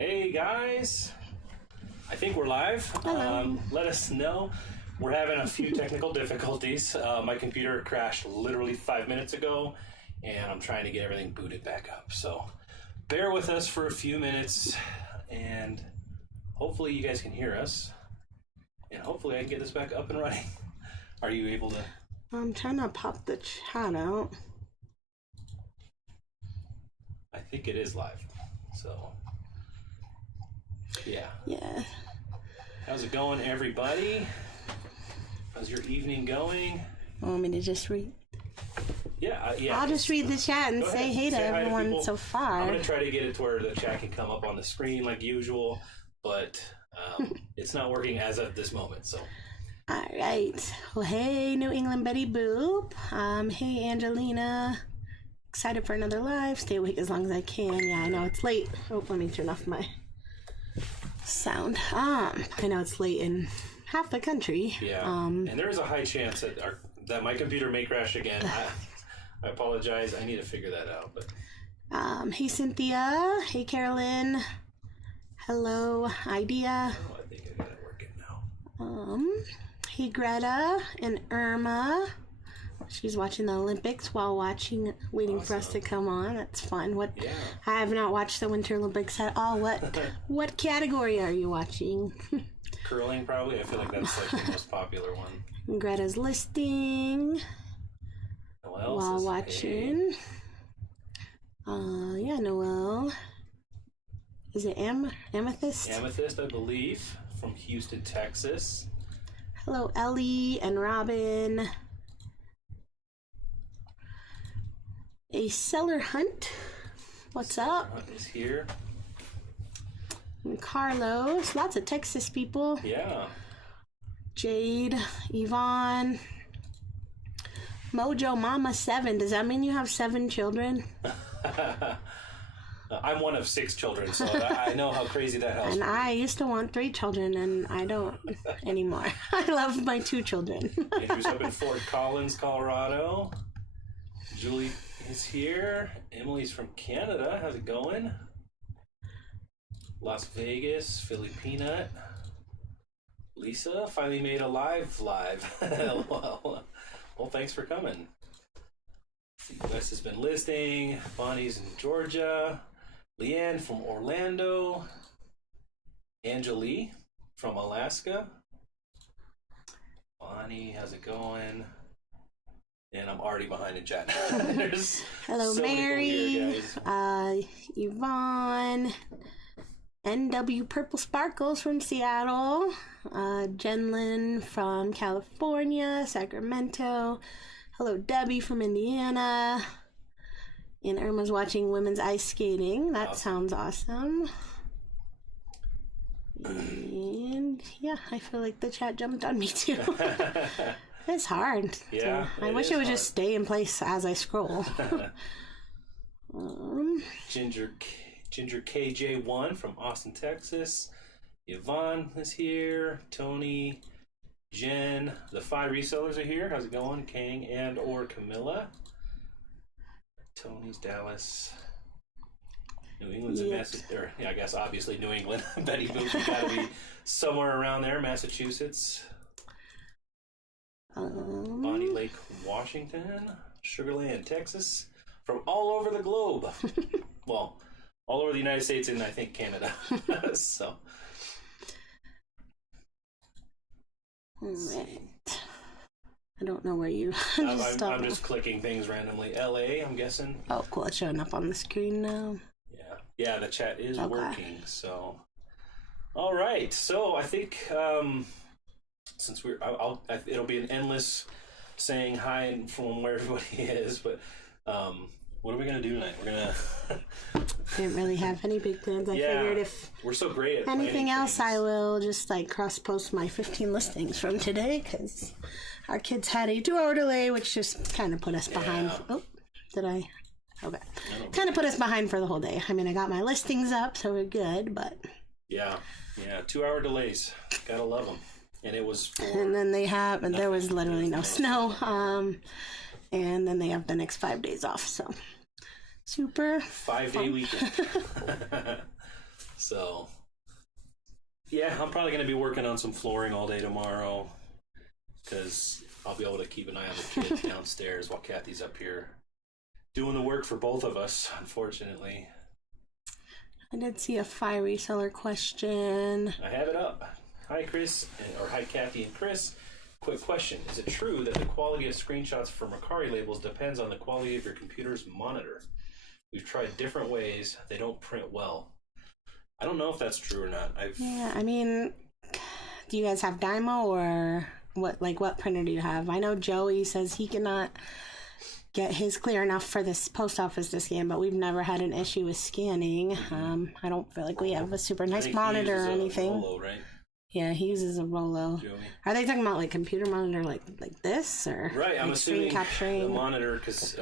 Hey guys, I think we're live. Let us know. We're having a few technical difficulties. My computer crashed literally 5 minutes ago, and I'm trying to get everything booted back up. So bear with us for a few minutes, and hopefully you guys can hear us, and hopefully I can get this back up and running. Are you able to? I'm trying to pop the chat out. I think it is live, so yeah. Yeah. How's it going, everybody? How's your evening going? Want me to just read? Yeah, I'll just read the chat and say hey to everyone so far. I'm going to try to get it to where the chat can come up on the screen like usual, but it's not working as of this moment, so. All right. Well, hey, New England Betty Boop. Hey, Angelina. Excited for another live. Stay awake as long as I can. Yeah, I know it's late. Oh, let me turn off my sound. I know it's late in half the country. Yeah. And there is a high chance that my computer may crash again. I apologize. I need to figure that out. But hey, Cynthia. Hey, Carolyn. Hello, Idea. Oh, I think I got it working now. Hey, Greta and Irma. She's watching the Olympics while waiting for us to come on. That's fun. Yeah. I have not watched the Winter Olympics at all. What category are you watching? Curling, probably. I feel like that's like the most popular one. Greta's listing while watching. Hey. Yeah, Noel. Is it Amethyst? Amethyst, I believe, from Houston, Texas. Hello, Ellie and Robin. A Seller Hunt. What's up? Hunt is here. And Carlos. Lots of Texas people. Yeah. Jade. Yvonne. Mojo Mama 7. Does that mean you have 7 children? I'm one of 6 children, so I know how crazy that helps. And I used to want 3 children, and I don't anymore. I love my 2 children. Andrew's up in Fort Collins, Colorado. Julie is here. Emily's from Canada. How's it going? Las Vegas, Philly Peanut. Lisa finally made a live. Well, thanks for coming. Wes has been listening. Bonnie's in Georgia. Leanne from Orlando. Angelie from Alaska. Bonnie, how's it going? And I'm already behind in chat. Hello, so Mary. Here, Yvonne. NW Purple Sparkles from Seattle. Jenlyn from California, Sacramento. Hello, Debbie from Indiana. And Irma's watching women's ice skating. That sounds awesome. And yeah, I feel like the chat jumped on me too. It's hard. Yeah, I wish it would just stay in place as I scroll. Ginger KJ1 from Austin, Texas. Yvonne is here. Tony, Jen, the 5 resellers are here. How's it going? Kang and or Camilla. Tony's Dallas. New England's in Massachusetts. I guess obviously New England. Betty Boop, you gotta be somewhere around there. Massachusetts. Bonnie Lake, Washington. Sugarland, Texas. From all over the globe. Well, all over the United States and I think Canada. So. Right. I don't know where you I'm just clicking things randomly. LA, I'm guessing. Oh, cool. It's showing up on the screen now. Yeah, the chat is working. So, all right. So I think since it'll be an endless saying hi from where everybody is. But what are we gonna do tonight? We're gonna. Didn't really have any big plans. I figured if we're so great at anything else, things. I will just cross post my 15 listings from today because our kids had a 2-hour delay, which just kind of put us behind. Oh, did I? Okay. Kind of put us behind for the whole day. I mean, I got my listings up, so we're good, but. Yeah. 2-hour delays. Gotta love them. And it was. And then there was literally no snow. And then they have the next 5 days off, so. Super 5-day weekend. So, yeah, I'm probably going to be working on some flooring all day tomorrow because I'll be able to keep an eye on the kids downstairs while Kathy's up here doing the work for both of us, unfortunately. I did see a fiery seller question. I have it up. Hi, Chris, or hi, Kathy and Chris. Quick question. Is it true that the quality of screenshots for Mercari labels depends on the quality of your computer's monitor? We've tried different ways. They don't print well. I don't know if that's true or not. Yeah, I mean, do you guys have Dymo or what printer do you have? I know Joey says he cannot get his clear enough for this post office to scan, but we've never had an issue with scanning. I don't feel like we have a super nice monitor or anything. Rollo, right? Yeah, he uses a Rollo. Joey. Are they talking about like computer monitor like this or right? I'm like assuming screen capturing the monitor because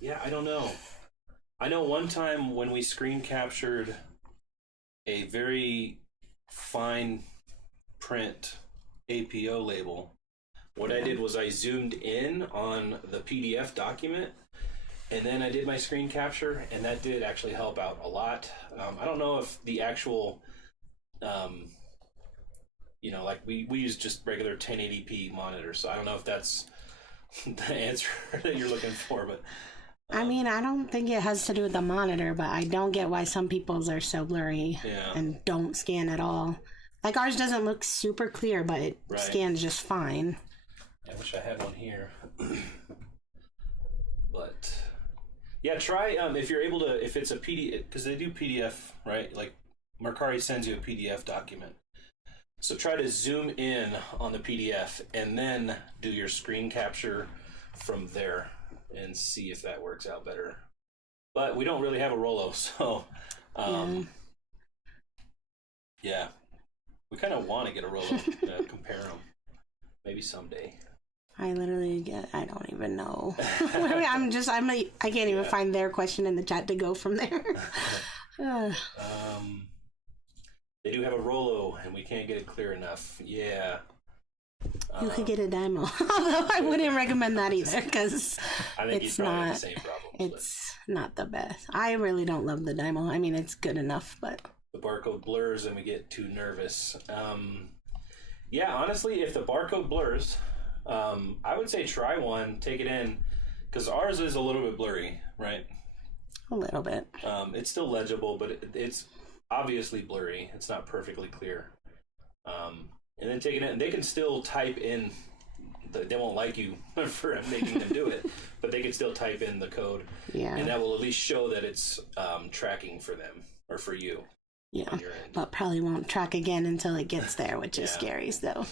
yeah, I don't know. I know one time when we screen captured a very fine print APO label, what I did was I zoomed in on the PDF document and then I did my screen capture, and that did actually help out a lot. I don't know if the actual like we use just regular 1080p monitors, so I don't know if that's the answer that you're looking for, but I mean, I don't think it has to do with the monitor, but I don't get why some people's are so blurry and don't scan at all. Like ours doesn't look super clear, but it scans just fine. I wish I had one here. But yeah, try if you're able to, if it's a PDF, because they do PDF, right? Like Mercari sends you a PDF document. So try to zoom in on the PDF and then do your screen capture from there and see if that works out better. But we don't really have a Rollo, so yeah. We kind of want to get a Rollo, compare them. Maybe someday. I don't even know. I can't even find their question in the chat to go from there. They do have a Rollo, and we can't get it clear enough. Yeah. You could get a Dymo. Although I wouldn't recommend that either, because it's not, the same problems, it's not the best. I really don't love the Dymo. I mean, it's good enough, but... The barcode blurs and we get too nervous. Yeah, honestly, if the barcode blurs, I would say try one, take it in, because ours is a little bit blurry, right? A little bit. It's still legible, but it's obviously blurry. It's not perfectly clear. And then take it in, and they can still type in, they won't like you for making them do it, but they can still type in the code. Yeah. And that will at least show that it's tracking for them, or for you. Yeah, but probably won't track again until it gets there, which is scary, though.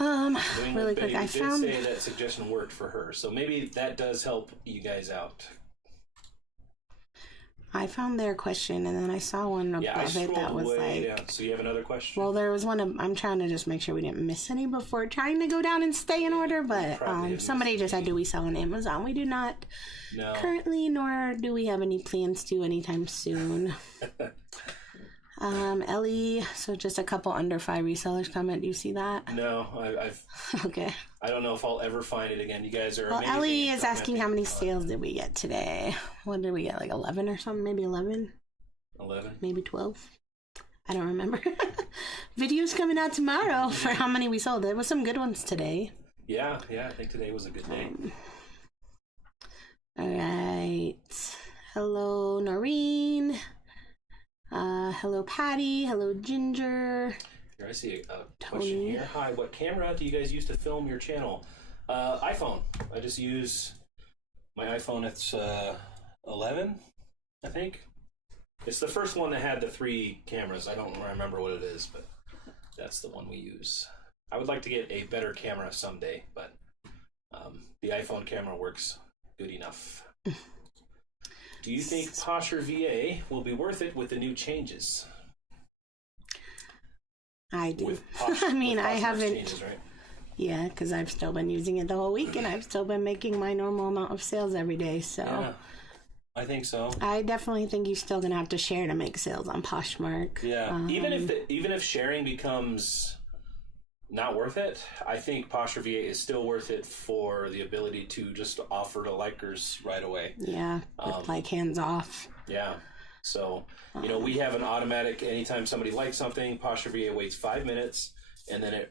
Really quick, I found... say that suggestion worked for her, so maybe that does help you guys out. I found their question, and then I saw one above it that was like... down. So you have another question? Well, there was one I'm trying to just make sure we didn't miss any before trying to go down and stay in order, but somebody just said, do we sell on Amazon? We do not currently, nor do we have any plans to anytime soon. Ellie, so just a couple under 5 resellers comment. Do you see that? No, I've... Okay. I don't know if I'll ever find it again. You guys are amazing. Ellie is asking how many sales did we get today? What did we get, like 11 or something? Maybe 11? 11? Maybe 12? I don't remember. Video's coming out tomorrow for how many we sold. There was some good ones today. Yeah, I think today was a good day. All right. Hello, Noreen. Hello, Patty. Hello, Ginger. Here, I see a question here. Hi, what camera do you guys use to film your channel? iPhone. I just use my iPhone. It's 11, I think. It's the first one that had the 3 cameras. I don't remember what it is, but that's the one we use. I would like to get a better camera someday, but the iPhone camera works good enough. Do you think Posher VA will be worth it with the new changes? I do. I mean, I haven't... Changes, right? Yeah, because I've still been using it the whole week, and I've still been making my normal amount of sales every day, so... Yeah, I think so. I definitely think you're still going to have to share to make sales on Poshmark. Yeah, even if sharing becomes not worth it. I think Posture VA is still worth it for the ability to just offer to likers right away. Yeah, with like hands off. Yeah. So, you know, we have an automatic, anytime somebody likes something, Posture VA waits 5 minutes, and then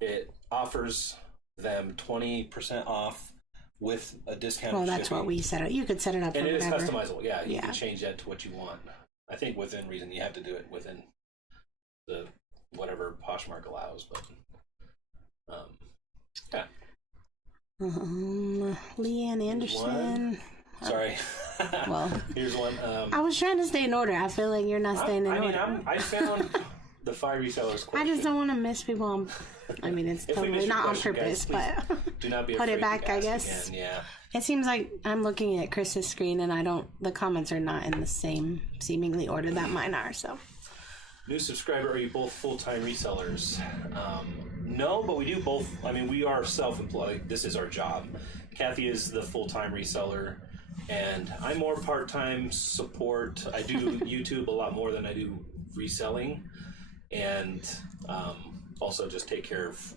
it offers them 20% off with a discount. Well, that's what we set up. You could set it up for and it whatever. is customizable. Yeah, you can change that to what you want. I think within reason. You have to do it within the whatever Poshmark allows, but yeah. Leanne Anderson. Sorry. Well, here's one. I was trying to stay in order. I feel like you're not staying in order. I found the 5 resellers question. I just don't want to miss people. I mean, it's totally not on purpose, guys, but do not be put afraid it back, to I ask guess. Again. Yeah. It seems like I'm looking at Chris's screen and the comments are not in the same seemingly order that mine are, so. New subscriber, are you both full-time resellers? No, but we do both. I mean, we are self-employed. This is our job. Kathy is the full-time reseller, and I'm more part-time support. I do YouTube a lot more than I do reselling, and also just take care of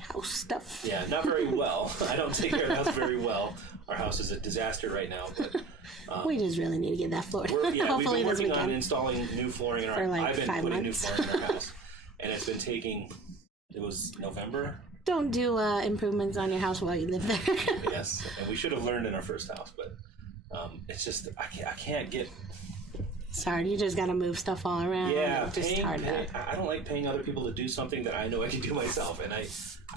house stuff. Yeah, not very well. I don't take care of the house very well. Our house is a disaster right now, but we just really need to get that floored. Hopefully we've been working on installing new flooring in our house. Like I've been 5 putting months. new flooring in our house, and it's been taking. It was November. Don't do improvements on your house while you live there. Yes, and we should have learned in our first house, but it's just I can't get. It's hard. You just got to move stuff all around. Yeah, it's just hard. I don't like paying other people to do something that I know I can do myself, and I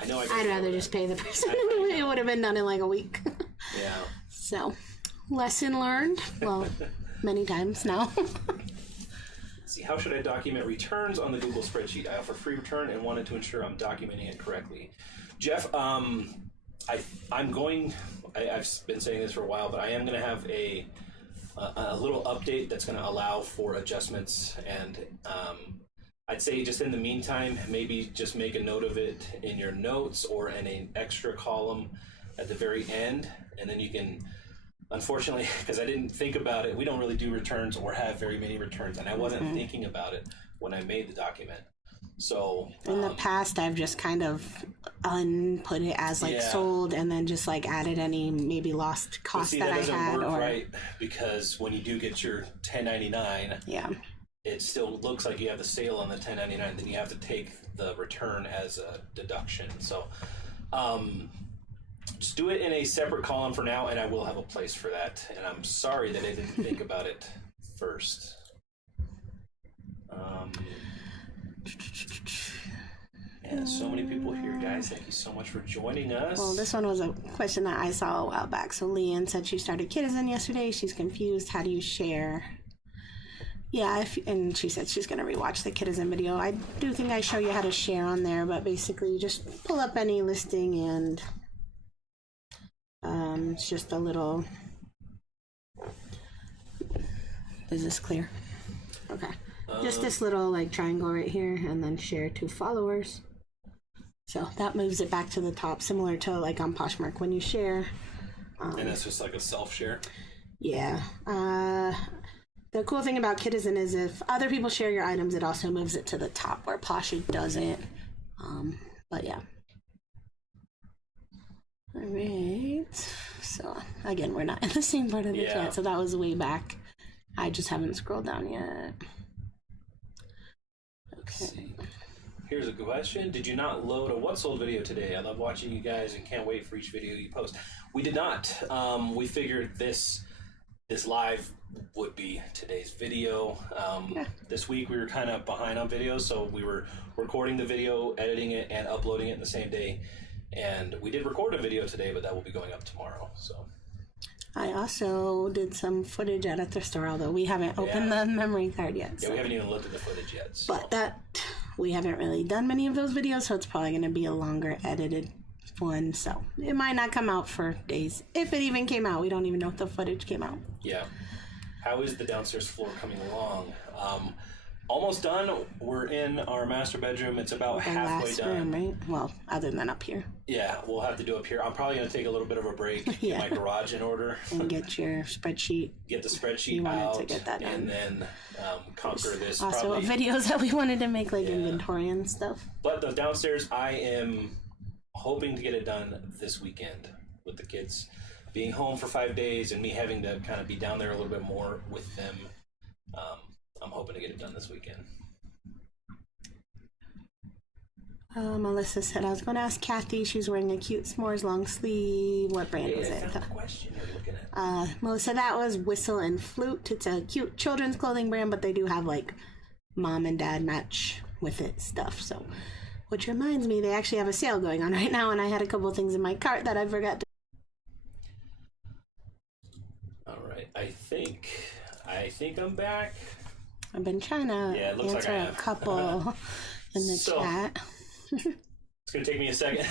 know I can. I'd rather just pay the person to do it. It would have been done in like a week. Yeah. So, lesson learned. Well, many times now. See, how should I document returns on the Google spreadsheet? I offer free return and wanted to ensure I'm documenting it correctly. Jeff, I've been saying this for a while, but I am going to have a little update that's going to allow for adjustments, and I'd say just in the meantime, maybe just make a note of it in your notes or in an extra column at the very end, and then you can. Unfortunately, because I didn't think about it, we don't really do returns or have very many returns, and I wasn't thinking about it when I made the document. So in the past, I've just kind of put it as like sold, and then just like added any maybe lost costs that I had. That doesn't work right, because when you do get your 1099, it still looks like you have the sale on the 1099. Then you have to take the return as a deduction. So. Just do it in a separate column for now, and I will have a place for that. And I'm sorry that I didn't think about it first. And so many people here, guys. Thank you so much for joining us. Well, this one was a question that I saw a while back. So Leanne said she started Kitizen yesterday. She's confused. How do you share? Yeah, and she said she's going to rewatch the Kitizen video. I do think I show you how to share on there, but basically you just pull up any listing and... it's just a little. Is this clear? Okay. Just this little like triangle right here, and then share to followers. So that moves it back to the top, similar to like on Poshmark when you share. And that's just like a self-share? Yeah. The cool thing about Kitizen is if other people share your items, it also moves it to the top where Posh doesn't. But yeah. All right. So again, we're not in the same part of the chat, so that was way back. I just haven't scrolled down yet. Okay. Here's a question. Did you not load a What Sold video today? I love watching you guys and can't wait for each video you post. We did not. We figured this live would be today's video. This week we were kind of behind on videos, so we were recording the video, editing it, and uploading it in the same day. And we did record a video today, but that will be going up tomorrow. So I also did some footage at a thrift store, although we haven't opened the memory card yet. Yeah, we haven't even looked at the footage yet. So. But we haven't really done many of those videos, so it's probably going to be a longer edited one. So it might not come out for days. If it even came out, we don't even know if the footage came out. Yeah. How is the downstairs floor coming along? almost done. We're in our master bedroom. It's about The halfway last done. room, right? Well, other than up here. Yeah, we'll have to do up here. I'm probably going to take a little bit of a break, get my garage in order. And get your spreadsheet. Get the spreadsheet You wanted out. to get that done. And then conquer this. Also, videos that we wanted to make, like inventory and stuff. But the downstairs, I am hoping to get it done this weekend with the kids being home for 5 days and me having to kind of be down there a little bit more with them. I'm hoping to get it done this weekend. Melissa said, I was going to ask Kathy. She's wearing a cute s'mores long sleeve. What brand was it? Question you're looking at. Melissa, that was Whistle and Flute. It's a cute children's clothing brand, but they do have like mom and dad match with it stuff. So, which reminds me, they actually have a sale going on right now, and I had a couple of things in my cart that I forgot to. All right, I think I'm back. I've been trying to answer a couple in the chat. It's gonna take me a second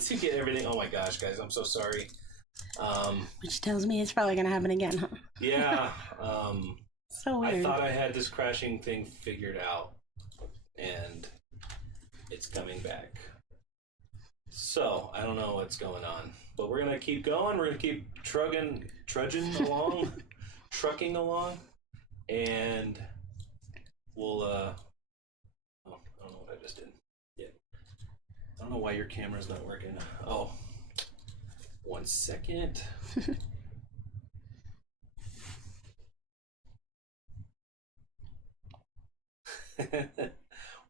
to get everything. Oh my gosh, guys, I'm so sorry. Which tells me it's probably gonna happen again, huh? Yeah. So weird. I thought I had this crashing thing figured out, and it's coming back. So I don't know what's going on, but we're gonna keep going. We're gonna keep trudging along, trucking along, and we'll. Oh, I don't know what I just did. Yeah. I don't know why your camera's not working. Oh, 1 second.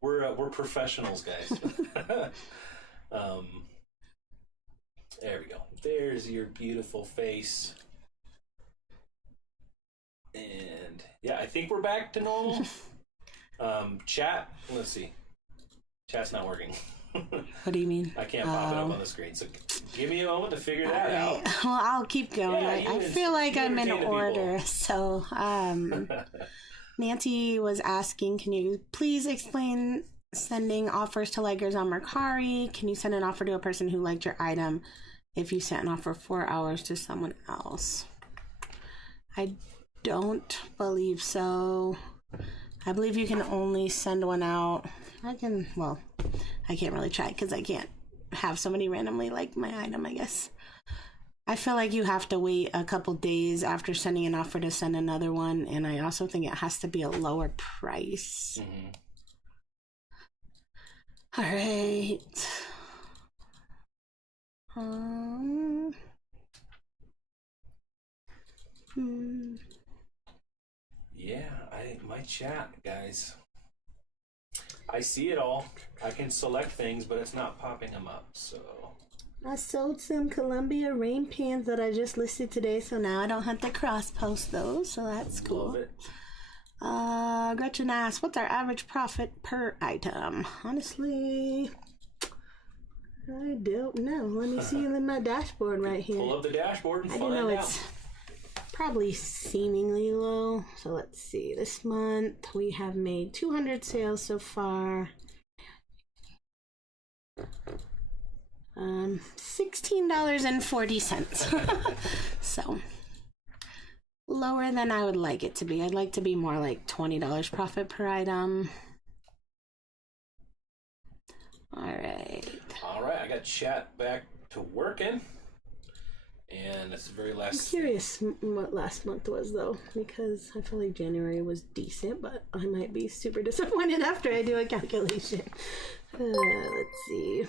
We're professionals, guys. There we go. There's your beautiful face. And yeah, I think we're back to normal. Chat, let's see. Chat's not working. What do you mean? I can't pop it up on the screen. So give me a moment to figure that out. Well, I'll keep going. I feel like I'm in order. So, Nancy was asking, can you please explain sending offers to likers on Mercari? Can you send an offer to a person who liked your item if you sent an offer 4 hours to someone else? I don't believe so. I believe you can only send one out. I can't really try because I can't have somebody randomly like my item, I guess. I feel like you have to wait a couple days after sending an offer to send another one, and I also think it has to be a lower price. Mm-hmm. All right. Yeah, my chat, guys. I see it all. I can select things, but it's not popping them up, so... I sold some Columbia rain pants that I just listed today, so now I don't have to cross-post those, so that's cool. Love it. Gretchen asked, what's our average profit per item? Honestly, I don't know. Let me see in my dashboard right here. Pull up the dashboard and find out. I do know it's probably seemingly low. So let's see. This month we have made 200 sales so far. $16.40. So lower than I would like it to be. I'd like to be more like $20 profit per item. All right. I got chat back to working. And that's the very last... I'm curious what last month was, though, because I feel like January was decent, but I might be super disappointed after I do a calculation. Let's see.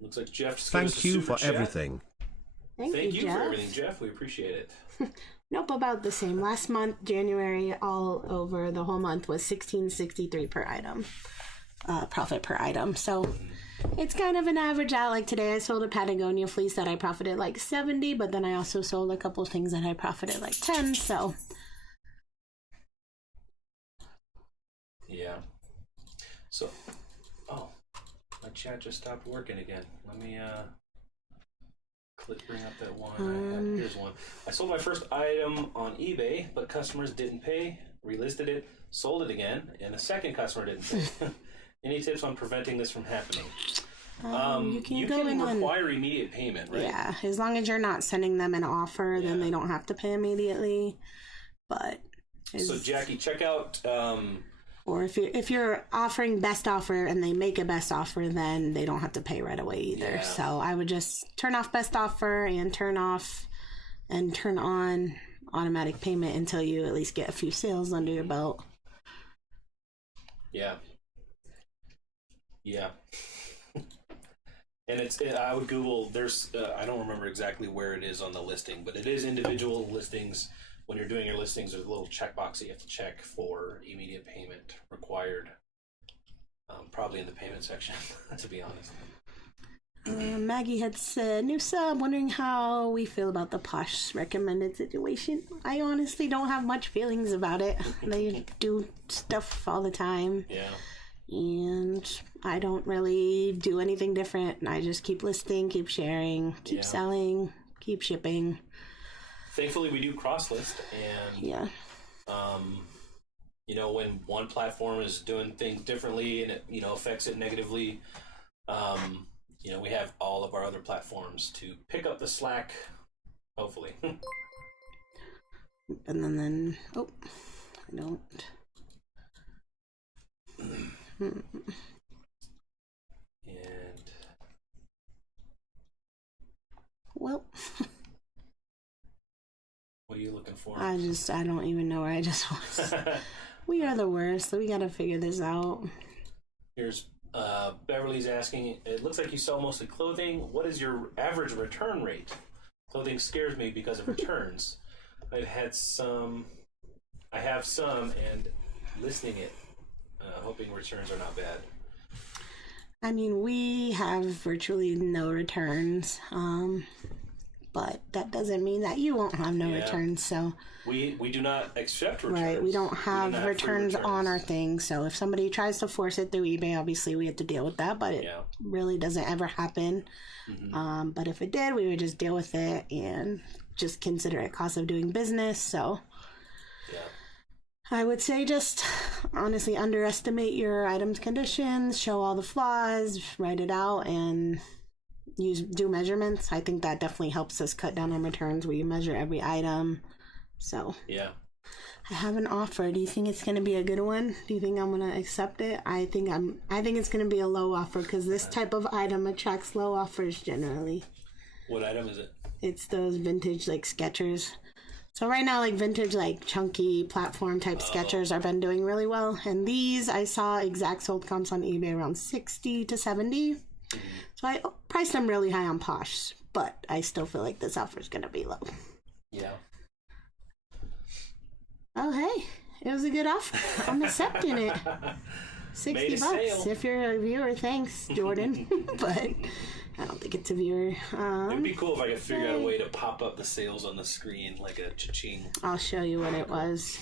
Looks like Jeff... Thank you for everything. Thank you, Jeff. For everything, Jeff. We appreciate it. Nope, about the same. Last month, January, all over the whole month was $16.63 per item. Profit per item. So it's kind of an average out. Like today I sold a Patagonia fleece that I profited like 70, but then I also sold a couple things that I profited like 10. So yeah. So my chat just stopped working again. Let me bring up that one. Here's one. I sold my first item on eBay, but customers didn't pay. Relisted it, sold it again, and a second customer didn't pay. Any tips on preventing this from happening? You can require immediate payment, right? Yeah, as long as you're not sending them an offer, then they don't have to pay immediately. But So Jackie, check out. Or if you're offering best offer and they make a best offer, then they don't have to pay right away either. Yeah. So I would just turn off best offer and turn on automatic payment until you at least get a few sales under your belt. Yeah. Yeah. And I would Google, there's, I don't remember exactly where it is on the listing, but it is individual listings. When you're doing your listings, there's a little checkbox that you have to check for immediate payment required. Probably in the payment section, to be honest. Maggie had said, new sub, wondering how we feel about the Posh recommended situation. I honestly don't have much feelings about it. They do stuff all the time. Yeah. And I don't really do anything different. I just keep listing, keep sharing, keep selling, keep shipping. Thankfully, we do cross-list, and you know, when one platform is doing things differently and it, you know, affects it negatively, you know, we have all of our other platforms to pick up the slack, hopefully. And then oh, I don't. And well. What are you looking for? I don't even know where I just was. We are the worst, so we gotta figure this out. Here's Beverly's asking, it looks like you sell mostly clothing. What is your average return rate? Clothing scares me because of returns. I have some, and listing it, hoping returns are not bad. I mean, we have virtually no returns. But that doesn't mean that you won't have no returns. So we do not accept returns. Right, we don't have returns on our thing. So if somebody tries to force it through eBay, obviously we have to deal with that. But it really doesn't ever happen. Mm-hmm. But if it did, we would just deal with it and just consider it cost of doing business. So I would say just honestly underestimate your item's conditions, show all the flaws, write it out, and do measurements. I think that definitely helps us cut down on returns where you measure every item. So I have an offer. Do you think it's going to be a good one? Do you think I'm going to accept it? I think it's going to be a low offer because this type of item attracts low offers generally. What item is it? It's those vintage like Skechers. So right now, like vintage, like chunky platform type Skechers are been doing really well. And these I saw exact sold comps on eBay around 60 to 70. So I priced them really high on Posh, but I still feel like this offer is going to be low. Yeah. Oh, hey, it was a good offer. I'm accepting it. $60 sale. If you're a viewer. Thanks, Jordan. But I don't think it's a viewer. It'd be cool if I could figure out a way to pop up the sales on the screen like a cha-ching. I'll show you what it was.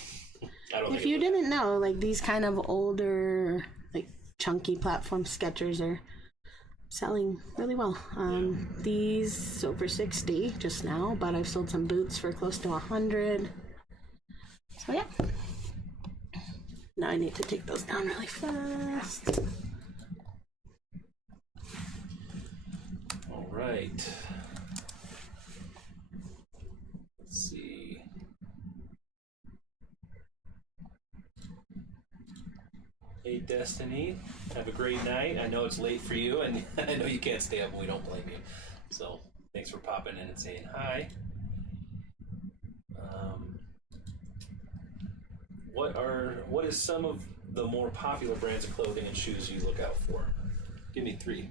If you didn't know, like these kind of older, like chunky platform Skechers are selling really well. These sold for 60 just now, but I've sold some boots for close to 100. So yeah. Now I need to take those down really fast. All right. Let's see. Hey Destiny, have a great night. I know it's late for you, and I know you can't stay up, and we don't blame you. So thanks for popping in and saying hi. What is some of the more popular brands of clothing and shoes you look out for? Give me 3.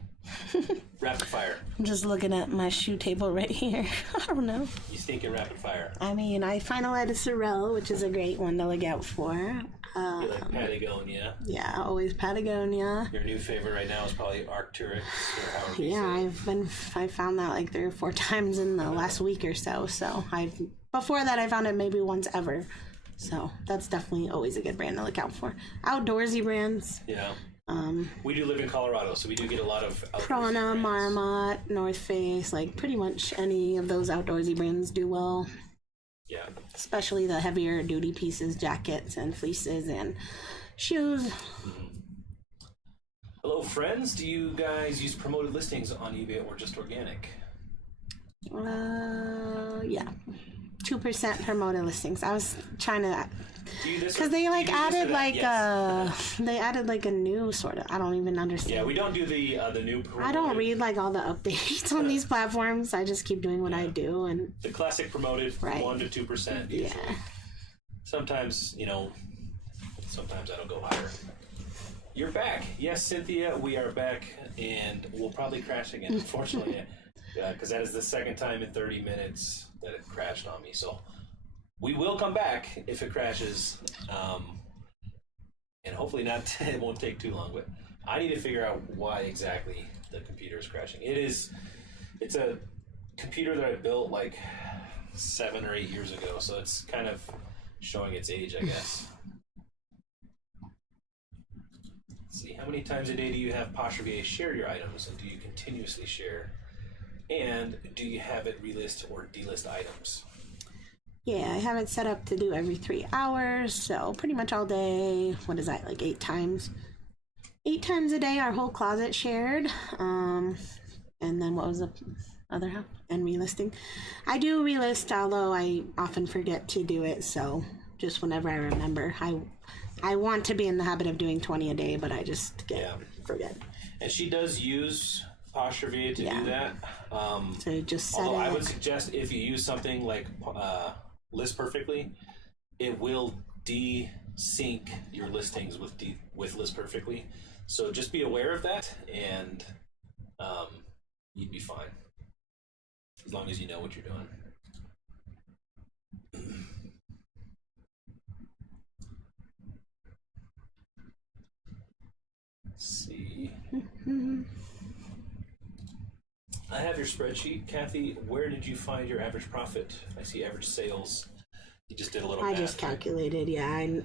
Rapid fire. I'm just looking at my shoe table right here. I don't know. You stinking rapid fire. I mean, I finalized Sorel, which is a great one to look out for. You like Patagonia? Yeah, always Patagonia. Your new favorite right now is probably Arc'teryx, or however you say it. I found that like 3 or 4 times in the last week or so. So before that I found it maybe once ever. So that's definitely always a good brand to look out for. Outdoorsy brands. Yeah. We do live in Colorado, so we do get a lot of Prana, Marmot, North Face, like pretty much any of those outdoorsy brands do well. Yeah. Especially the heavier duty pieces, jackets and fleeces and shoes. Mm-hmm. Hello, friends. Do you guys use promoted listings on eBay or just organic? Yeah. 2% promoted listings. I was trying to, because they added they added like a new sort of. I don't even understand. Yeah, we don't do the new promoted. I don't read like all the updates on these platforms. I just keep doing what I do, and the classic promoted 1 to 2% usually. Yeah. Sometimes sometimes I don't go higher. You're back. Yes, Cynthia, we are back, and we'll probably crash again, unfortunately, because that is the second time in 30 minutes that it crashed on me. So we will come back if it crashes, and hopefully not. It won't take too long. But I need to figure out why exactly the computer is crashing. It's a computer that I built like 7 or 8 years ago, so it's kind of showing its age, I guess. Let's see, how many times a day do you have Poshmark share your items, and do you continuously share? And do you have it relist or delist items? Yeah, I have it set up to do every 3 hours, so pretty much all day. What is that, like 8 times? 8 times a day, our whole closet shared. And then what was the other half? And relisting. I do relist, although I often forget to do it, so just whenever I remember. I want to be in the habit of doing 20 a day, but I just forget. And she does use Poshmark to do that. So just set although I would suggest if you use something like List Perfectly, it will desync your listings with List Perfectly. So just be aware of that, and you'd be fine as long as you know what you're doing. Let's see. I have your spreadsheet. Kathy, where did you find your average profit? I see average sales. You just did a little math. I just calculated,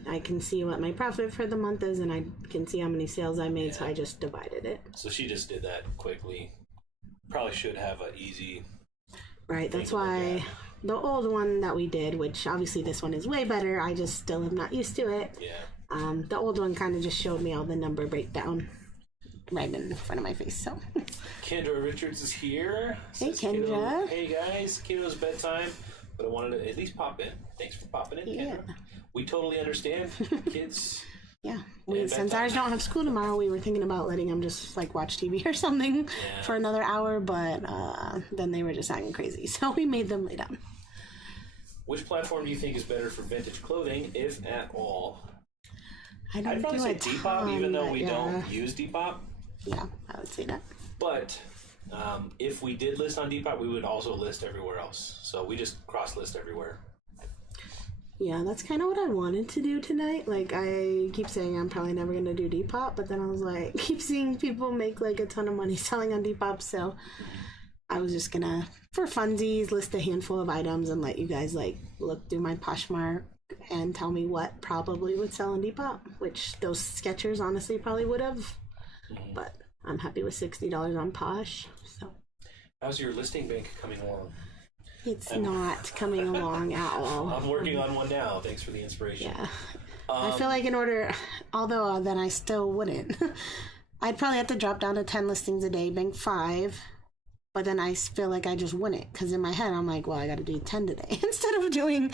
I can see what my profit for the month is, and I can see how many sales I made, so I just divided it. So she just did that quickly. Probably should have an easy... Right, that's why the old one that we did, which obviously this one is way better, I just still am not used to it. Yeah. The old one kind of just showed me all the number breakdown right in front of my face, so... Kendra Richards is here. Hey, Kendra. Hey, guys. Kiddo's bedtime, but I wanted to at least pop in. Thanks for popping in, Kendra. We totally understand. Kids... Yeah, since ours don't have school tomorrow, we were thinking about letting them just watch TV or something for another hour, but then they were just acting crazy, so we made them lay down. Which platform do you think is better for vintage clothing, if at all? I'd probably say Depop, even though we don't use Depop. Yeah, I would say that. But if we did list on Depop, we would also list everywhere else. So we just cross-list everywhere. Yeah, that's kind of what I wanted to do tonight. I keep saying I'm probably never going to do Depop, but then I was keep seeing people make a ton of money selling on Depop, so I was just going to, for funsies, list a handful of items and let you guys look through my Poshmark and tell me what probably would sell on Depop, which those Skechers honestly probably would have, but I'm happy with $60 on Posh. So how's your listing bank coming along? It's not coming along at all. I'm working on one now. Thanks for the inspiration. Yeah. I feel in order, although then I still wouldn't. I'd probably have to drop down to 10 listings a day, bank 5, but then I feel I just wouldn't, because in my head I'm well, I got to do 10 today instead of doing.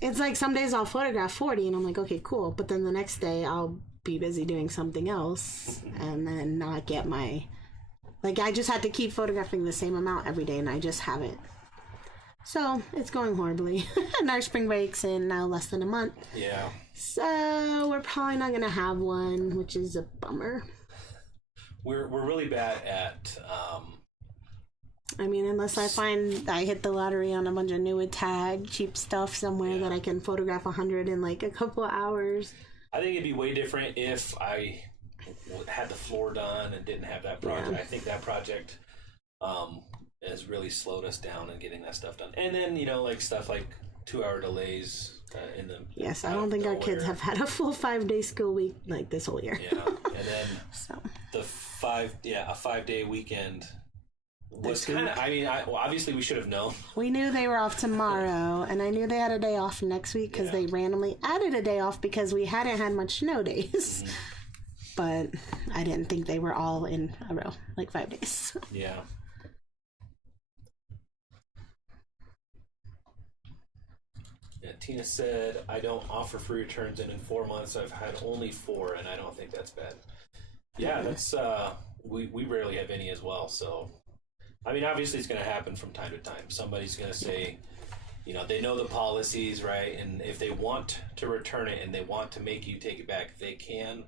It's some days I'll photograph 40 and I'm okay, cool, but then the next day I'll be busy doing something else and then not get my. I just had to keep photographing the same amount every day, and I just haven't. So it's going horribly. And our spring break's in now less than a month. Yeah. So we're probably not going to have one, which is a bummer. We're really bad at... unless I find I hit the lottery on a bunch of new tag, cheap stuff somewhere that I can photograph 100 in a couple of hours. I think it'd be way different if I had the floor done and didn't have that project. I think that project... has really slowed us down in getting that stuff done. And then, stuff 2-hour delays in the... Yes, I don't think our kids have had a full 5-day school week this whole year. Yeah, and then a 5-day weekend was kind of... obviously we should have known. We knew they were off tomorrow, and I knew they had a day off next week because they randomly added a day off because we hadn't had much snow days. Mm-hmm. But I didn't think they were all in a row, 5 days. Yeah. Yeah, Tina said, I don't offer free returns, and in 4 months I've had only 4, and I don't think that's bad. Yeah, that's, we rarely have any as well, so. I mean, obviously it's going to happen from time to time. Somebody's going to say, you know, they know the policies, right? And if they want to return it and they want to make you take it back, they can.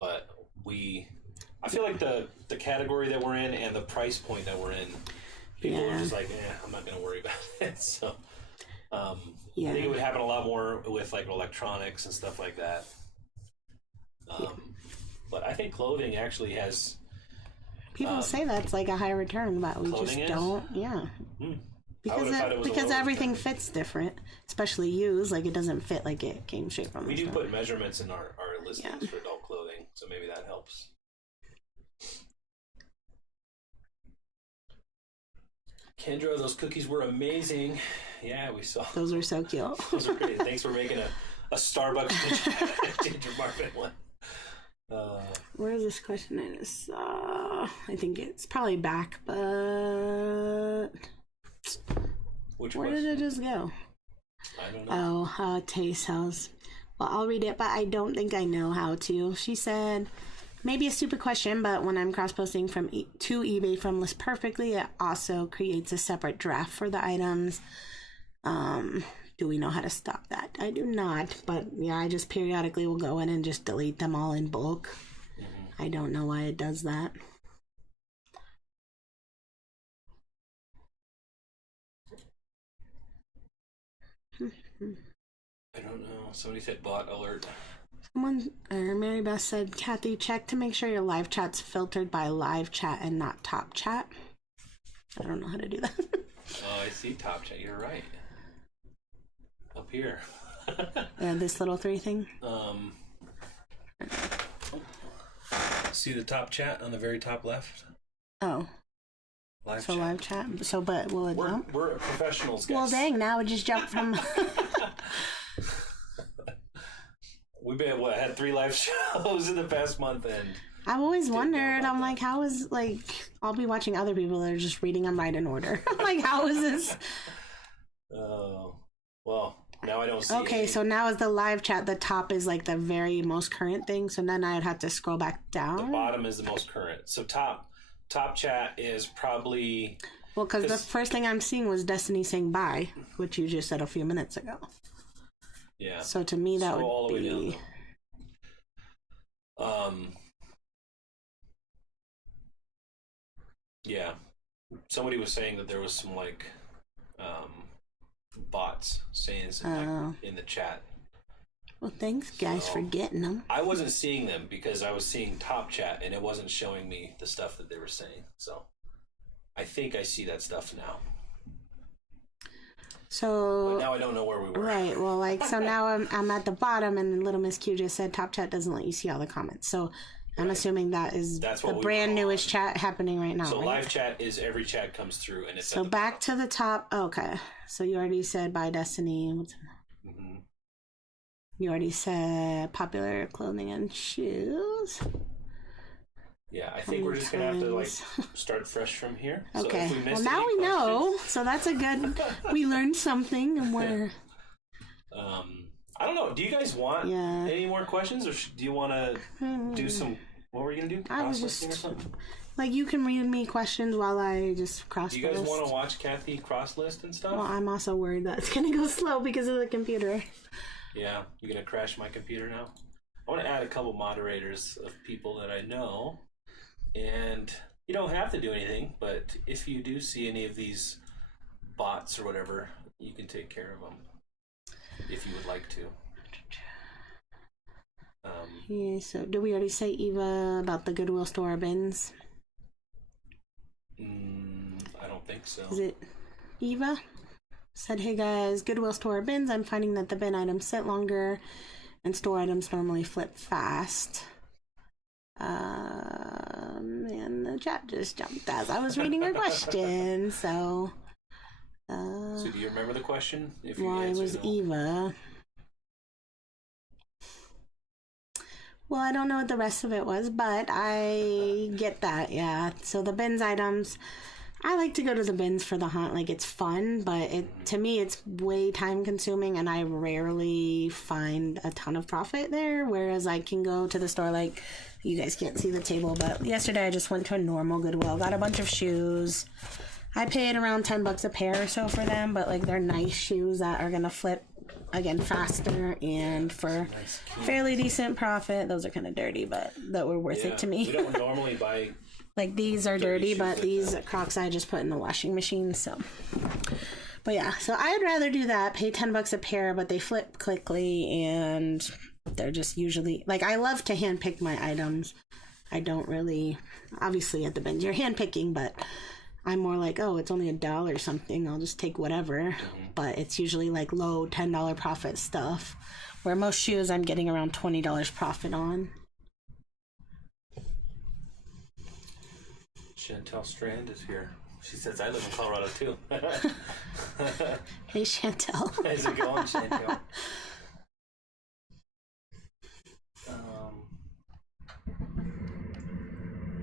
But I feel like the category that we're in and the price point that we're in, people are just like, I'm not going to worry about it. So I think it would happen a lot more with like electronics and stuff like that. But I think clothing actually has... People say that's like a high return, but we just don't. Yeah. Because everything fits different, especially used. Like it doesn't fit like it came straight from the store. We do put measurements in our listings for adult clothing, so maybe that helps. Kendra, those cookies were amazing. Yeah, we saw. Those were so cute. Those are great. Thanks for making a Starbucks ginger Marvin one. Where is this question? I think it's probably back, but where did it just go? I don't know. Taste House. Well, I'll read it, but I don't think I know how to. She said, maybe a stupid question, but when I'm cross-posting to eBay from List Perfectly, it also creates a separate draft for the items. Do we know how to stop that? I do not, but yeah, I just periodically will go in and just delete them all in bulk. I don't know why it does that. I don't know. Somebody said bot alert. Mary Beth said, Kathy, check to make sure your live chat's filtered by live chat and not top chat. I don't know how to do that. Oh, I see top chat. You're right. Up here. This little 3 thing. See the top chat on the very top left? Oh. Live chat. Live chat. So, but will it jump? We're professionals, guys. Well, dang, now it just jumped from... We've had 3 live shows in the past month, and... I've always wondered, I'm like, how is, like... I'll be watching other people that are just reading them right in order. I'm like, how is this? Oh, well... Now I don't see Okay, so now is the live chat, the top is like the very most current thing, so then I'd have to scroll back down. The bottom is the most current. So top chat is probably... Well, because the first thing I'm seeing was Destiny saying bye, which you just said a few minutes ago. Yeah. So to me that all would the way be... Down, yeah. Somebody was saying that there was some like... bots saying something in the chat. Well, thanks guys for getting them. I wasn't seeing them because I was seeing top chat and it wasn't showing me the stuff that they were saying. So I think I see that stuff now. So but now I don't know where we were. Right. Well, like so now I'm at the bottom and Little Miss Q just said top chat doesn't let you see all the comments. So I'm assuming that's the brand newest chat happening right now. So right? live chat is every chat comes through and it's so back to the top. Okay. So you already said bye Destiny. Mm-hmm. You already said popular clothing and shoes. Yeah, I think we're just gonna have to like start fresh from here. Okay. So if we well, now we know. So that's a good. We learned something, and we're. I don't know. Do you guys want any more questions, or do you want to do some? What were you gonna do? I was just or something. Like you can read me questions while I just cross. Do you guys want to watch Kathy cross list and stuff? Well, I'm also worried that it's gonna go slow because of the computer. Yeah, you're gonna crash my computer now. I want to add a couple moderators of people that I know, and you don't have to do anything. But if you do see any of these bots or whatever, you can take care of them if you would like to. Yeah. So, did we already say Eva about the Goodwill store bins? I don't think so. Is it Eva? Said, hey guys, Goodwill store bins. I'm finding that the bin items sit longer and store items normally flip fast. And the chat just jumped as I was reading her question. So do you remember the question? It was Eva. Well, I don't know what the rest of it was, but I get that, yeah. So the bins items, I like to go to the bins for the hunt. Like, it's fun, but to me, it's way time consuming, and I rarely find a ton of profit there. Whereas I can go to the store, like, you guys can't see the table, but yesterday I just went to a normal Goodwill, got a bunch of shoes. I paid around $10 a pair or so for them, but like, they're nice shoes that are gonna flip again faster and for fairly decent profit. Those are kind of dirty, but that were worth it to me. We don't normally buy. Like, these are dirty, but these Crocs I just put in the washing machine, so. But yeah, so I'd rather do that, pay $10 a pair, but they flip quickly, and they're just usually, like, I love to hand pick my items. I don't really, obviously at the bins, you're hand picking, but I'm more like, oh, it's only $1 or something, I'll just take whatever. But it's usually like low $10 profit stuff, where most shoes I'm getting around $20 profit on. Chantel Strand is here. She says, I live in Colorado too. Hey, Chantel. How's it going, Chantel?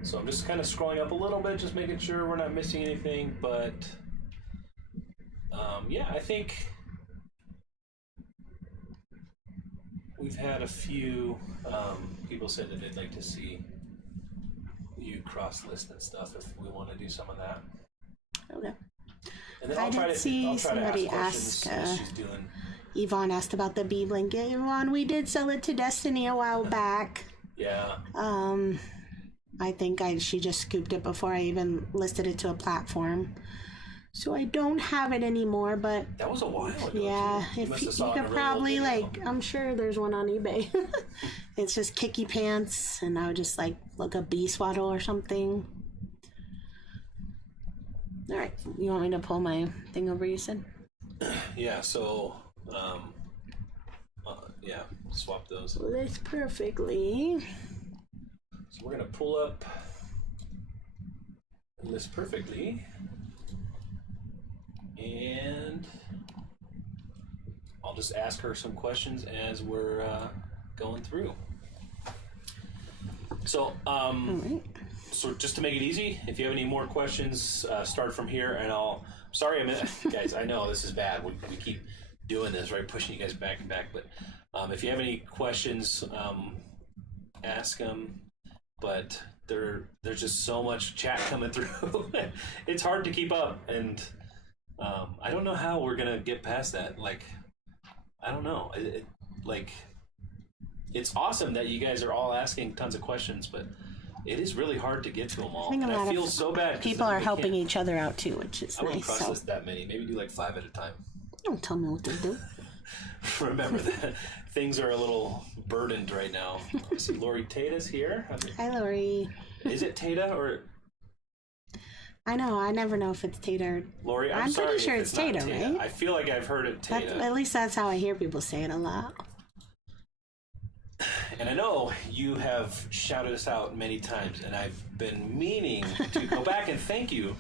So I'm just kind of scrolling up a little bit, just making sure we're not missing anything. But yeah, I think we've had a few people say that they'd like to see you cross-list and stuff if we want to do some of that. Okay. And then I did see somebody ask ask. She's doing. Yvonne asked about the bee blanket. Yvonne, we did sell it to Destiny a while back. Yeah. I think she just scooped it before I even listed it to a platform. So I don't have it anymore, but that was a while ago. Yeah, if you could probably, like, I'm sure there's one on eBay. It's just kicky pants, and I would just like look up bee swaddle or something. All right, you want me to pull my thing over? You said. Yeah. So, yeah, swap those. So that's perfectly. So we're gonna pull up this perfectly. And I'll just ask her some questions as we're going through. So, so just to make it easy, if you have any more questions, start from here, and sorry, guys, I know this is bad. We keep doing this, right? Pushing you guys back and back. But if you have any questions, ask them. But there's just so much chat coming through. It's hard to keep up, and I don't know how we're gonna get past that. Like, I don't know. It's awesome that you guys are all asking tons of questions, but it is really hard to get to them all. I feel so bad. People are helping each other out too, which is nice. I wouldn't process that many. Maybe do like 5 at a time. Don't tell me what to do. Remember that things are a little burdened right now. I see Lori Tata's here. Hi, Lori. Is it Tata or? I know. I never know if it's Tata or... Lori, I'm sorry pretty sure it's Tata, right? I feel like I've heard it Tata. At least that's how I hear people say it a lot. And I know you have shouted us out many times, and I've been meaning to go back and thank you.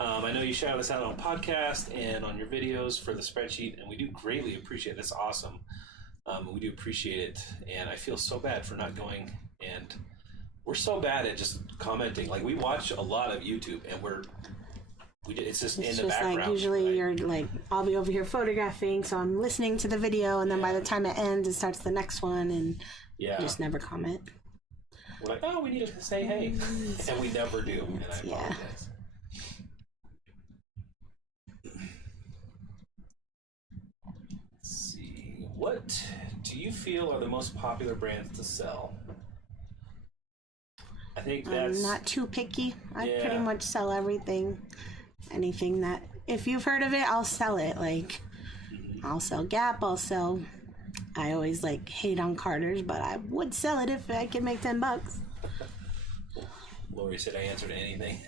I know you shouted us out on podcast and on your videos for the spreadsheet, and we do greatly appreciate it. That's awesome. We do appreciate it, and I feel so bad for not going, and we're so bad at just commenting. Like, we watch a lot of YouTube, and it's just in the background. Like, usually, right? You're like, I'll be over here photographing, so I'm listening to the video, and then by the time it ends, it starts the next one, and you just never comment. We're like, oh, we need to say hey, and we never do, and I apologize. Let's see, what do you feel are the most popular brands to sell? I think that's... I'm not too picky. I pretty much sell everything. Anything that... If you've heard of it, I'll sell it. Like, I'll sell Gap, I always, like, hate on Carter's, but I would sell it if I could make $10. Lori said I answered anything.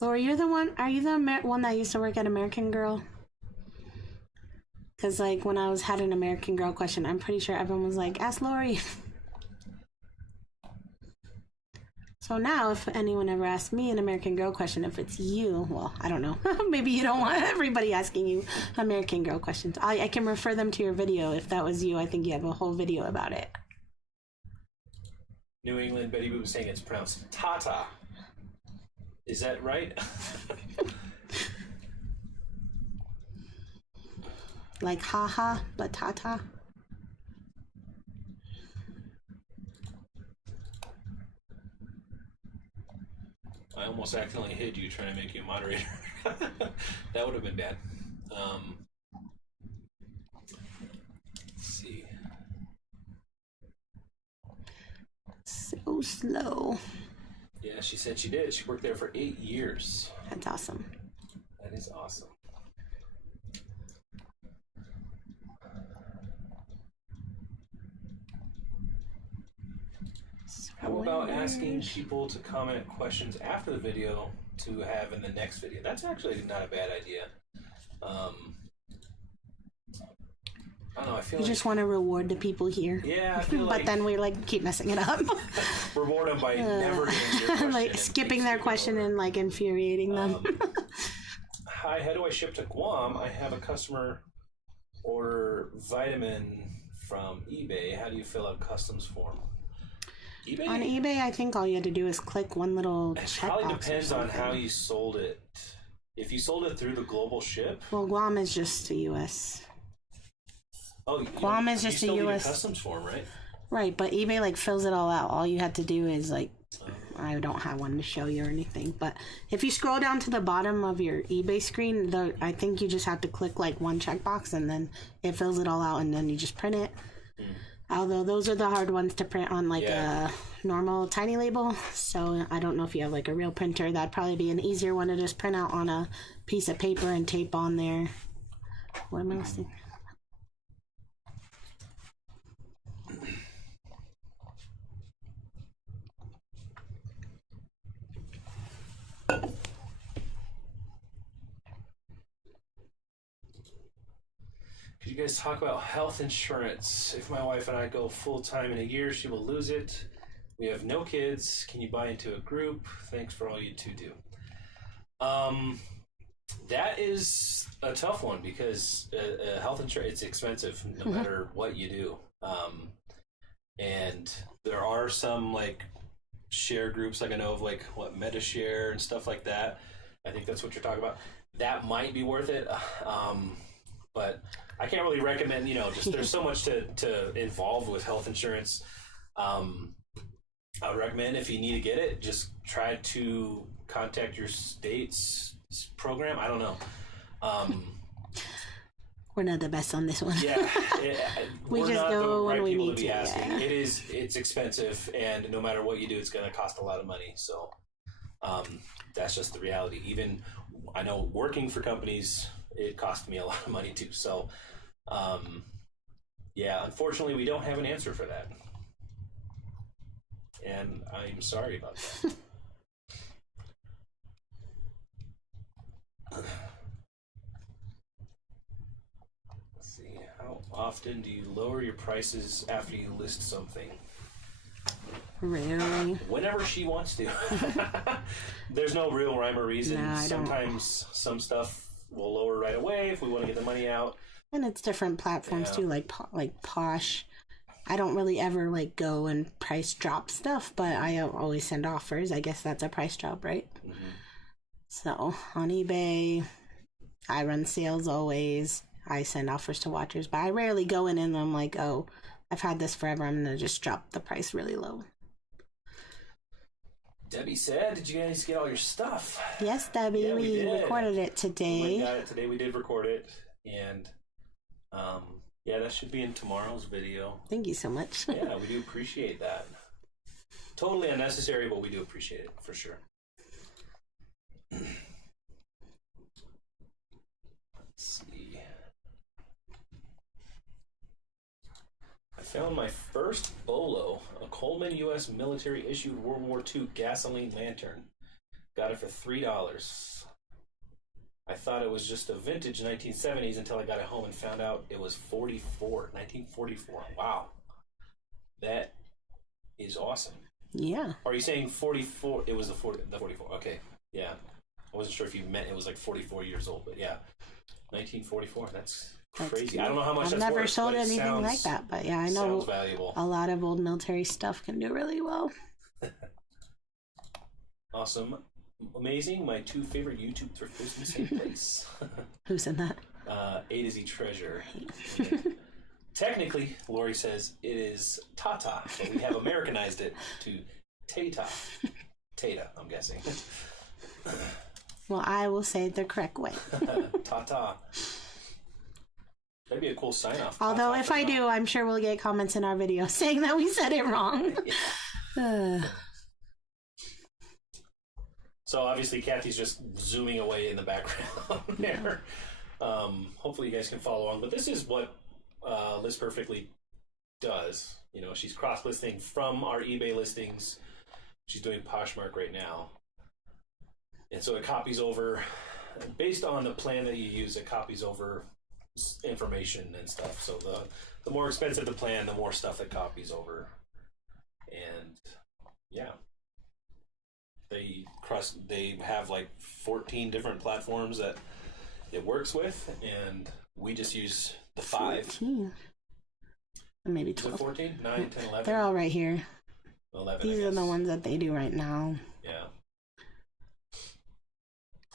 Lori, you're the one... Are you the one that used to work at American Girl? Because, like, when I had an American Girl question, I'm pretty sure everyone was like, ask Lori. So now, if anyone ever asks me an American Girl question, if it's you, well, I don't know. Maybe you don't want everybody asking you American Girl questions. I can refer them to your video. If that was you, I think you have a whole video about it. New England Betty Boop is saying it's pronounced Tata. Is that right? Like haha, but Tata. I almost accidentally hid you trying to make you a moderator. That would have been bad. Let's see. So slow. Yeah, she said she did. She worked there for 8 years. That's awesome. That is awesome. How about asking people to comment questions after the video to have in the next video? That's actually not a bad idea. I don't know, I feel You like... just want to reward the people here. Yeah, I feel But like... then we like keep messing it up. Reward them by never getting your question. Like skipping their question and like infuriating them. Hi, how do I ship to Guam? I have a customer order vitamin from eBay. How do you fill out customs form? eBay? On eBay, I think all you had to do is click one little It checkbox. probably depends on how you sold it. If you sold it through the global ship... Well, Guam is just the U.S. Oh, Guam is just you a still need U.S. a customs form, right? Right, but eBay like fills it all out. All you had to do is like, I don't have one to show you or anything, but if you scroll down to the bottom of your eBay screen, I think you just have to click like one checkbox and then it fills it all out and then you just print it. Although those are the hard ones to print on like a normal tiny label, so I don't know if you have like a real printer. That'd probably be an easier one to just print out on a piece of paper and tape on there. What am I listening? Could you guys talk about health insurance? If my wife and I go full-time in a year, she will lose it. We have no kids. Can you buy into a group? Thanks for all you two do. That is a tough one because health insurance, it's expensive no matter what you do. And there are some like share groups, like I know of like what MetaShare and stuff like that. I think that's what you're talking about. That might be worth it. But I can't really recommend, just there's so much to involve with health insurance. I would recommend if you need to get it, just try to contact your state's program. I don't know. We're not the best on this one. Yeah. We we're just not go the right when we people need to be to. asking. Yeah. It's expensive, and no matter what you do, it's going to cost a lot of money. So that's just the reality. Even I know working for companies, it cost me a lot of money too. So yeah, unfortunately, we don't have an answer for that, and I'm sorry about that. Let's see, how often do you lower your prices after you list something? Rarely. Whenever she wants to. There's no real rhyme or reason. No, I don't. Sometimes some stuff we'll lower right away if we want to get the money out. And it's different platforms too, like Posh. I don't really ever like go and price drop stuff, but I always send offers. I guess that's a price drop, right? Mm-hmm. So on eBay, I run sales always. I send offers to watchers, but I rarely go in and I'm like, oh, I've had this forever. I'm gonna just drop the price really low. Debbie said, did you guys get all your stuff? Yes, Debbie, Yeah, we recorded it today. We got it today. We did record it, and yeah, that should be in tomorrow's video. Thank you so much. Yeah, we do appreciate that. Totally unnecessary, but we do appreciate it for sure. Let's see. I found my first Bolo, a Coleman U.S. military-issued World War II gasoline lantern. Got it for $3. I thought it was just a vintage 1970s until I got it home and found out it was 1944. Wow. That is awesome. Yeah. Are you saying 44? It was the 44. Okay. Yeah. I wasn't sure if you meant it was like 44 years old, but yeah. 1944. That's crazy. I don't know how much I've that's never worth, sold but it anything like that, but yeah, I know sounds valuable. a lot of old military stuff can do really well. Awesome. Amazing. My 2 favorite YouTube thrifters in the same place. Who said that? A to Z Treasure. Technically, Lori says it is Tata, but we have Americanized it to Tata. Tata, I'm guessing. Well, I will say it the correct way. Tata. That'd be a cool sign-off. Although Tata, if I do, I'm sure we'll get comments in our video saying that we said it wrong. So obviously Kathy's just zooming away in the background there. Hopefully you guys can follow along. But this is what List Perfectly does. You know, she's cross-listing from our eBay listings. She's doing Poshmark right now. And so it copies over, based on the plan that you use, it copies over information and stuff. So the more expensive the plan, the more stuff it copies over. And yeah. They have like 14 different platforms that it works with, and we just use the 5. 14. Maybe 12. 14? 9, 10, 11? They're all right here. 11, These are the ones that they do right now. Yeah.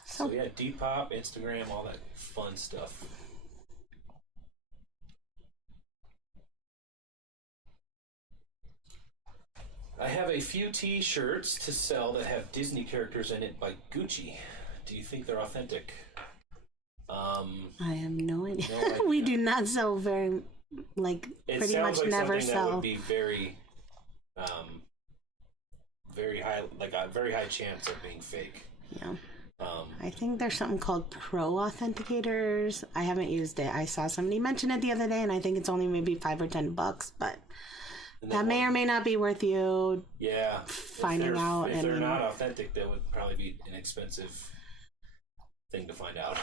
So yeah, Depop, Instagram, all that fun stuff. I have a few t-shirts to sell that have Disney characters in it by Gucci. Do you think they're authentic? I have no idea. We do not sell very, pretty much never sell. That would be very, very high, like a very high chance of being fake. Yeah. I think there's something called Pro Authenticators. I haven't used it. I saw somebody mention it the other day, and I think it's only maybe $5 or $10, but that may or may not be worth you. Yeah. Finding out. If they're not authentic, that would probably be an expensive thing to find out.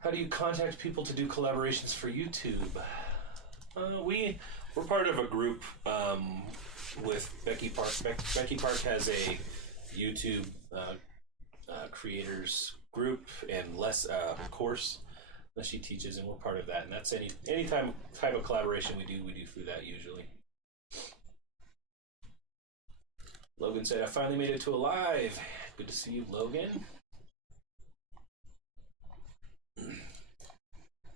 How do you contact people to do collaborations for YouTube? We're part of a group with Becky Park. Becky Park has a YouTube creators group and course that she teaches, and we're part of that. And that's any type of collaboration we do through that usually. Logan said, "I finally made it to a live." Good to see you, Logan.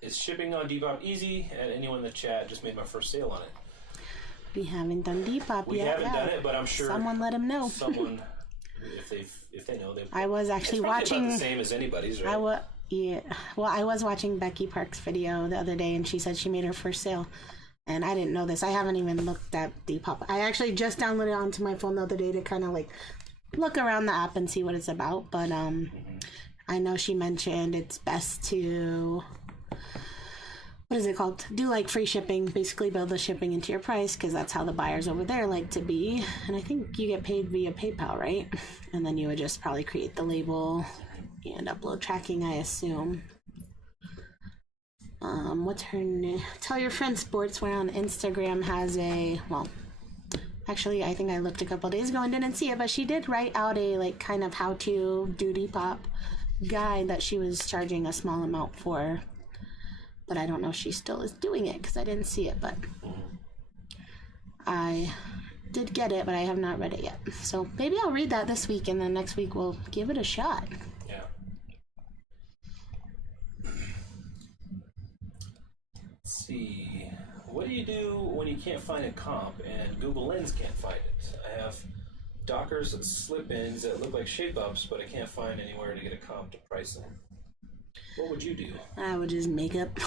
Is shipping on Depop easy? And anyone in the chat just made my first sale on it. We haven't done Depop yet. We haven't done it, but I'm sure someone let them know. Someone, if they know, they. I was actually watching. About the same as anybody's, right? I was watching Becky Park's video the other day, and she said she made her first sale. And I didn't know this. I haven't even looked at Depop. I actually just downloaded it onto my phone the other day to kind of look around the app and see what it's about. But I know she mentioned it's best to, what is it called? Do free shipping, basically build the shipping into your price, because that's how the buyers over there like to be. And I think you get paid via PayPal, right? And then you would just probably create the label and upload tracking, I assume. What's her name? Tell Your Friend Sportswear on Instagram has actually, I think I looked a couple days ago and didn't see it, but she did write out a kind of how to do Depop guide that she was charging a small amount for. But I don't know if she still is doing it because I didn't see it, but I did get it, but I have not read it yet. So maybe I'll read that this week, and then next week we'll give it a shot. Yeah. Let's see. What do you do when you can't find a comp and Google Lens can't find it? I have Dockers slip-ins that look like shape-ups, but I can't find anywhere to get a comp to price them. What would you do? I would just make up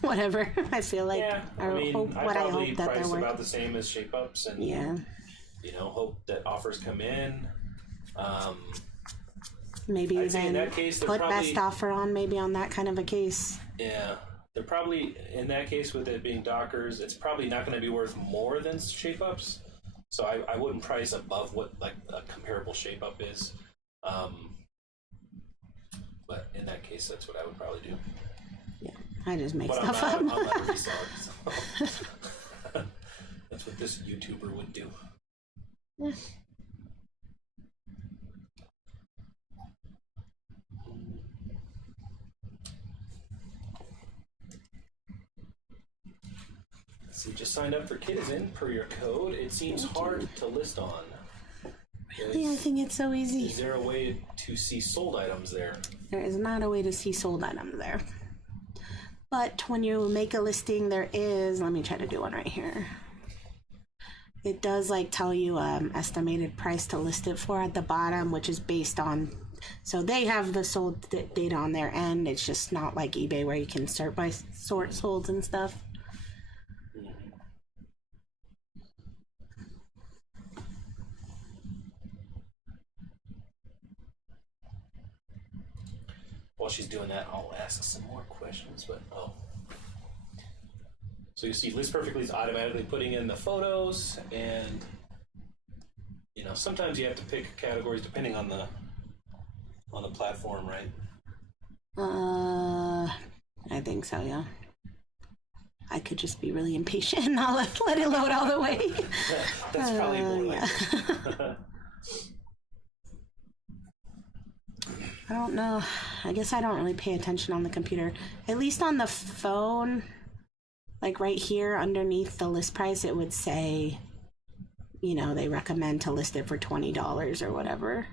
whatever I feel like. Yeah, I hope that price they're about the same as shape-ups, and hope that offers come in. Maybe I'd say even in that case, put best offer on maybe on that kind of a case. Yeah, they're probably, in that case with it being Dockers, it's probably not going to be worth more than shape-ups. So I wouldn't price above what a comparable shape-up is. But in that case, that's what I would probably do. Yeah, I just make stuff up. I'm not a reseller, so that's what this YouTuber would do. Yeah. So you just signed up for Citizen per your code. It seems hard to list on. Really, I think it's so easy. Is there a way to see sold items there? There is not a way to see sold items there. But when you make a listing, there is, let me try to do one right here. It does like tell you estimated price to list it for at the bottom, which is based on, so they have the sold data on their end. It's just not like eBay where you can sort by solds and stuff. While she's doing that, I'll ask some more questions, but so you see List Perfectly is automatically putting in the photos, and sometimes you have to pick categories depending on the platform, right? I think so, yeah. I could just be really impatient and not let it load all the way. That's probably more like it. I don't know. I guess I don't really pay attention on the computer. At least on the phone, like right here underneath the list price, it would say, they recommend to list it for $20 or whatever.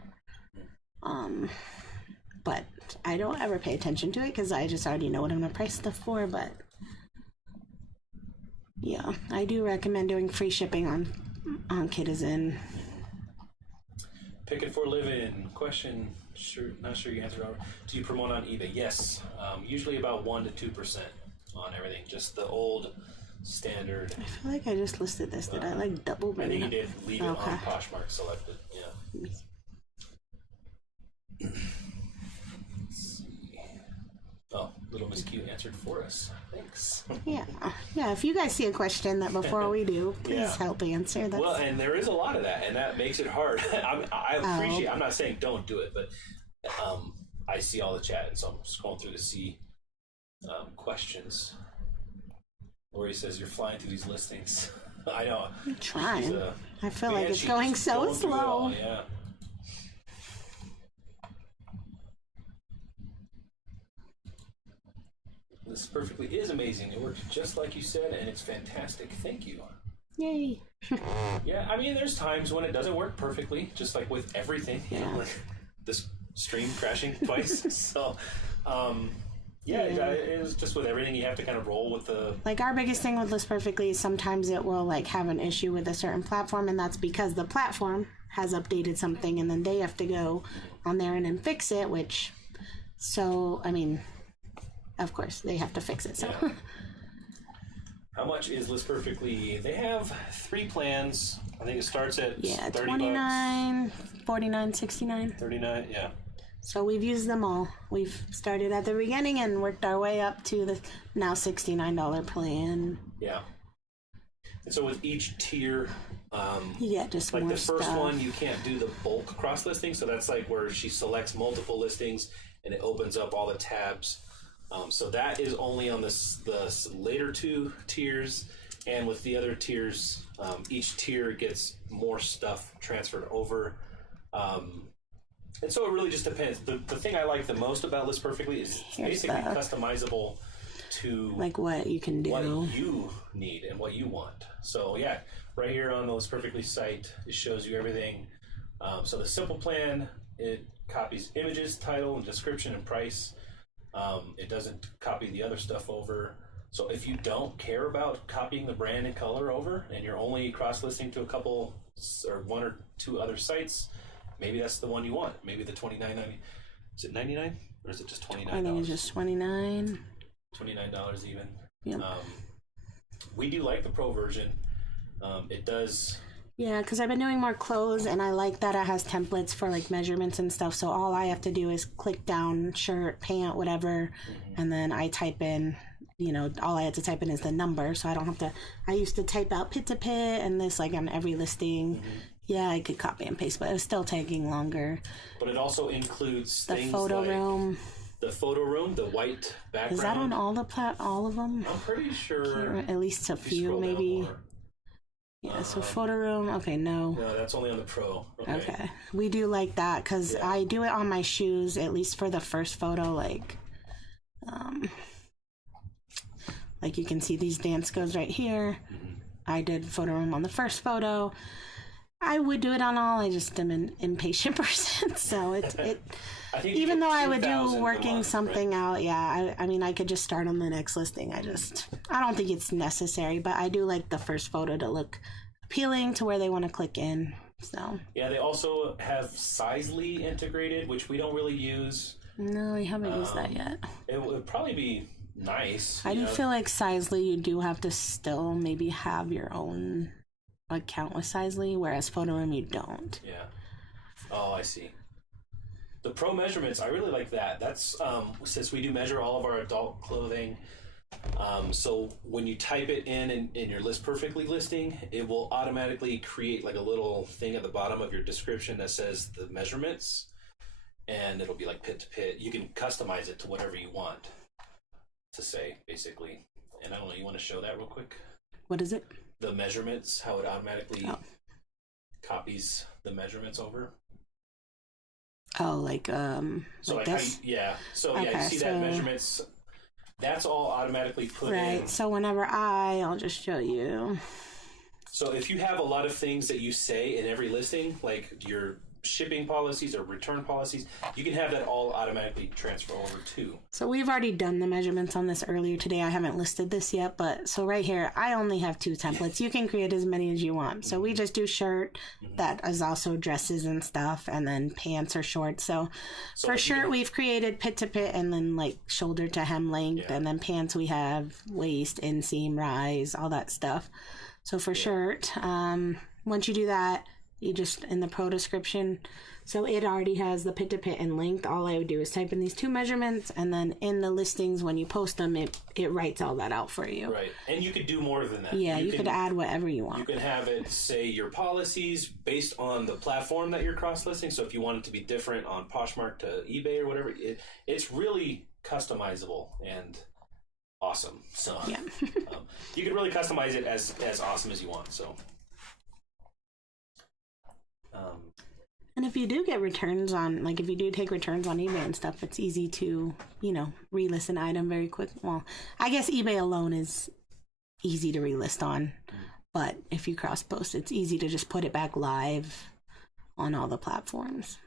But I don't ever pay attention to it because I just already know what I'm going to price stuff for. But yeah, I do recommend doing free shipping on Citizen. Pick it for a living. Question. Sure, not sure you answered, Robert. Do you promote on eBay? Yes, usually about 1% to 2% on everything. Just the old standard. I feel like I just listed this. Did I double bring I think it you up? did leave it on Poshmark selected. Yeah. Let's see. Oh, little Miss Q answered for us. Thanks. Yeah. If you guys see a question that before we do, please help answer. Well, and there is a lot of that, and that makes it hard. I appreciate. I'm not saying don't do it, but I see all the chat, and so I'm scrolling through to see questions. Lori says you're flying through these listings. I know. I'm trying. I feel like it's going so slow. Yeah. This Perfectly is amazing. It works just like you said, and it's fantastic. Thank you. Yay. Yeah, I mean, there's times when it doesn't work perfectly, just like with everything. Like this stream crashing twice. So, it is just with everything. You have to kind of roll with the. Like our biggest thing with List Perfectly is sometimes it will have an issue with a certain platform, and that's because the platform has updated something, and then they have to go on there and then fix it. Of course, they have to fix it. So, how much is List Perfectly? They have 3 plans. I think it starts at $30. $29, $49, $69. $39, yeah. So we've used them all. We've started at the beginning and worked our way up to the now $69 plan. Yeah. And so with each tier, just like more the first stuff. one, you can't do the bulk cross listing. So that's like where she selects multiple listings and it opens up all the tabs. So that is only on the later 2 tiers, and with the other tiers, each tier gets more stuff transferred over. And so it really just depends. The thing I like the most about List Perfectly is basically customizable to like what you can do, what you need, and what you want. So right here on the List Perfectly site, it shows you everything. So the simple plan, it copies images, title, and description, and price. It doesn't copy the other stuff over. So if you don't care about copying the brand and color over, and you're only cross-listing to a couple or 1 or 2 other sites, maybe that's the one you want. Maybe the $29.90. Is it $99 or is it just $29? I think it's just $29. $29 even. Yep. We do like the Pro version. It does. Yeah, because I've been doing more clothes, and I like that it has templates for measurements and stuff. So all I have to do is click down shirt, pant, whatever, and then I type in. All I had to type in is the number, so I don't have to. I used to type out pit to pit and this on every listing. Yeah, I could copy and paste, but it was still taking longer. But it also includes the things photo room. The photo room, the white background. Is that on all of them? I'm pretty sure. At least a few, maybe. Yeah, so photo room. Okay, no. No, that's only on the Pro. Okay. We do like that because I do it on my shoes, at least for the first photo. Like you can see these dance goes right here. I did photo room on the first photo. I would do it on all. I just am an impatient person, so it even though I would do working something out, I mean, I could just start on the next listing. I don't think it's necessary, but I do like the first photo to look appealing to where they want to click in. So yeah, they also have Sizely integrated, which we don't really use. No, we haven't used that yet. It would probably be nice. I do feel like Sizely, you do have to still maybe have your own account with Sizely, whereas Photo Room you don't. Yeah. Oh, I see. The Pro measurements, I really like that. That's since we do measure all of our adult clothing. So when you type it in your List Perfectly listing, it will automatically create like a little thing at the bottom of your description that says the measurements, and it'll be like pit to pit. You can customize it to whatever you want to say, basically. And I don't know, you want to show that real quick? What is it? The measurements, how it automatically copies the measurements over. Oh, like so like like this? you see that measurements. That's all automatically put in. Right. So whenever I'll just show you. So if you have a lot of things that you say in every listing, like your shipping policies or return policies, you can have that all automatically transfer over too. So we've already done the measurements on this earlier today. I haven't listed this yet, but so right here, I only have 2 templates. You can create as many as you want. So we just do shirt, that is also dresses and stuff, and then pants or shorts. So for shirt, we've created pit to pit and then like shoulder to hem length, and then pants we have waist, inseam, rise, all that stuff. So for shirt, once you do that, you just, in the Pro description, so it already has the pit to pit and length. All I would do is type in these 2 measurements, and then in the listings, when you post them, it writes all that out for you. Right. And you could do more than that. Yeah, you could add whatever you want. You can have it say your policies based on the platform that you're cross-listing. So if you want it to be different on Poshmark to eBay or whatever, it's really customizable and awesome. So you can really customize it as awesome as you want. So. And if you do get returns on, like if you do take returns on eBay and stuff, it's easy to, relist an item very quick. Well, I guess eBay alone is easy to relist on, but if you cross post, it's easy to just put it back live on all the platforms.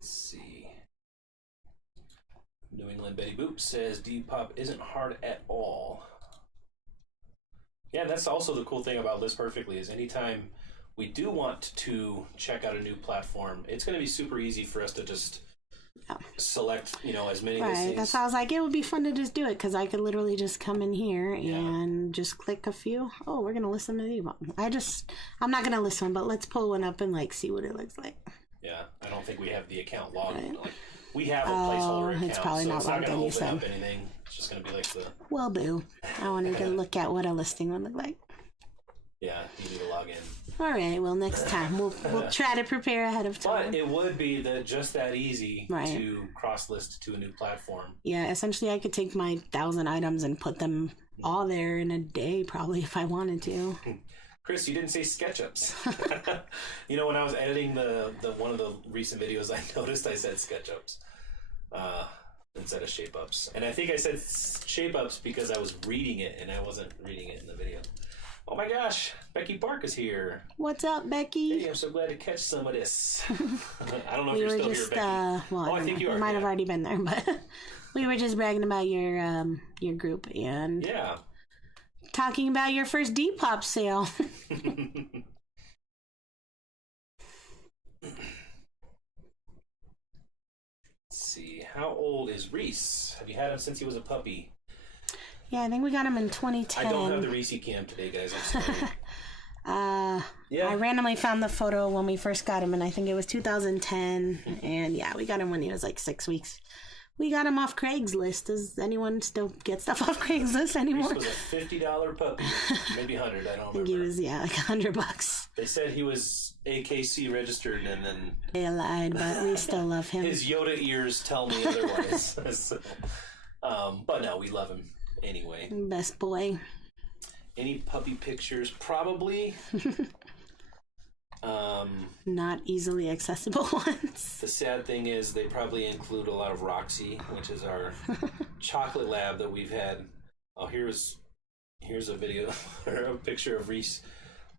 Let's see. New England Betty Boop says Depop isn't hard at all. Yeah, that's also the cool thing about List Perfectly is anytime we do want to check out a new platform, it's going to be super easy for us to just select, as many listings. Right, that's why I was like, it would be fun to just do it because I could literally just come in here and just click a few. Oh, we're going to listen to these. I'm not going to list one, but let's pull one up and see what it looks like. Yeah, I don't think we have the account logged. Right. We have a placeholder account, it's probably not logged in, you said. Up anything. It's just going to be like the... Well, boo. I wanted to look at what a listing would look like. Yeah, you need to log in. All right, well, next time. We'll try to prepare ahead of time. But it would be just that easy to cross-list to a new platform. Yeah, essentially I could take my 1,000 items and put them all there in a day, probably, if I wanted to. Chris, you didn't say SketchUps. When I was editing the one of the recent videos, I noticed I said SketchUps instead of ShapeUps. And I think I said ShapeUps because I was reading it, and I wasn't reading it in the video. Oh my gosh, Becky Park is here. What's up, Becky? Hey, I'm so glad to catch some of this. I don't know if we you're were still just, here, Becky. I think you are. You might have already been there, but we were just bragging about your group and talking about your first Depop sale. Let's see. How old is Reese? Have you had him since he was a puppy? Yeah, I think we got him in 2010. I don't have the Reese cam today, guys. I'm sorry. I randomly found the photo when we first got him, and I think it was 2010. And we got him when he was like 6 weeks. We got him off Craigslist. Does anyone still get stuff off Craigslist anymore? Reese was a $50 puppy, maybe 100. I don't remember. I think he was like $100. They said he was AKC registered, and then they lied, but we still love him. His Yoda ears tell me otherwise. But no, we love him. Anyway. Best boy. Any puppy pictures? Probably. Not easily accessible ones. The sad thing is they probably include a lot of Roxy, which is our chocolate lab that we've had. Oh, here's a video or a picture of Reese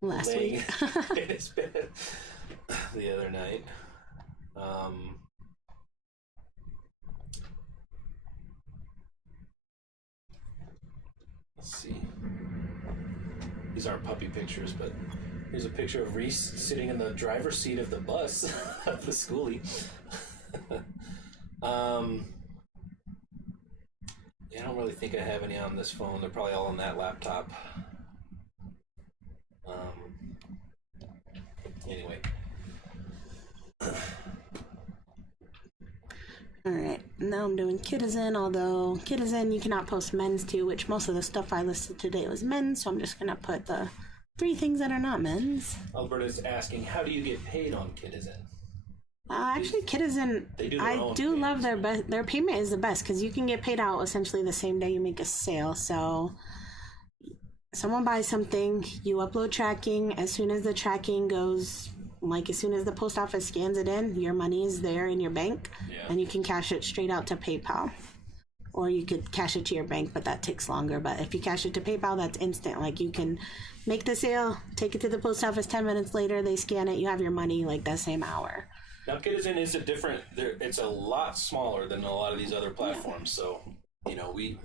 Last laying week. in his bed the other night. Let's see. These aren't puppy pictures, but here's a picture of Reese sitting in the driver's seat of the bus of the schoolie. I don't really think I have any on this phone. They're probably all on that laptop. Anyway. Alright, now I'm doing Kitizen, although Kitizen you cannot post men's to, which most of the stuff I listed today was men's, so I'm just going to put the 3 things that are not men's. Alberta's asking, how do you get paid on Kitizen? Actually, Kitizen, I do love their payment is the best, because you can get paid out essentially the same day you make a sale, so someone buys something, you upload tracking, as soon as the tracking goes, like as soon as the post office scans it in, your money is there in your bank, and you can cash it straight out to PayPal. Or you could cash it to your bank, but that takes longer. But if you cash it to PayPal, that's instant. Like you can make the sale, take it to the post office 10 minutes later, they scan it, you have your money like that same hour. Now Kitizen is it's a lot smaller than a lot of these other platforms, so you know, we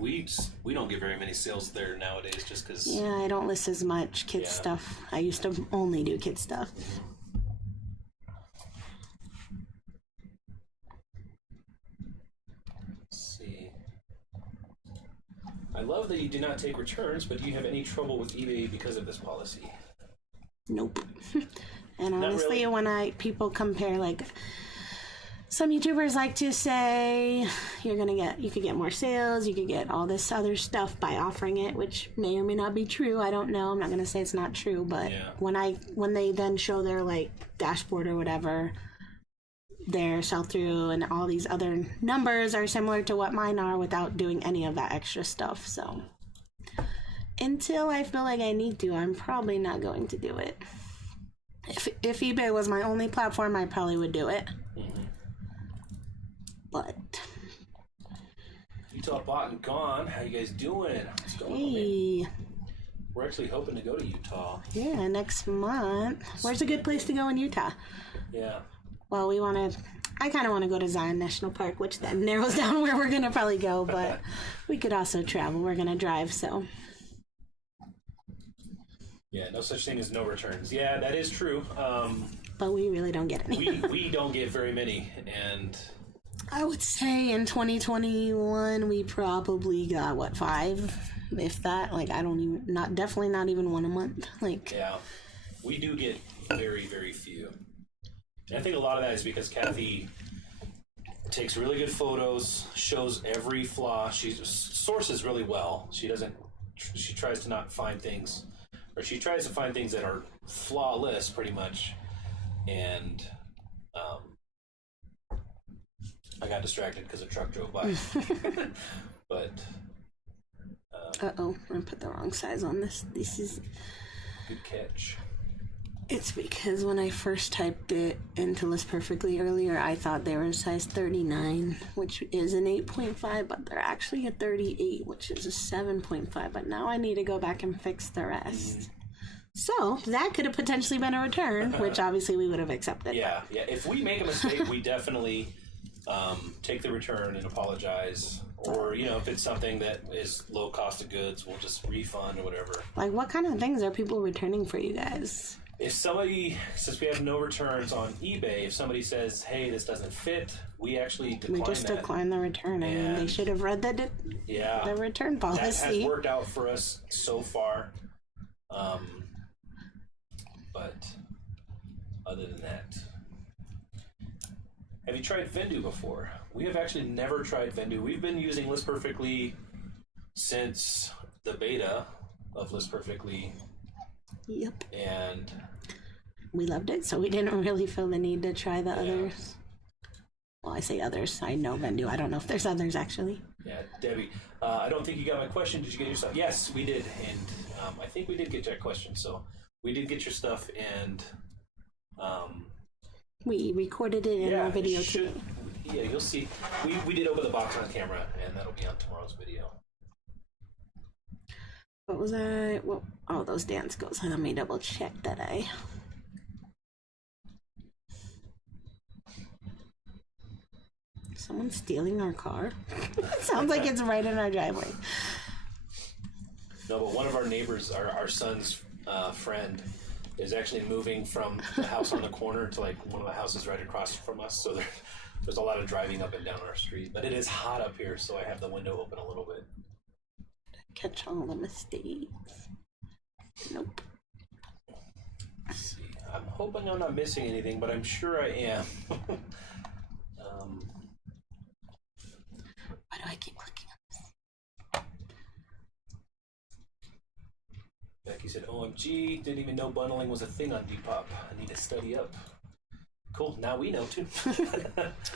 don't get very many sales there nowadays just because. Yeah, I don't list as much kids stuff. I used to only do kids stuff. Let's see. I love that you do not take returns, but do you have any trouble with eBay because of this policy? Nope. And honestly, really. when people compare, like, some YouTubers like to say you could get more sales, you could get all this other stuff by offering it, which may or may not be true. I don't know. I'm not gonna say it's not true, but when they then show their like dashboard or whatever, their sell through and all these other numbers are similar to what mine are without doing any of that extra stuff. So until I feel like I need to, I'm probably not going to do it. If eBay was my only platform, I probably would do it. Mm-hmm. But Utah bought and gone. How you guys doing? What's going on, man? We're actually hoping to go to Utah. Yeah, next month. Where's a good place to go in Utah? Yeah. Well, I kind of want to go to Zion National Park, which then narrows down where we're going to probably go, but we could also travel. We're going to drive, so. Yeah, no such thing as no returns. Yeah, that is true. But we really don't get any. we don't get very many, and I would say in 2021 we probably got 5, if that. Like definitely not even 1 a month. Like yeah, we do get very, very few. And I think a lot of that is because Kathy takes really good photos, shows every flaw. She sources really well. She tries to not find things. Or she tries to find things that are flawless, pretty much. And I got distracted because a truck drove by. But uh-oh, I put the wrong size on this. This is good catch. It's because when I first typed it into List Perfectly earlier, I thought they were size 39, which is an 8.5, but they're actually a 38, which is a 7.5. But now I need to go back and fix the rest. So that could have potentially been a return, which obviously we would have accepted. Yeah. If we make a mistake, we definitely take the return and apologize. Or, if it's something that is low cost of goods, we'll just refund or whatever. Like, what kind of things are people returning for you guys? If somebody, since we have no returns on eBay, if somebody says, hey, this doesn't fit, we actually decline that. We just decline the return. I mean, they should have read the return policy. That has worked out for us so far. But other than that, have you tried Vendu before? We have actually never tried Vendu. We've been using List Perfectly since the beta of List Perfectly. Yep. And we loved it, so we didn't really feel the need to try the others. Well, I say others. I know Vendu. I don't know if there's others, actually. Yeah, Debbie, I don't think you got my question. Did you get your stuff? Yes, we did, and I think we did get your question. So we did get your stuff, and we recorded it in our video too. Yeah, you'll see. We did open the box on camera, and that'll be on tomorrow's video. What was I? Well, oh, those dance goes. Let me double check that I. Someone's stealing our car. It sounds like it's right in our driveway. No, but one of our neighbors, our son's friend, is actually moving from the house on the corner to like one of the houses right across from us. So there's a lot of driving up and down our street. But it is hot up here, so I have the window open a little bit. Catch all the mistakes. Nope. Let's see. I'm hoping I'm not missing anything, but I'm sure I am. Why do I keep clicking on this? Becky said, OMG, didn't even know bundling was a thing on Depop. I need to study up. Cool, now we know too. Let's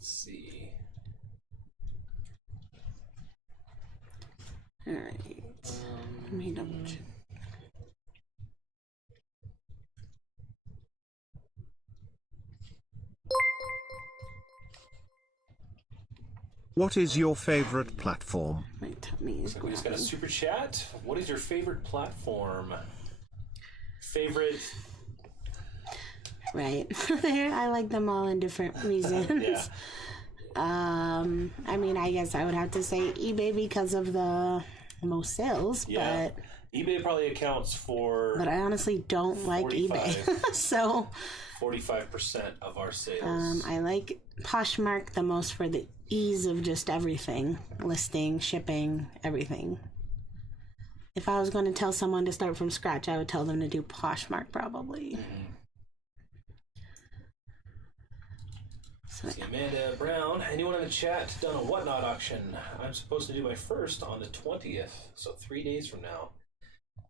see. Alright. Let me double check. What is your favorite platform? My tummy is We just got a super chat. What is your favorite platform? Favorite? Right. I like them all in different reasons. Yeah. I mean, I guess I would have to say eBay because of the most sales, Yeah. But eBay probably accounts for. But I honestly don't like eBay. So 45% of our sales. I like Poshmark the most for the ease of just everything. Listing, shipping, everything. If I was going to tell someone to start from scratch, I would tell them to do Poshmark probably. Mm-hmm. So, Amanda Brown, anyone in the chat done a Whatnot auction? I'm supposed to do my first on the 20th, so 3 days from now.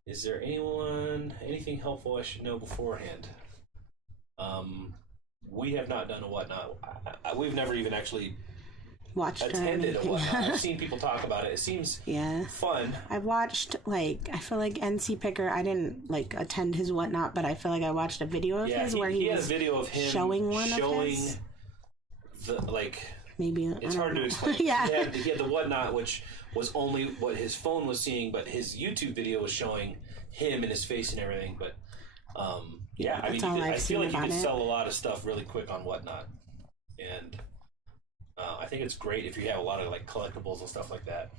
Is there anything helpful I should know beforehand? We have not done a Whatnot. We've never even actually attended a Whatnot. I've seen people talk about it. It seems fun. I've watched, I feel like NC Picker, I didn't, attend his Whatnot, but I feel like I watched a video of his where he has a video of him showing one of his. Maybe it's hard to explain. Yeah. He had the Whatnot, which was only what his phone was seeing, but his YouTube video was showing him and his face and everything. But I mean, I feel like you can sell a lot of stuff really quick on Whatnot, and I think it's great if you have a lot of collectibles and stuff like that,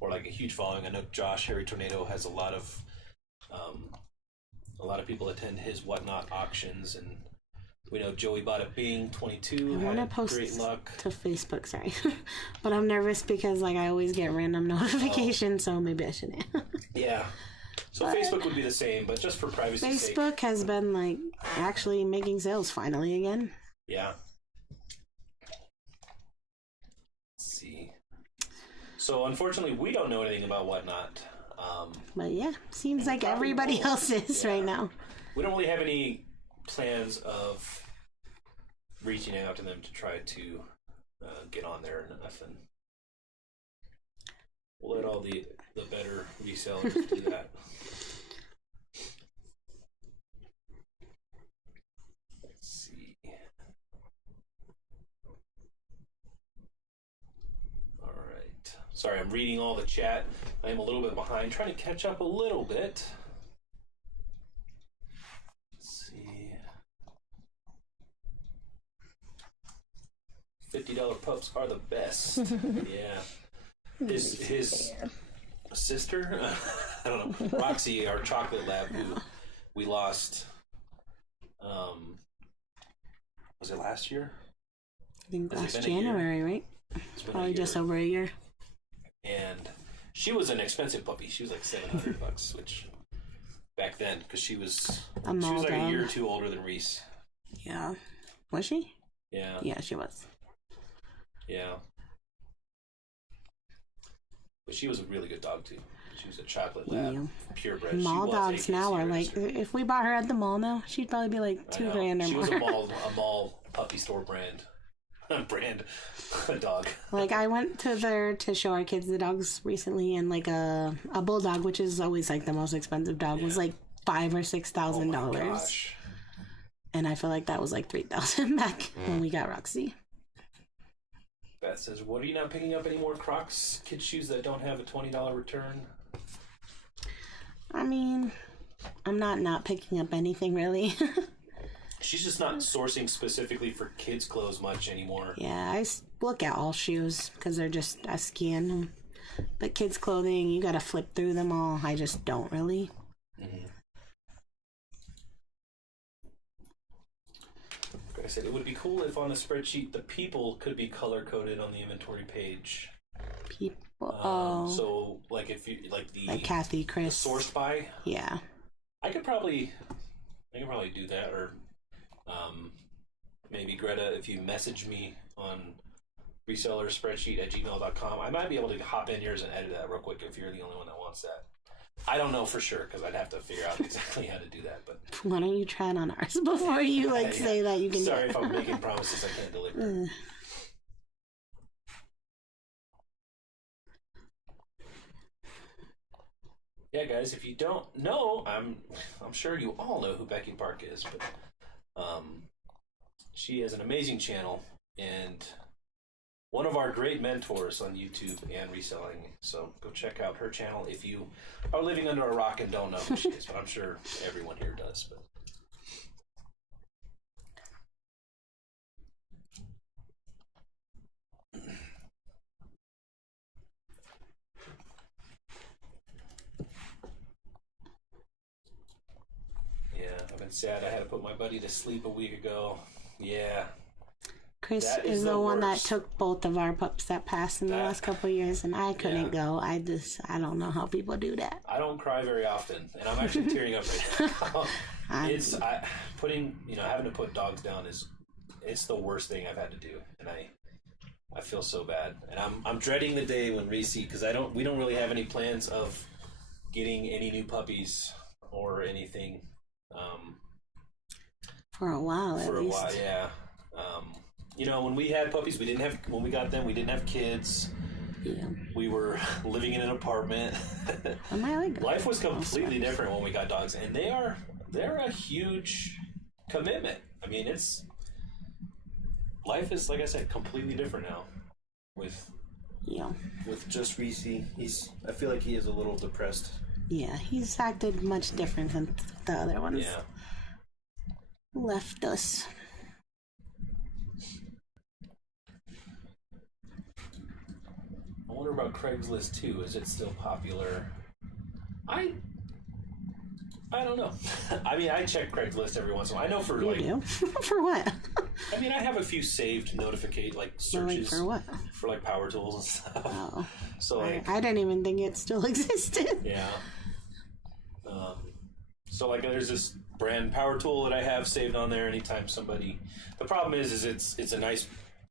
or a huge following. I know Josh Harry Tornado has a lot of people attend his Whatnot auctions, and we know Joey bought a Bing 22. I want to post great luck to Facebook, sorry, but I'm nervous because I always get random notifications, so maybe I shouldn't. Yeah. So Facebook would be the same, but just for privacy's sake. Facebook has been actually making sales finally again. Yeah. Let's see. So unfortunately, we don't know anything about Whatnot. But yeah, seems like everybody else is right now. We don't really have any plans of reaching out to them to try to get on there or nothing. We'll let all the better resellers do that. Let's see. All right. Sorry, I'm reading all the chat. I am a little bit behind, trying to catch up a little bit. Let's see. $50 pups are the best. Yeah. His sister, I don't know, Roxy, our chocolate lab, who we lost, was it last year? I think last January, right? Probably just over a year. And she was an expensive puppy. She was like $700, which back then, because she was a year or two older than Reese. Yeah. Was she? Yeah. Yeah, she was. Yeah. But she was a really good dog too. She was a chocolate lab, Yeah. purebred. Mall She was dogs a now are KC like, registered. if we bought her at the mall now, she'd probably be like I know. $2,000 or She more. was a mall puppy store brand dog. Like, I went to there to show our kids the dogs recently, and like a bulldog, which is always like the most expensive dog, was like $5,000 or $6,000. Gosh. And I feel like that was like $3,000 back when we got Roxy. Beth says, "What, are you not picking up any more Crocs kid shoes that don't have a $20 return?" I mean, I'm not picking up anything really. She's just not sourcing specifically for kids' clothes much anymore. Yeah, I look at all shoes because they're just, I scan them. But kids' clothing, you gotta flip through them all. I just don't really. Mm-hmm. Like I said, it would be cool if on a spreadsheet the people could be color-coded on the inventory page. People, So, like if you, like Kathy, Chris. Source by, Yeah. I could probably do that, or maybe Greta, if you message me on resellerspreadsheet@gmail.com, I might be able to hop in yours and edit that real quick if you're the only one that wants that. I don't know for sure because I'd have to figure out exactly how to do that. But why don't you try it on ours before you say that you can? Sorry if I'm making promises I can't deliver. Yeah, guys, if you don't know, I'm sure you all know who Becky Park is, but she has an amazing channel and one of our great mentors on YouTube and reselling. So go check out her channel if you are living under a rock and don't know who she is, but I'm sure everyone here does. But yeah, I've been sad. I had to put my buddy to sleep a week ago. Yeah. Chris That is is the the one that worst. took both of our pups that passed in the last couple of years, and I couldn't go. I don't know how people do that. I don't cry very often, and I'm actually tearing up right now. Having to put dogs down it's the worst thing I've had to do, and I feel so bad, and I'm dreading the day when Reese, because we don't really have any plans of getting any new puppies or anything. For a while, at least. Yeah. When we had puppies, when we got them, we didn't have kids. Yeah. We were living in an apartment. Life was completely different when we got dogs, and they're a huge commitment. I mean, life is, like I said, completely different now with just Reese. I feel like he is a little depressed. Yeah, he's acted much different than the other ones. Yeah. Left us. I wonder about Craigslist too. Is it still popular? I don't know. I mean, I check Craigslist every once in a while. I know for You do? For what? I mean, I have a few saved searches For what? for like power tools and stuff. Oh. So I didn't even think it still existed. Yeah. So there's this brand power tool that I have saved on there anytime somebody. The problem is it's a nice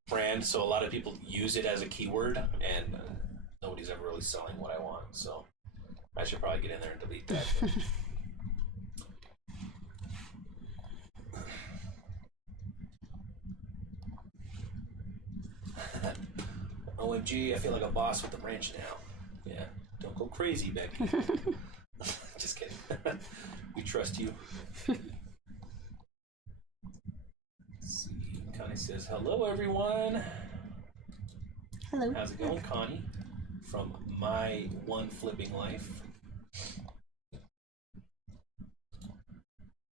brand, so a lot of people use it as a keyword, and nobody's ever really selling what I want. So I should probably get in there and delete that. OMG, I feel like a boss with the branch now. Yeah, don't go crazy, Becky. Just kidding. We trust you. Let's see, Connie says, hello, everyone. Hello. How's it going, Connie? From My One Flipping Life.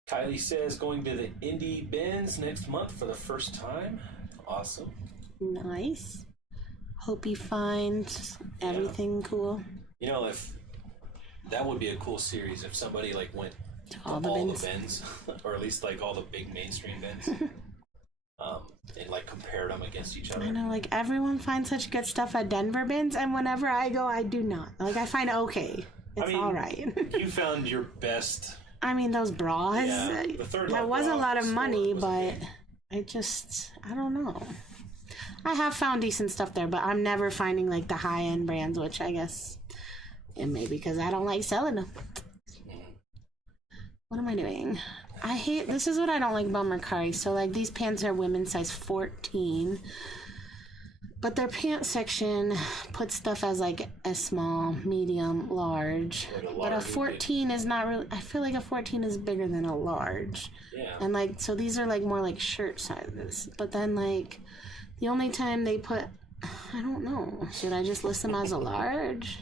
Kylie says, going to the Indie Bins next month for the first time. Awesome. Nice. Hope you find everything cool. If that would be a cool series if somebody went to all the bins, or at least all the big mainstream bins, and compared them against each other. I know, everyone finds such good stuff at Denver bins, and whenever I go, I do not. I find okay. It's all right. You found your best. I mean, those bras. Yeah, the third that was a lot of money, but I I don't know. I have found decent stuff there, but I'm never finding the high-end brands, which I guess It may be because I don't like selling them. What am I doing? I hate, this is what I don't like about Mercari. So like these pants are women's size 14. But their pants section puts stuff as like a small, medium, large. But a 14 is not really, I feel like a 14 is bigger than a large. Yeah. And like, so these are like more like shirt sizes. But then like, the only time they put, I don't know, should I just list them as a large?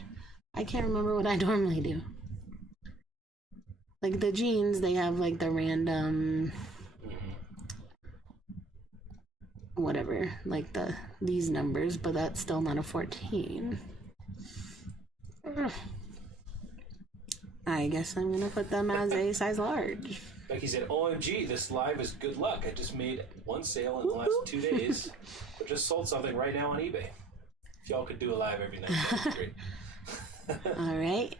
I can't remember what I normally do. Like the jeans, they have like the random, whatever, like these numbers, but that's still not a 14. Ugh. I guess I'm gonna put them as a size large. Becky said, OMG, this live is good luck. I just made one sale in the last 2 days, but just sold something right now on eBay. If y'all could do a live every night, that'd be great. All right.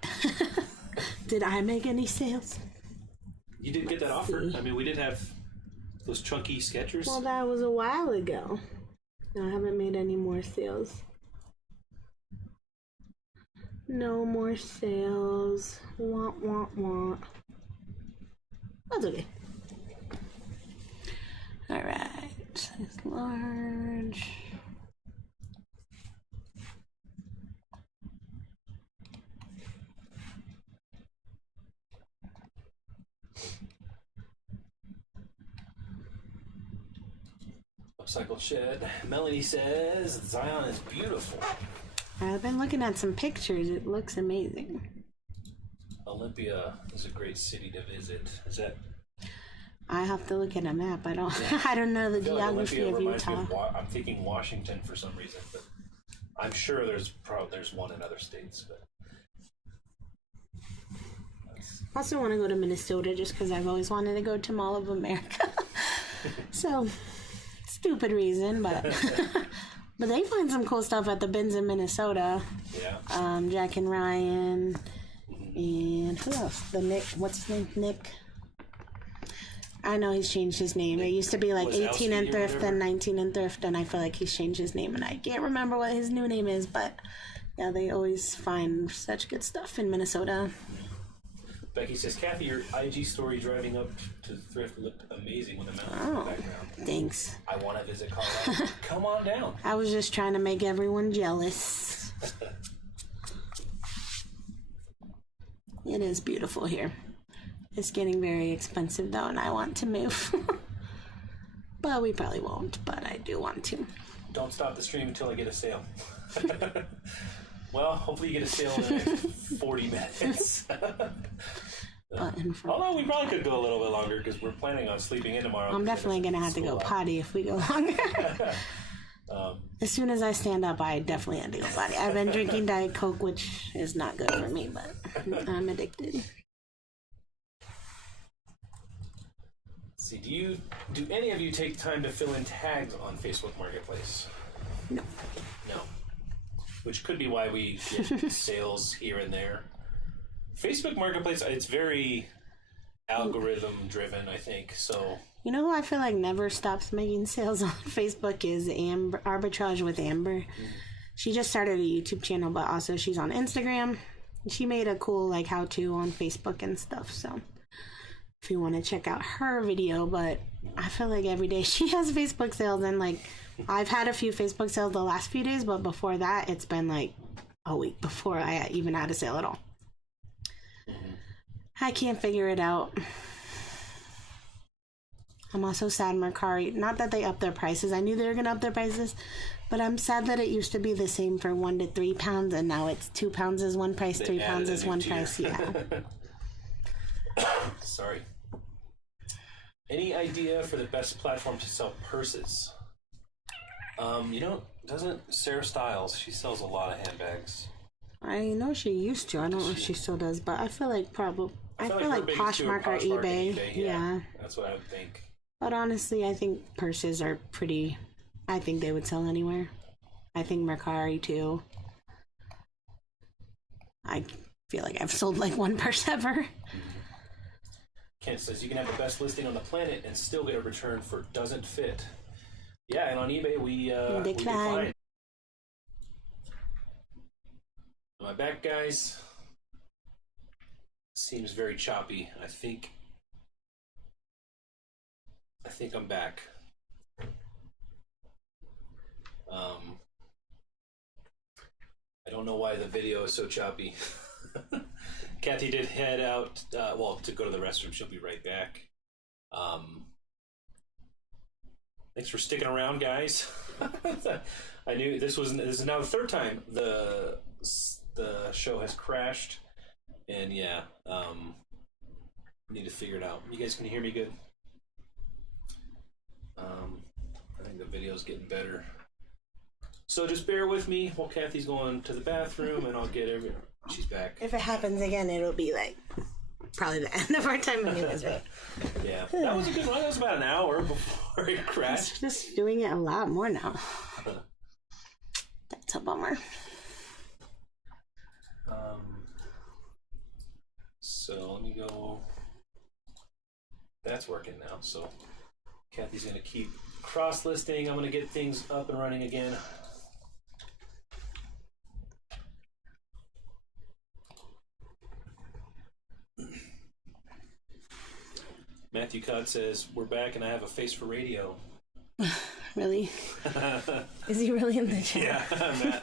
Did I make any sales? You did get that offer. I mean, we did have those chunky Skechers. Well, that was a while ago. I haven't made any more sales. No more sales. Want, want. That's okay. Alright. Size large. Upcycle Shed. Melanie says, Zion is beautiful. I've been looking at some pictures. It looks amazing. Olympia is a great city to visit. Is that? I have to look at a map. I don't. I don't know the I feel like geography Olympia of reminds me Utah. of I'm thinking Washington for some reason, but I'm sure there's one in other states. But I also want to go to Minnesota just because I've always wanted to go to Mall of America. So, stupid reason, but but they find some cool stuff at the bins in Minnesota. yeah. Jack and Ryan, and who else? The Nick. What's his name? Nick. I know he's changed his name. It used to be like 18 and Thrift and 19 and Thrift, and I feel like he's changed his name, and I can't remember what his new name is, but yeah, they always find such good stuff in Minnesota. Becky says, Kathy, your IG story driving up to Thrift looked amazing with the mountains in the background. Thanks. I want to visit Colorado. Come on down. I was just trying to make everyone jealous. It is beautiful here. It's getting very expensive though, and I want to move. But we probably won't, but I do want to. Don't stop the stream until I get a sale. Well, hopefully you get a sale in the next 40 minutes. Although we probably could go a little bit longer because we're planning on sleeping in tomorrow. I'm definitely going to have to go potty if we go longer. As soon as I stand up, I definitely have to go potty. I've been drinking Diet Coke, which is not good for me, but I'm addicted. See, do any of you take time to fill in tags on Facebook Marketplace? No. No. Which could be why we get sales here and there. Facebook Marketplace, it's very algorithm driven, I think. So you know who I feel like never stops making sales on Facebook is Amber, Arbitrage with Amber. Mm-hmm. She just started a YouTube channel, but also she's on Instagram. She made a cool like how-to on Facebook and stuff, so if you want to check out her video. But I feel like every day she has Facebook sales, and like I've had a few Facebook sales the last few days, but before that it's been like a week before I even had a sale at all. I can't figure it out. I'm also sad Mercari, not that they upped their prices. I knew they were going to up their prices, but I'm sad that it used to be the same for 1 to 3 pounds, and now it's 2 pounds is one price, 3 pounds is one price. Yeah. Sorry. Any idea for the best platform to sell purses? Doesn't Sarah Stiles, she sells a lot of handbags. I know she used to. I don't know if she still does, but I feel like I feel like Poshmark or eBay. Yeah. That's what I would think. But honestly, I think purses are pretty. I think they would sell anywhere. I think Mercari too. I feel like I've sold like one purse ever. Kent says you can have the best listing on the planet and still get a return for doesn't fit. Yeah, and on eBay we decline. My back, guys. seems very choppy. I think I'm back. I don't know why the video is so choppy. Kathy did head out, to go to the restroom. She'll be right back. Thanks for sticking around, guys. I knew this is now the third time the show has crashed, and yeah, need to figure it out. You guys can hear me good? I think the video's getting better. So just bear with me while Kathy's going to the bathroom, and I'll get everything. She's back. If it happens again, it'll be like probably the end of our time anyways, right? Yeah, that was a good one. That was about an hour before it crashed. Just doing it a lot more now. That's a bummer. So let me go. That's working now. So Kathy's gonna keep cross-listing. I'm gonna get things up and running again. Matthew Cott says, we're back and I have a face for radio. Really? Is he really in the chat? Yeah, Matt.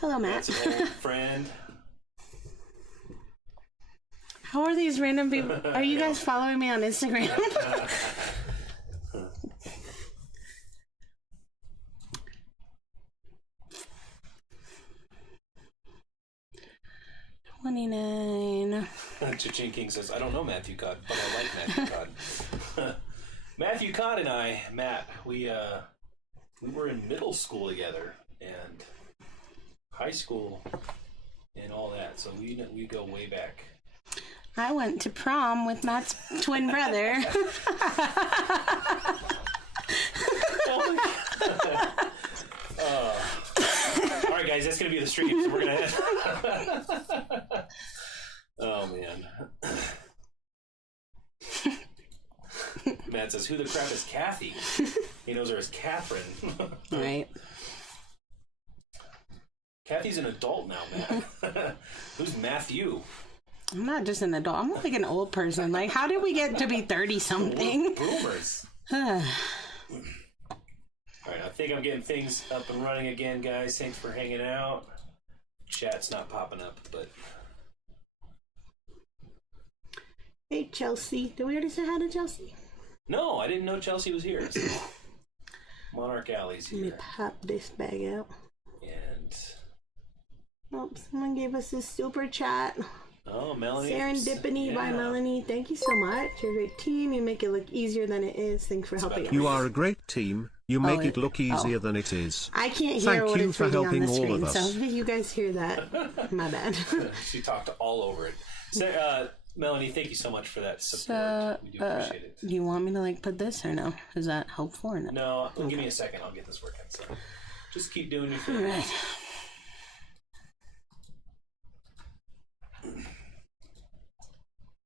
Hello, Matt. That's an old friend. How are these random people? Are you guys following me on Instagram? $29. Cha-Ching King says, I don't know Matthew Cott, but I like Matthew Cott. Matthew Cott and I, Matt, we were in middle school together and high school and all that, so we go way back. I went to prom with Matt's twin brother. All right, guys, that's gonna be the stream. So we're gonna head. Oh man. Matt says, "Who the crap is Kathy?" He knows her as Catherine. Right. Kathy's an adult now, Matt. Who's Matthew? I'm not just an adult. I'm like an old person. Like, how did we get to be 30-something? Boomers. All right, I think I'm getting things up and running again, guys. Thanks for hanging out. Chat's not popping up, but... Hey, Chelsea. Did we already say hi to Chelsea? No, I didn't know Chelsea was here. So Monarch Alley's here. Let me pop this bag out. And... Oh, someone gave us this super chat. Oh, Melanie. Serendipity by Melanie. Thank you so much. You're a great team. You make it look easier than it is. Thanks for helping us. You are a great team. You make it look easier than it is. I can't hear Thank what you it's for reading on helping the all screen, of us. so if you guys hear that, my bad. She talked all over it. So, Melanie, thank you so much for that support. We do appreciate it. Do you want me to like put this or no? Is that helpful or no? No, give me a second. I'll get this working. So just keep doing your thing. All right.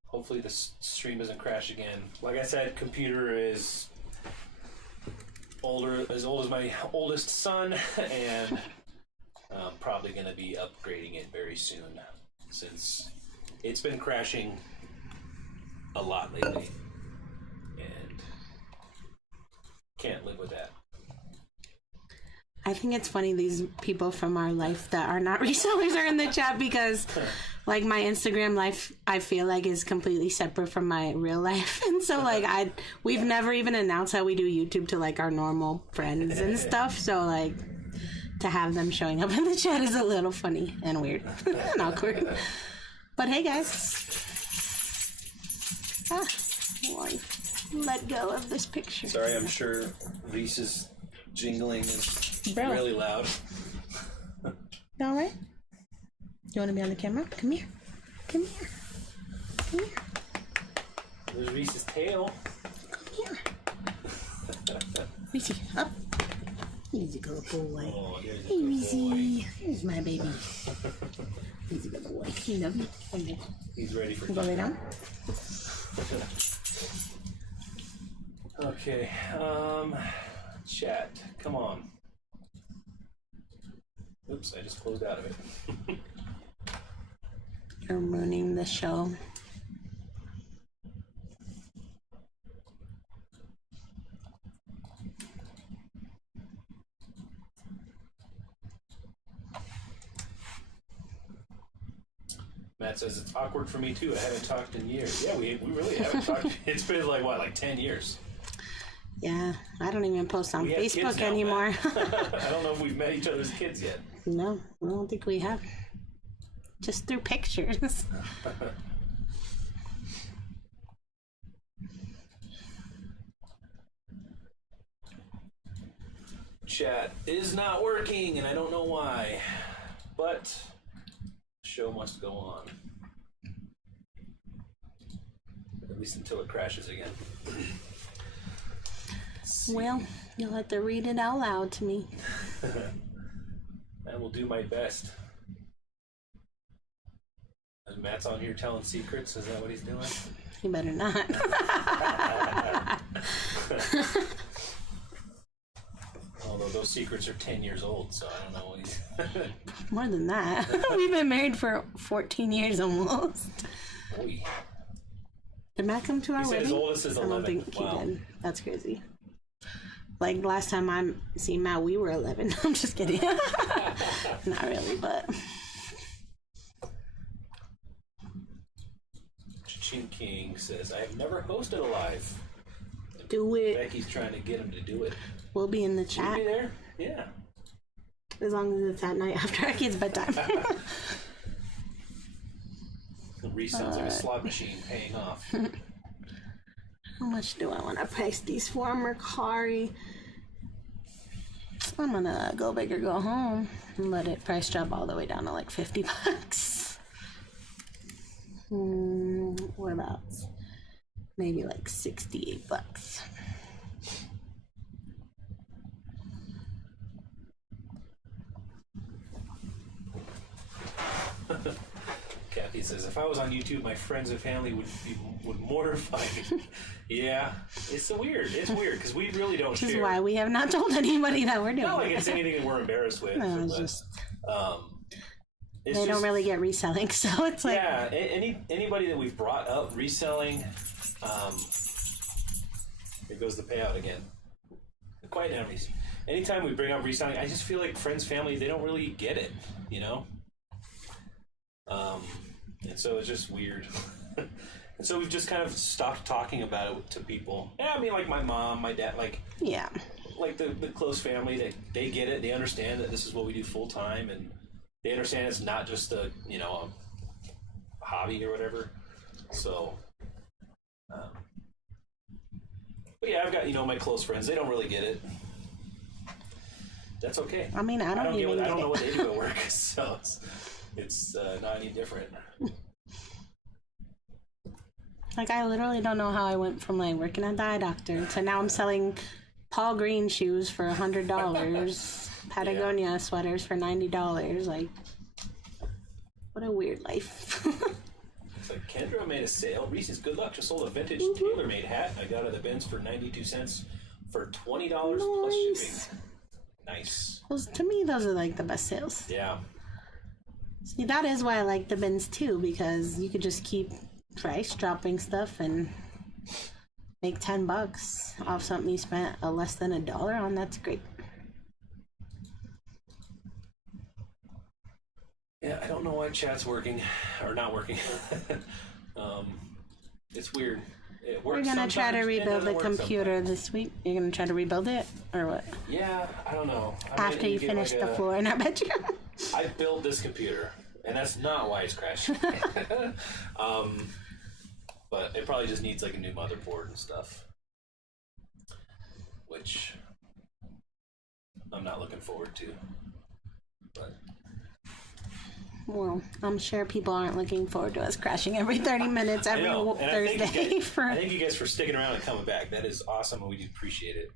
Hopefully the stream doesn't crash again. Like I said, computer is as old as my oldest son, and I'm probably going to be upgrading it very soon, since it's been crashing a lot lately, and can't live with that. I think it's funny these people from our life that are not resellers are in the chat because like my Instagram life I feel like is completely separate from my real life, and so like we've never even announced how we do YouTube to like our normal friends and stuff, so like to have them showing up in the chat is a little funny and weird and awkward. But hey guys, let go of this picture. Sorry, I'm sure Reese's jingling is really loud. All right. You want to be on the camera? Come here. Come here. Come here. There's Reese's tail. Come here. Reese, up. Easy, good boy. Oh, Hey, Reese. Here's my baby. Easy, good boy. You love me. Okay. He's ready for Go lay down. Okay. Chat. Come on. Oops, I just closed out of it. You're ruining the show. Matt says, it's awkward for me too. I haven't talked in years. Yeah, we really haven't talked. It's been like 10 years. Yeah, I don't even post on We have kids Facebook now, anymore. I don't know if we've met each other's kids yet. No, I don't think we have. Just through pictures. Chat is not working, and I don't know why. But the show must go on. At least until it crashes again. Well, you'll have to read it out loud to me. I will do my best. And Matt's on here telling secrets. Is that what he's doing? You better not. Although those secrets are 10 years old, so I don't know what he's... More than that. We've been married for 14 years almost. Oy. Did Matt come to our He said wedding? his oldest is 11. I don't think Wow. he did. That's crazy. Like last time I seen Matt, we were 11. I'm just kidding. Not really, but... Chin King says, I have never hosted a live. Do it. Becky's trying to get him to do it. We'll be in the Will you chat. be there? Yeah. As long as it's at night after our kids' bedtime. Reese sounds like a slot machine paying off. How much do I want to price these for, Mercari? I'm gonna go big or go home and let it price drop all the way down to like $50. What about maybe like $68? Kathy says, if I was on YouTube, my friends and family would mortify me. Yeah, it's weird. It's weird because we really don't Which share. is why we have not told anybody that we're doing Not like it. it's anything that we're embarrassed with. No, it's but, just it's they just, don't really get reselling, so it's like Yeah, anybody that we've brought up reselling, here goes the payout again. The quiet enemies. Anytime we bring up reselling, I just feel like friends, family, they don't really get it, you know? And so it's just weird. And so we've just kind of stopped talking about it to people. Yeah, I mean, like my mom, my dad, like yeah. like the close family, they get it. They understand that this is what we do full time, and they understand it's not just a hobby or whatever. So, but yeah, I've got my close friends. They don't really get it. That's okay. I mean, I don't even I don't get know it. what they do at work, so it's not any different. Like, I literally don't know how I went from, like, working at the eye doctor to now I'm selling Paul Green shoes for $100, Patagonia sweaters for $90. Like, what a weird life. It's like Kendra made a sale. Reese's Good Luck just sold a vintage tailor-made hat. I got it at the bins for 92 cents for $20 plus shipping. Nice. To me, those are, like, the best sales. Yeah. See, that is why I like the bins, too, because you could just keep price dropping stuff and make $10 off something you spent less than $1 on. That's great. Yeah, I don't know why chat's working or not working. It's weird. It We're works gonna try to sometimes, it rebuild the doesn't work computer sometimes. this week. You're gonna try to rebuild it, or what? Yeah, I don't know. I might After you get finish like the floor in our bedroom. I built this computer, and that's not why it's crashing. But it probably just needs like a new motherboard and stuff, which I'm not looking forward to. But Well, I'm sure people aren't looking forward to us crashing every 30 minutes every and Thursday. I thank you guys for sticking around and coming back. That is awesome, and we do appreciate it.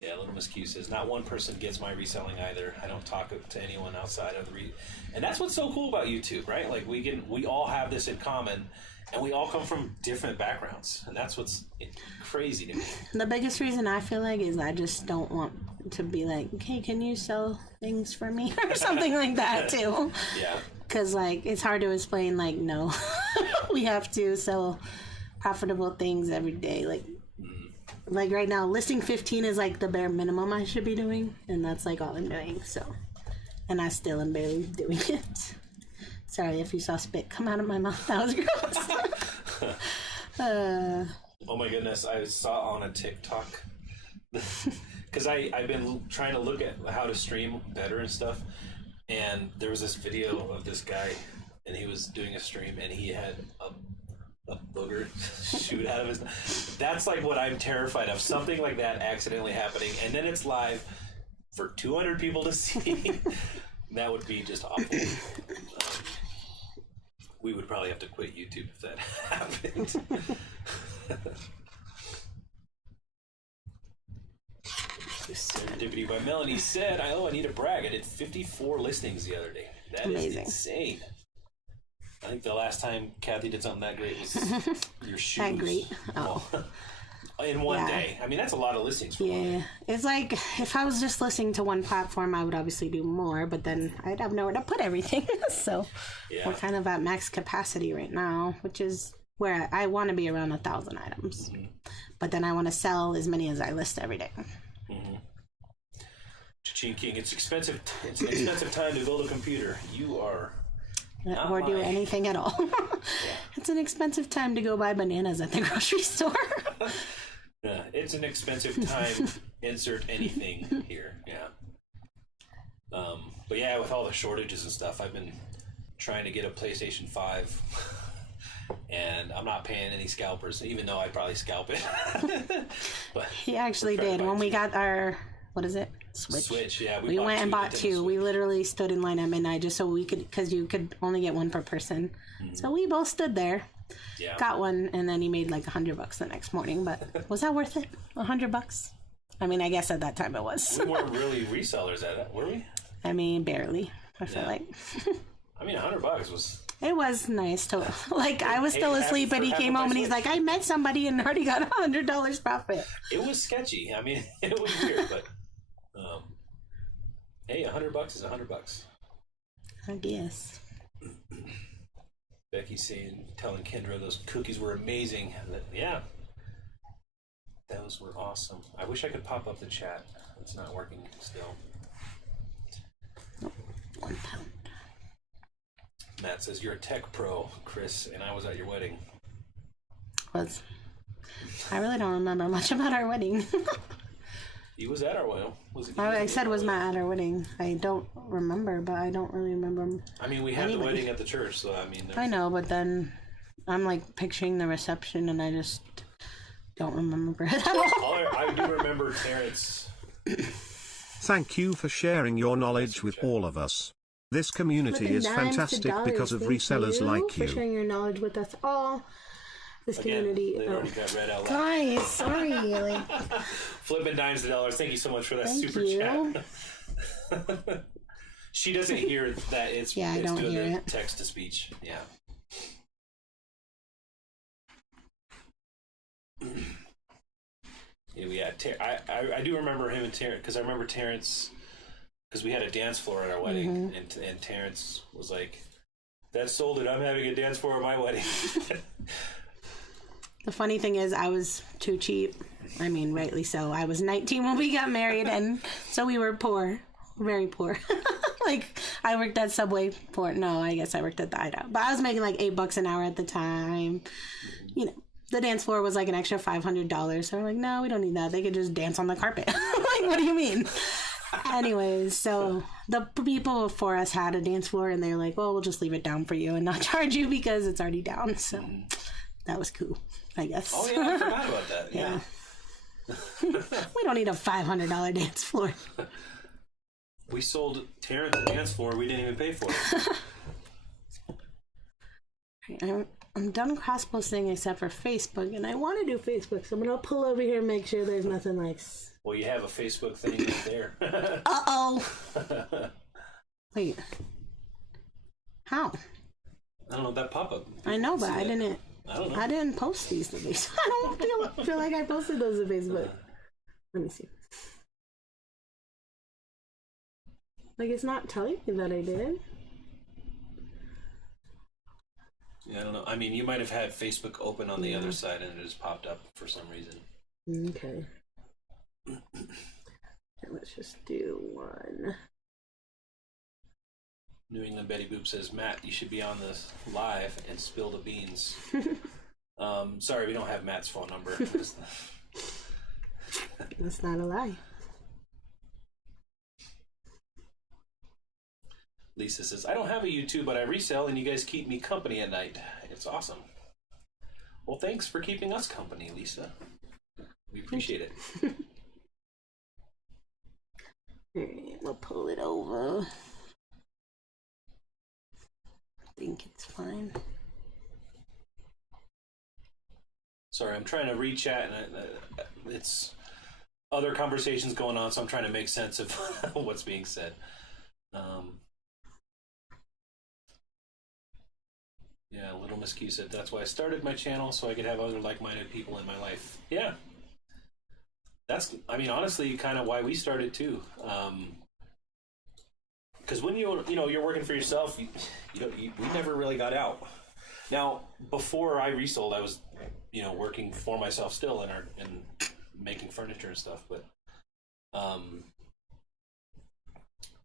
Yeah, Little Miss Q says, not one person gets my reselling either. I don't talk to anyone outside of the and that's what's so cool about YouTube, right? Like we all have this in common, and we all come from different backgrounds, and that's what's crazy to me. The biggest reason I feel like is I just don't want to be like, okay, can you sell things for me or something like that too? Yeah. Because like it's hard to explain. Like no, we have to sell profitable things every day. Like right now, listing 15 is like the bare minimum I should be doing, and that's like all I'm doing. So And I still am barely doing it. Sorry if you saw spit come out of my mouth. That was gross. Oh my goodness, I saw on a TikTok, because I've been trying to look at how to stream better and stuff, and there was this video of this guy, and he was doing a stream, and he had a booger shoot out of his... That's like what I'm terrified of, something like that accidentally happening, and then it's live for 200 people to see. That would be just awful. We would probably have to quit YouTube if that happened. Serendipity by Melanie said, I need to brag. I did 54 listings the other day. That Amazing. Is insane. I think the last time Kathy did something that great was your shoes. That great? Oh. In one day. I mean, that's a lot of listings for one day. It's like, if I was just listening to one platform, I would obviously do more, but then I'd have nowhere to put everything. So we're kind of at max capacity right now, which is where I want to be around 1,000 items. Mm-hmm. But then I want to sell as many as I list every day. Mm-hmm. Cha-ching King, it's expensive. It's an expensive time to build a computer. You are... or do anything at all. It's an expensive time to go buy bananas at the grocery store. It's an expensive time. Insert anything here. Yeah. But yeah, with all the shortages and stuff, I've been trying to get a PlayStation 5, and I'm not paying any scalpers, even though I'd probably scalp it. But he actually did when we got our... What is it? Switch, yeah. We went and bought two. We literally stood in line at midnight just so we could, because you could only get one per person. Mm-hmm. So we both stood there, got one, and then he made like $100 the next morning. But was that worth it? $100? I mean, I guess at that time it was. We weren't really resellers at it, were we? I mean, barely. I feel like. I mean, $100 was. It was nice to like. I was still asleep, and he came home and he's like, "I met somebody and already got $100 profit." It was sketchy. I mean, it was weird, but. Hey, $100 is $100. I guess. Becky's telling Kendra those cookies were amazing. Yeah, those were awesome. I wish I could pop up the chat. It's not working still. Oh, £1. Matt says you're a tech pro, Chris, and I was at your wedding. I really don't remember much about our wedding. He was at our wedding. I said was not at our wedding. I don't remember, but I don't really remember. I mean, we had the wedding at the church, so I mean. I know, but then I'm like picturing the reception, and I just don't remember it at all. I do remember Terrence. Thank you for sharing your knowledge with all of us. This community is fantastic because of resellers like you. For sharing your knowledge with us all. This community. They already got read out loud. Guys, sorry. Flipping dimes to dollars. Thank you so much for that super chat. She doesn't hear that it's I don't doing hear the it. text to speech. Yeah. I do remember him and Terrence, because I remember Terrence, because we had a dance floor at our wedding, and Terrence was like, "That sold it. I'm having a dance floor at my wedding." The funny thing is, I was too cheap. I mean, rightly so. I was 19 when we got married, and so we were poor. Very poor. Like, I worked at Subway I guess I worked at the Hideout. But I was making like $8 an hour at the time. You know, the dance floor was like an extra $500. So we're like, no, we don't need that. They could just dance on the carpet. Like, what do you mean? Anyways, so the people before us had a dance floor, and they're like, well, we'll just leave it down for you and not charge you because it's already down. So that was cool, I guess. Oh, yeah, I forgot about that. Yeah. We don't need a $500 dance floor. We sold Terrence a dance floor. We didn't even pay for it. I'm done cross-posting except for Facebook, and I want to do Facebook, so I'm going to pull over here and make sure there's nothing like... Well, you have a Facebook thing right there. Uh-oh. Wait. How? I don't know, that pop-up. I know, but I didn't... I don't know. I didn't post these to Facebook. I don't feel like I posted those to Facebook. Let me see. Like, it's not telling me that I did. Yeah, I don't know. I mean, you might have had Facebook open on the other side and it just popped up for some reason. Okay. Let's just do one. New England Betty Boop says, Matt, you should be on this live and spill the beans. Sorry, we don't have Matt's phone number. That's not a lie. Lisa says, I don't have a YouTube, but I resell and you guys keep me company at night. It's awesome. Well, thanks for keeping us company, Lisa. We appreciate it. Alright, we'll pull it over. I think it's fine. Sorry, I'm trying to read chat, and it's other conversations going on, so I'm trying to make sense of what's being said. Yeah, Little Miss Q said, that's why I started my channel, so I could have other like-minded people in my life. Yeah. That's, I mean, honestly, kind of why we started, too. Because when you're working for yourself, we never really got out. Now, before I resold, I was, working for myself still and making furniture and stuff. But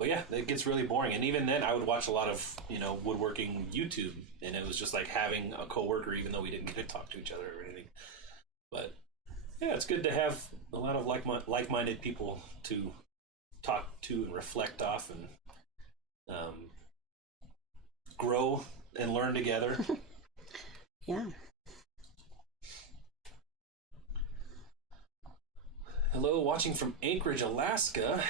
yeah, it gets really boring. And even then, I would watch a lot of woodworking YouTube, and it was just like having a coworker, even though we didn't get to talk to each other or anything. But yeah, it's good to have a lot of like-minded people to talk to and reflect off and grow and learn together. Yeah. Hello, watching from Anchorage, Alaska.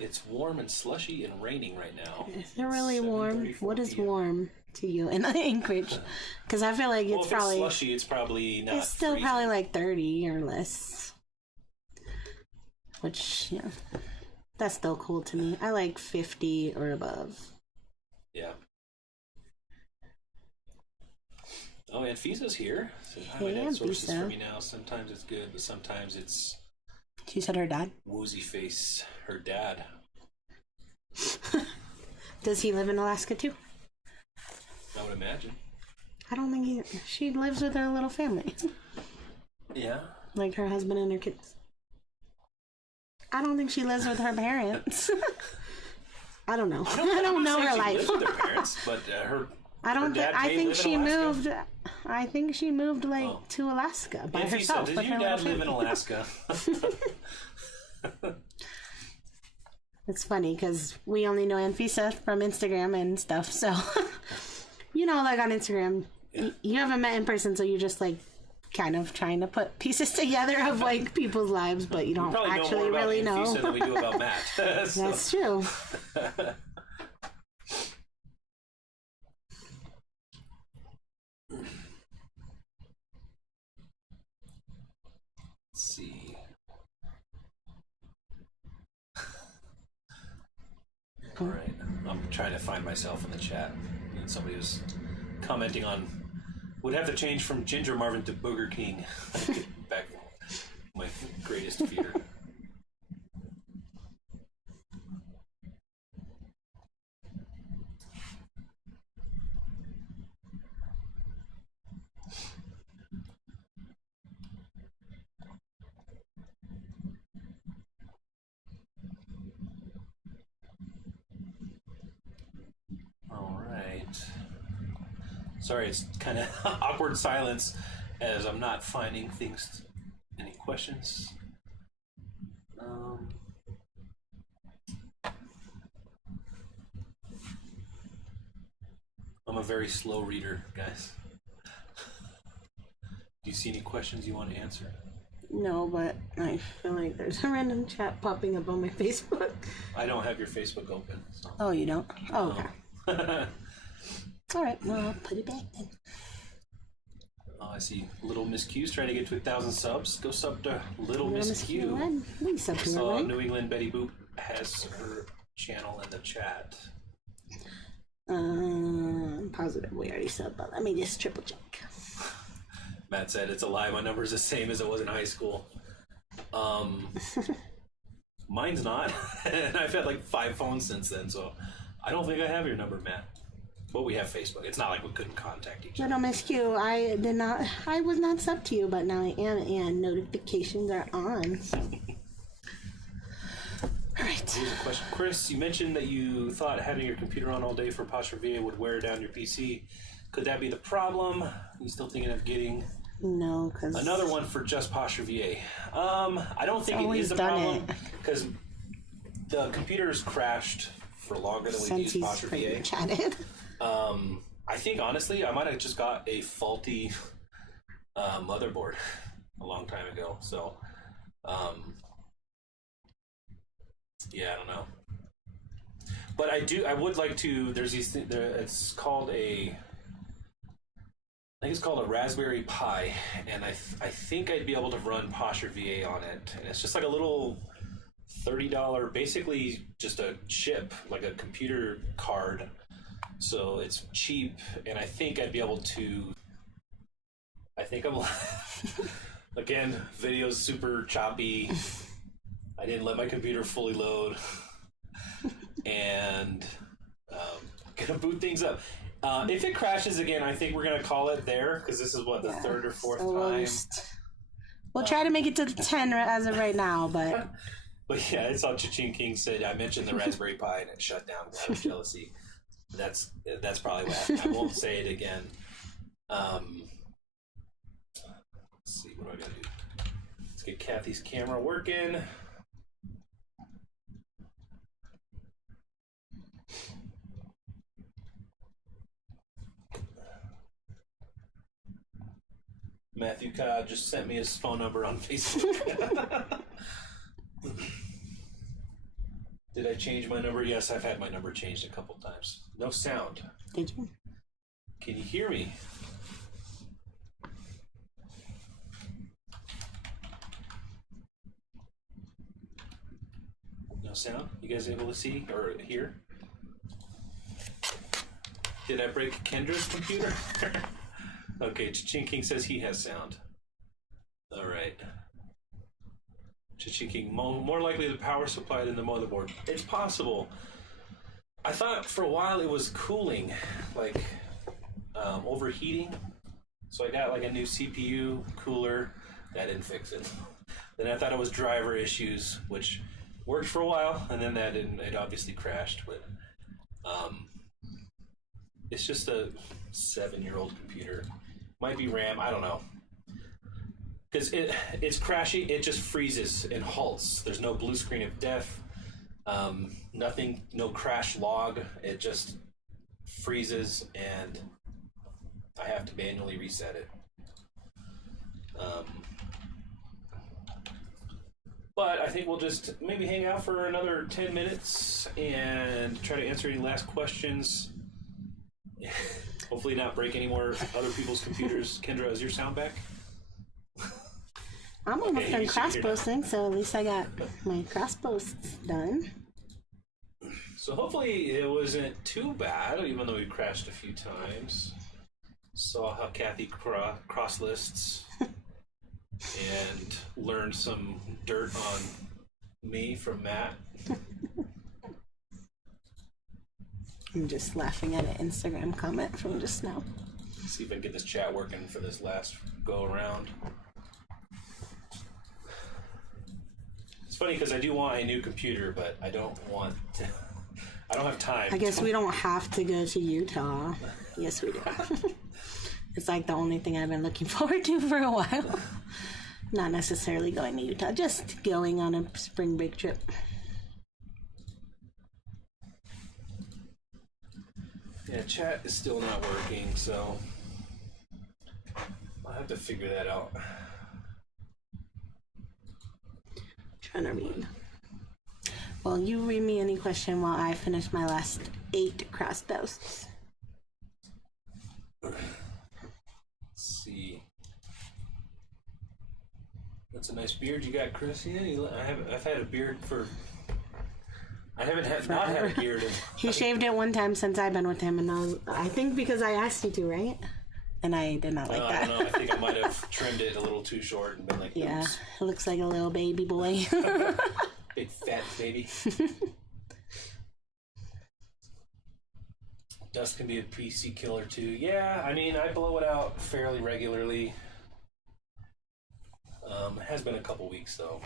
It's warm and slushy and raining right now. Is it really warm? What is warm to you in Anchorage? Because I feel like it's probably slushy. It's probably not. It's still freezing. probably like 30 or less. Which, that's still cool to me. I like 50 or above. Yeah. Oh, and Fisa's here. So my dad sources for me now. Sometimes it's good, but sometimes it's. She said her dad? Woozy face. Her dad. Does he live in Alaska too? I would imagine. I don't think she lives with her little family. Yeah. Like her husband and her kids. I don't think she lives with her parents. I don't know. I don't know her life. She lives with her parents, but her. I don't think. I think she moved. I think she moved to Alaska by herself. Does your dad live in Alaska? It's funny because we only know Anfisa from Instagram and stuff. So, like on Instagram, you haven't met in person, so you're just like kind of trying to put pieces together of like people's lives, but you don't actually really know. Anfisa than we do about Matt. That's true. Let's see. All right, I'm trying to find myself in the chat. And somebody was commenting on would have to change from Ginger Marvin to Booger King. Back my greatest fear. Sorry, it's kind of awkward silence as I'm not finding things. Any questions? I'm a very slow reader, guys. Do you see any questions you want to answer? No, but I feel like there's a random chat popping up on my Facebook. I don't have your Facebook open. So. Oh, you don't? Oh, okay. All right, well, I'll put it back then. Oh, I see. Little Miss Q's trying to get to 1,000 subs. Go sub to Little Miss Q. We sub to her, right? New England Betty Boop has her channel in the chat. I'm positive we already subbed, but let me just triple check. Matt said it's a lie. My number's the same as it was in high school. Mine's not, and I've had like 5 phones since then, so I don't think I have your number, Matt. But we have Facebook. It's not like we couldn't contact each other. Little Miss Q, I was not subbed to you, but now I am, and notifications are on. Alright, Here's a question. Chris, you mentioned that you thought having your computer on all day for Poshmark VA would wear down your PC. Could that be the problem? Are you still thinking of getting another one for just Poshmark VA? I don't think it is the problem because the computer's crashed for longer than we've used Poshmark VA. Chatted. I think honestly, I might have just got a faulty motherboard a long time ago. So, yeah, I don't know. But I would like to. There's these. It's called I think it's called a Raspberry Pi, and I think I'd be able to run Poshmark VA on it. And it's just like a little $30, basically just a chip, like a computer card. So it's cheap, and I think I'd be able to. I think I'm again, video's super choppy. I didn't let my computer fully load, and gonna boot things up. If it crashes again, I think we're gonna call it there because this is what the third or fourth time. We'll try to make it to 10 as of right now, but. But yeah, I saw Cha-Ching King said I mentioned the Raspberry Pi and it shut down out of jealousy. That's probably what happened. I won't say it again. Let's see, what do I gotta do? Let's get Kathy's camera working. Matthew Cobb just sent me his phone number on Facebook. Did I change my number? Yes, I've had my number changed a couple times. No sound. Did you? Can you hear me? No sound? You guys able to see or hear? Did I break Kendra's computer? Okay, Cha-Ching King says he has sound. All right. Cha-Ching King, more likely the power supply than the motherboard. It's possible. I thought for a while it was cooling, like overheating. So I got like a new CPU cooler. That didn't fix it. Then I thought it was driver issues, which worked for a while, and then that didn't. It obviously crashed. But it's just a 7-year-old computer. Might be RAM. I don't know. Because it's crashy, it just freezes and halts. There's no blue screen of death, nothing, no crash log. It just freezes, and I have to manually reset it. But I think we'll just maybe hang out for another 10 minutes and try to answer any last questions. Hopefully not break any more other people's computers. Kendra, is your sound back? I'm almost done cross posting, so at least I got my cross posts done. So hopefully it wasn't too bad, even though we crashed a few times. Saw how Kathy cross lists and learned some dirt on me from Matt. I'm just laughing at an Instagram comment from just now. Let's see if I can get this chat working for this last go around. It's funny because I do want a new computer, but I don't want to. I don't have time. I guess we don't have to go to Utah. Yes, we do. It's like the only thing I've been looking forward to for a while. Not necessarily going to Utah, just going on a spring break trip. Yeah, chat is still not working, so I'll have to figure that out. Trying to read. Well, you read me any question while I finish my last 8 cross posts. Let's see. That's a nice beard you got, Chris. Yeah, I've had a beard for. I haven't not had a beard. He shaved it one time since I've been with him, and I think because I asked you to, right? And I did not like that. I don't know. I think I might have trimmed it a little too short and been like, yeah, it looks like a little baby boy. Big fat baby. Dust can be a PC killer too. Yeah, I mean, I blow it out fairly regularly. It has been a couple weeks though.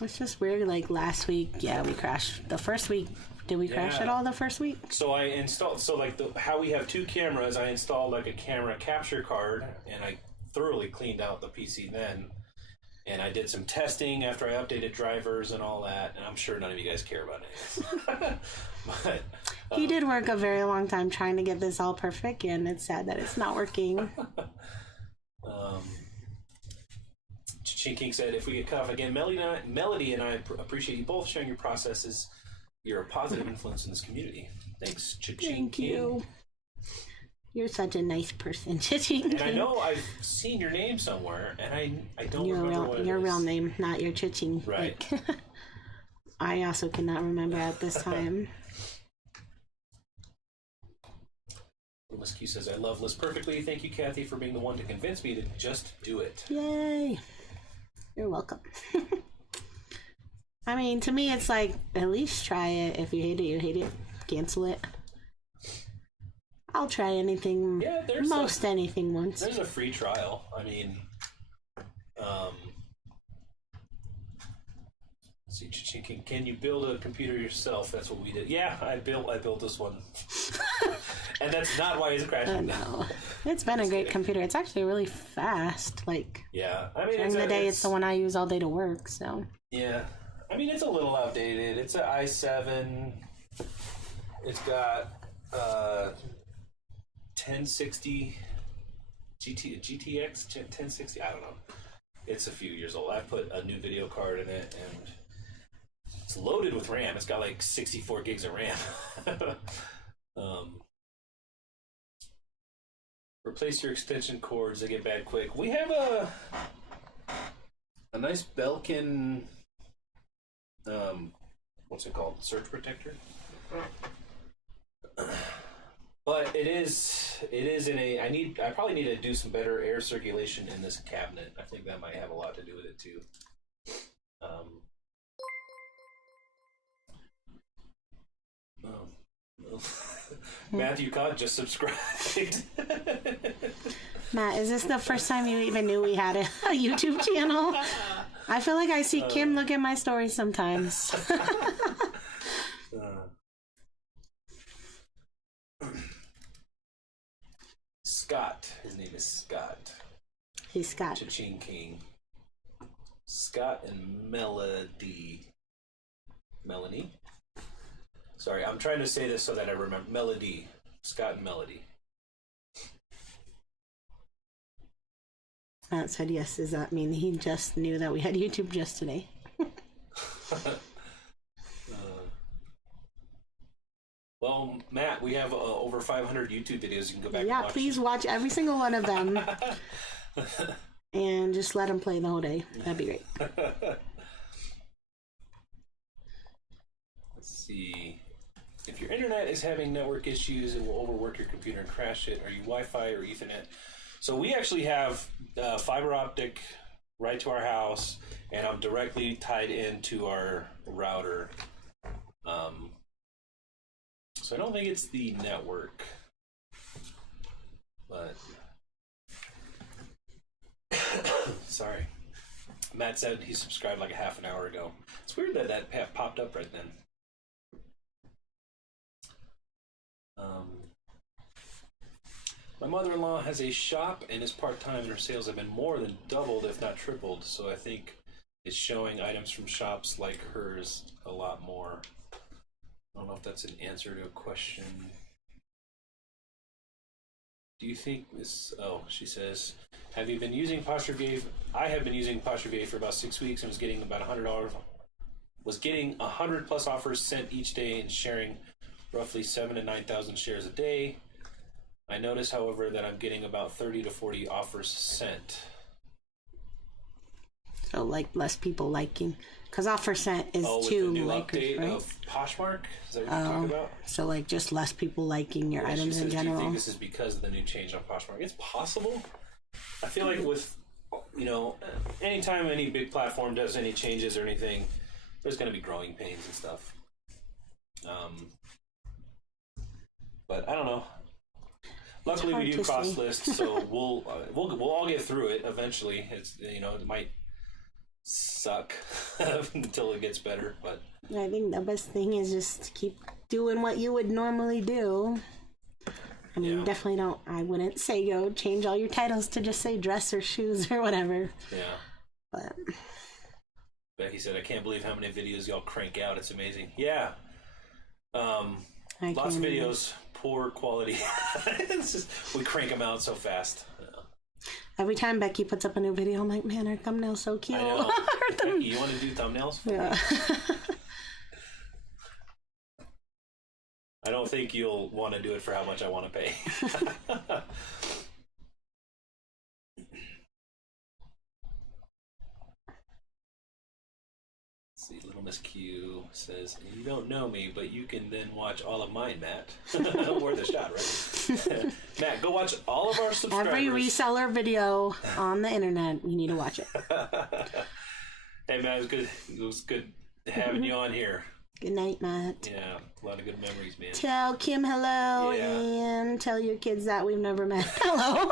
It's just weird. Like last week, yeah, we crashed. The first week, did we crash at all the first week? So I installed, how we have two cameras, I installed like a camera capture card, and I thoroughly cleaned out the PC then. And I did some testing after I updated drivers and all that, and I'm sure none of you guys care about it. But he did work a very long time trying to get this all perfect, and it's sad that it's not working. Cha-Ching King said, if we get cut off again, Melody and I appreciate you both sharing your processes. You're a positive influence in this community. Thanks, Cha-Ching King. You. You're such a nice person, Cha-Ching King. And I know I've seen your name somewhere, and I don't remember what it is. Your real name, not your Cha-Ching. Right. Like, I also cannot remember at this time. Miss Q says, I love Liz perfectly. Thank you, Kathy, for being the one to convince me to just do it. Yay. You're welcome. I mean, to me, it's like, at least try it. If you hate it, you hate it. Cancel it. I'll try anything, anything once. There's a free trial. I mean, let's see, Cha-Ching, can you build a computer yourself? That's what we did. Yeah, I built this one. And that's not why it's crashing. No. It's been a great computer. It's actually really fast. Like, yeah, I mean, during the day, it's the one I use all day to work. So yeah, I mean, it's a little outdated. It's an i7. It's got 1060 GTX 1060. I don't know. It's a few years old. I put a new video card in it, and it's loaded with RAM. It's got like 64 gigs of RAM. Replace your extension cords, they get bad quick. We have a nice Belkin, what's it called? Surge protector. But it is in a, I probably need to do some better air circulation in this cabinet. I think that might have a lot to do with it too. Matthew Cott just subscribed. Matt, is this the first time you even knew we had a YouTube channel? I feel like I see Kim look at my stories sometimes. Scott. His name is Scott. He's Scott. Cha-Ching King. Scott and Melanie. Sorry, I'm trying to say this so that I remember. Melody. Scott and Melody. Matt said yes. Does that mean he just knew that we had YouTube just today? Well, Matt, we have over 500 YouTube videos. You can go back and watch. Yeah, please watch every single one of them. And just let them play the whole day. That'd be great. Let's see. If your internet is having network issues, it will overwork your computer and crash it. Are you Wi-Fi or Ethernet? So we actually have fiber optic right to our house, and I'm directly tied into our router. So I don't think it's the network, but sorry. Matt said he subscribed like a half an hour ago. It's weird that popped up right then. My mother-in-law has a shop and is part-time, and her sales have been more than doubled, if not tripled. So I think it's showing items from shops like hers a lot more. I don't know if that's an answer to a question. Do you think this... Oh, she says, have you been using Posture VA? I have been using Posture VA for about 6 weeks and was getting about $100. Was getting 100 plus offers sent each day and sharing roughly 7,000 to 9,000 shares a day. I notice, however, that I'm getting about 30 to 40 offers sent. So, like, less people liking. Because offer sent is with two the new likers, update right? of Poshmark? Is that what you're talking about? So, like, just less people liking your items in general. Do you think this is because of the new change on Poshmark? It's possible. I feel like with, anytime any big platform does any changes or anything, there's going to be growing pains and stuff. But I don't know. Luckily, we do cross lists, so we'll all get through it eventually. It's it might suck until it gets better. But I think the best thing is just keep doing what you would normally do. I mean, definitely don't. I wouldn't say go change all your titles to just say dress or shoes or whatever. Yeah. But Becky said, "I can't believe how many videos y'all crank out. It's amazing." Yeah. Lots of videos, poor quality. It's just, we crank them out so fast. Every time Becky puts up a new video, I'm like, man, her thumbnail's so cute. I know. Becky, you want to do thumbnails? Yeah. I don't think you'll want to do it for how much I want to pay. See, Little Miss Q says, "You don't know me, but you can then watch all of mine, Matt." Worth a shot, right? Matt, go watch all of our subscribers. Every reseller video on the internet, you need to watch it. Hey, Matt, it was good having you on here. Good night, Matt. Yeah, a lot of good memories, man. Tell Kim hello, and tell your kids that we've never met. Hello.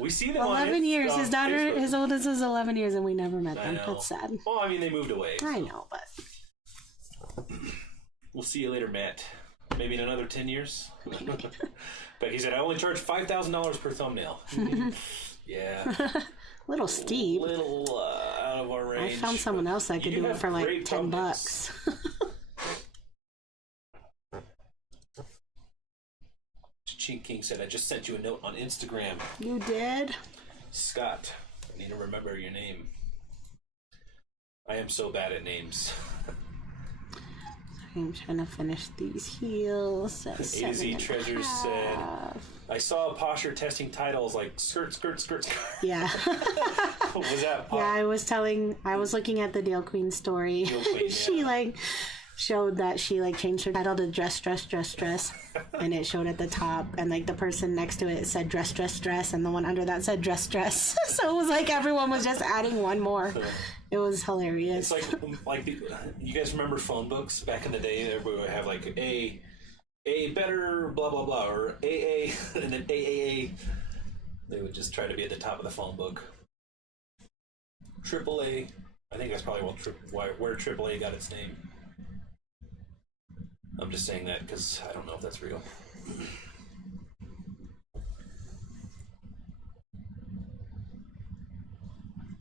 We see them 11 years. His daughter, Facebook. his oldest is 11 years, and we never met them. know. That's sad. Well, I mean, they moved away. I know, but We'll see you later, Matt. Maybe in another 10 years. Becky said, "I only charge $5,000 per thumbnail." Yeah. little steep. Little out of our range. I found someone else that could do it for like $10. Chink King said, "I just sent you a note on Instagram." You did? Scott, I need to remember your name. I am so bad at names. I'm trying to finish these heels. A to Z Treasures said, "I saw a Posher testing titles like skirt, skirt, skirt, skirt." Yeah. Was that Yeah, I was looking at the Dale Queen story. Dale Queen, She showed that she changed her title to dress, dress, dress, dress. And it showed at the top, and the person next to it said dress, dress, dress, and the one under that said dress, dress. So it was like everyone was just adding one more. It was hilarious. It's like you guys remember phone books back in the day? Everybody would have a better blah blah blah, or AA, and then AAA. They would just try to be at the top of the phone book. AAA. I think that's probably where AAA got its name. I'm just saying that because I don't know if that's real.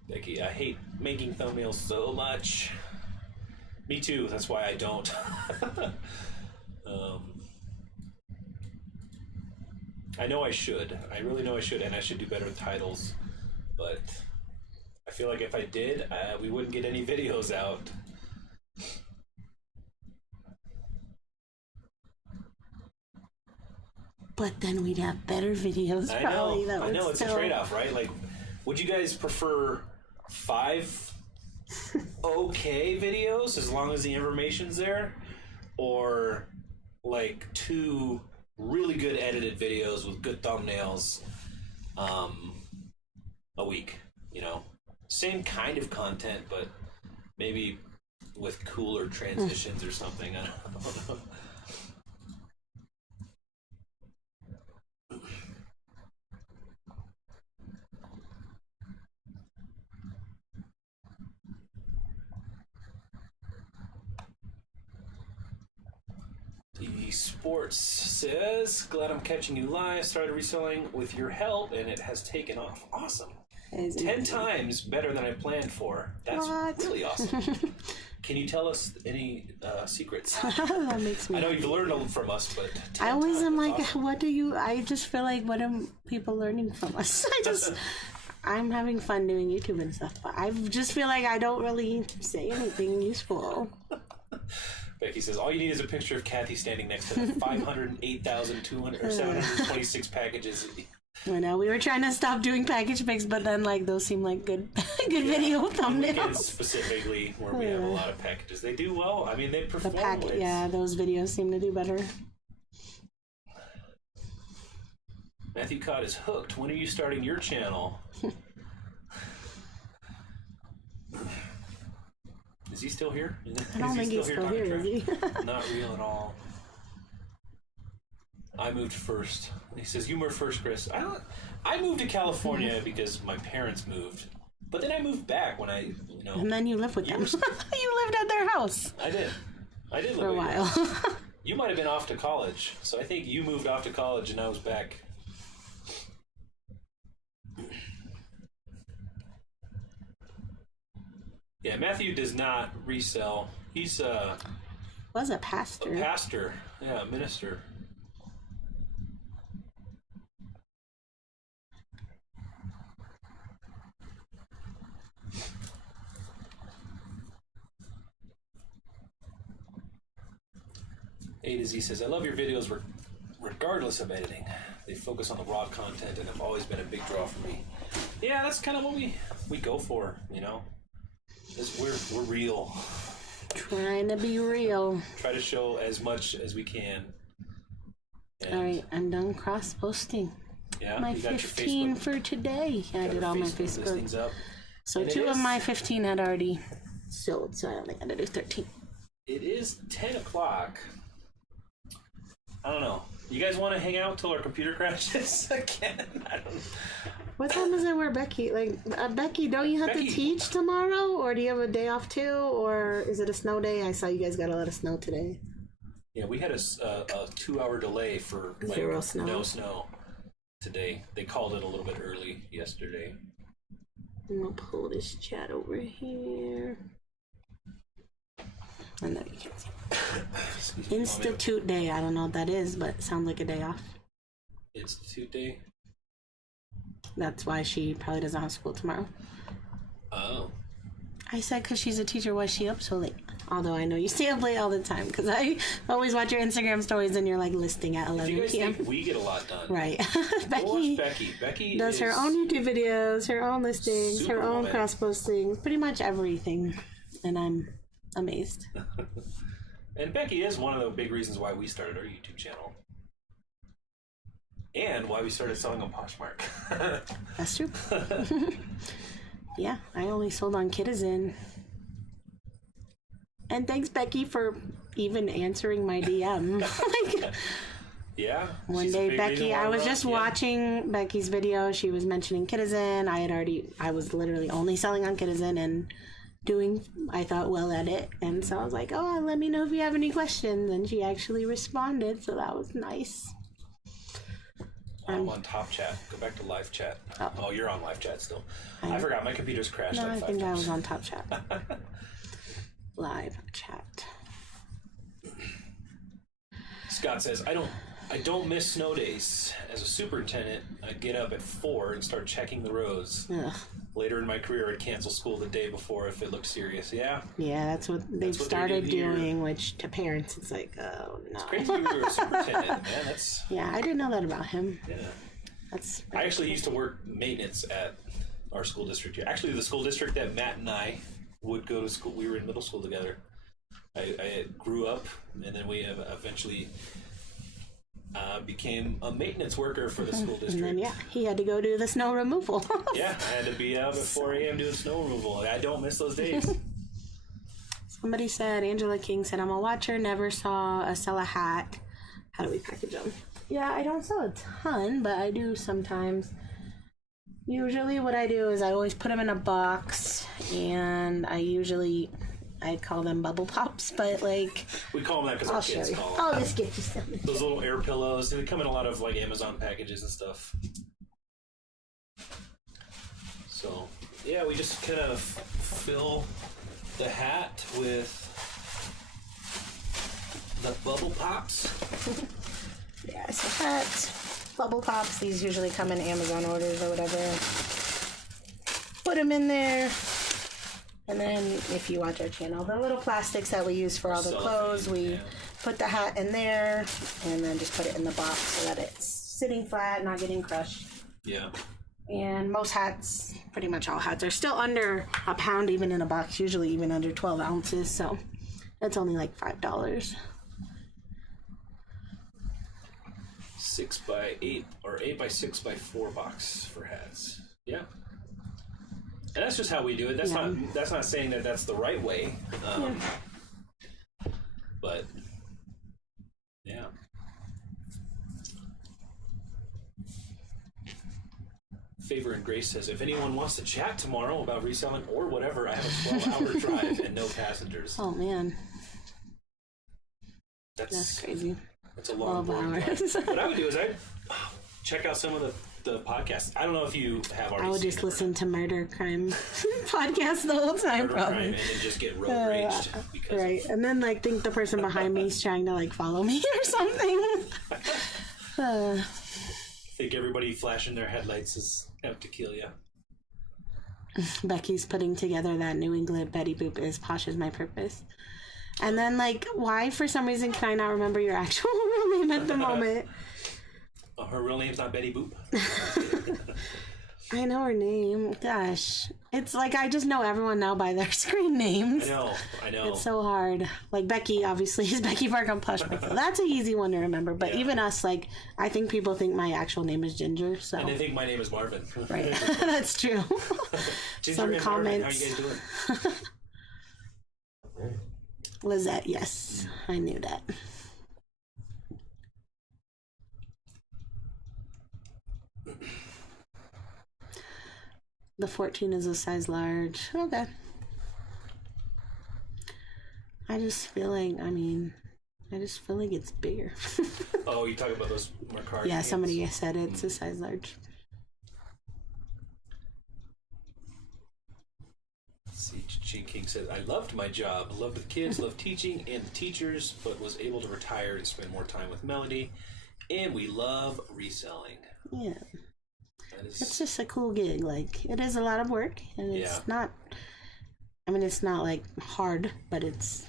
Becky, I hate making thumbnails so much. Me too, that's why I don't. I know I should. I really know I should, and I should do better with titles. But I feel like if I did, we wouldn't get any videos out. But then we'd have better videos, I probably. know, it's a trade-off, right? Would you guys prefer 5 okay videos as long as the information's there, or 2 really good edited videos with good thumbnails a week? Same kind of content, but maybe with cooler transitions or something. I don't know. Sports says, "Glad I'm catching you live. Started reselling with your help, and it has taken off. Awesome. 10 times better than I planned for. That's really awesome. Can you tell us any secrets?" That makes me. I know you've learned from us, but I always am like, awesome. what do you? I just feel like, what are people learning from us? I'm having fun doing YouTube and stuff, but I just feel like I don't really say anything useful. Becky says, "All you need is a picture of Kathy standing next to the 508,200 or 726 packages." I know, we were trying to stop doing package pics, but then those seem like good video thumbnails. Weekends specifically, where we have a lot of packages, they do well. I mean, they perform. Those videos seem to do better. Matthew Cott is hooked. When are you starting your channel? Is he still here? I don't think he's still here, is he? Not real at all. I moved first. He says, "You moved first, Chris." I moved to California because my parents moved. But then I moved back when And then you lived with them. You lived at their house. I did live for a while. You might have been off to college, so I think you moved off to college and I was back. Yeah, Matthew does not resell. He's was a pastor. A pastor, yeah, a minister. A to Z says, I love your videos regardless of editing. They focus on the raw content and have always been a big draw for me. Yeah, that's kind of what we go for, you know? We're real. Trying to be real. Try to show as much as we can. And alright, I'm done cross-posting. Yeah, my 15 for today. I did all my Facebook. Up. So and 2 of my 15 had already sold, so I only had to do 13. It is 10 o'clock. I don't know. You guys want to hang out till our computer crashes again? I don't know. What time is it where Becky, Becky, don't you have to teach tomorrow? Or do you have a day off too? Or is it a snow day? I saw you guys got a lot of snow today. Yeah, we had a 2-hour delay for zero snow. No snow today. They called it a little bit early yesterday. I'm going to pull this chat over here. I know you can't see. Institute Day. I don't know what that is, but it sounds like a day off. Institute Day? That's why she probably doesn't have school tomorrow. Oh. I said because she's a teacher, why is she up so late? Although I know you stay up late all the time because I always watch your Instagram stories and you're like listing at 11 p.m. You guys think we get a lot done. Right. Watch Becky. Becky does her own YouTube videos, her own listings, her own cross postings, pretty much everything. And I'm amazed. And Becky is one of the big reasons why we started our YouTube channel. And why we started selling on Poshmark. That's true. Yeah, I only sold on Kitizen. And thanks, Becky, for even answering my DM. Yeah. One day, Becky, I was just watching Becky's video. She was mentioning Kitizen. I was literally only selling on Kitizen and I thought well at it. And so I was like, oh, let me know if you have any questions. And she actually responded, so that was nice. I'm on top chat. Go back to live chat. Oh, you're on live chat still. I forgot my computer's crashed no, like 5 times. I was on top chat. Live chat. Scott says, I don't miss snow days. As a superintendent, I'd get up at 4 and start checking the roads. Ugh. Later in my career, I'd cancel school the day before if it looked serious. Yeah. Yeah, that's what they've started doing, which to parents, it's like, oh, no. It's crazy you were a superintendent, man. That's... Yeah, I didn't know that about him. Yeah. That's. I actually used to work maintenance at our school district here. Actually, the school district that Matt and I would go to school. We were in middle school together. I grew up, and then we eventually became a maintenance worker for the school district. And then, he had to go do the snow removal. Yeah, I had to be out at 4 a.m. doing snow removal. I don't miss those days. Somebody said, Angela King said, I'm a watcher, never saw sell a hat. How do we package them? Yeah, I don't sell a ton, but I do sometimes. Usually what I do is I always put them in a box, and I call them bubble pops, but like... We call them that because our kids call them. I'll just get you some. Those little air pillows. They come in a lot of like Amazon packages and stuff. So, yeah, we just kind of fill the hat with the bubble pops. Yeah, so hats, bubble pops. These usually come in Amazon orders or whatever. Put them in there. And then, if you watch our channel, the little plastics that we use for all the clothes, we put the hat in there, and then just put it in the box so that it's sitting flat, not getting crushed. Yeah. And most hats, pretty much all hats, are still under a pound, even in a box, usually even under 12 ounces, so that's only like $5. 6x8 or 8x6 by 4 box for hats. Yeah. And that's just how we do it. That's not saying that that's the right way. But yeah. Favor and Grace says, if anyone wants to chat tomorrow about reselling or whatever, I have a 12-hour drive and no passengers. Oh, man. That's crazy. That's a long 12 hours. What I would do is I'd check out some of the podcasts. I don't know if you have already I would just listen to murder crime podcasts the whole time, probably. Crime, and then just get road raged. Right. And then, like, think the person behind me is trying to, like, follow me or something. Think everybody flashing their headlights is out to kill you. Becky's putting together that New England Betty Boop is Posh is my purpose. And then, like, why for some reason can I not remember your actual real name at the moment? Oh, her real name's not Betty Boop? I know her name. Gosh. It's like I just know everyone now by their screen names. I know. It's so hard. Like Becky, obviously, is Becky Park on Poshmark. So that's an easy one to remember. But even us, like, I think people think my actual name is Ginger. So. And they think my name is Marvin. Right. That's true. Ginger and comments. Marvin, how you guys doing? Lizette, yes. I knew that. The 14 is a size large. Okay. I just feel like it's bigger. Oh, you talking about those Mercari? Yeah, somebody said it's a size large. Let's see, Gene King said, I loved my job, loved the kids, loved teaching and the teachers, but was able to retire and spend more time with Melody, and we love reselling. Yeah. It's just a cool gig. Like, it is a lot of work, and it's not, I mean, it's not, like, hard, but it's...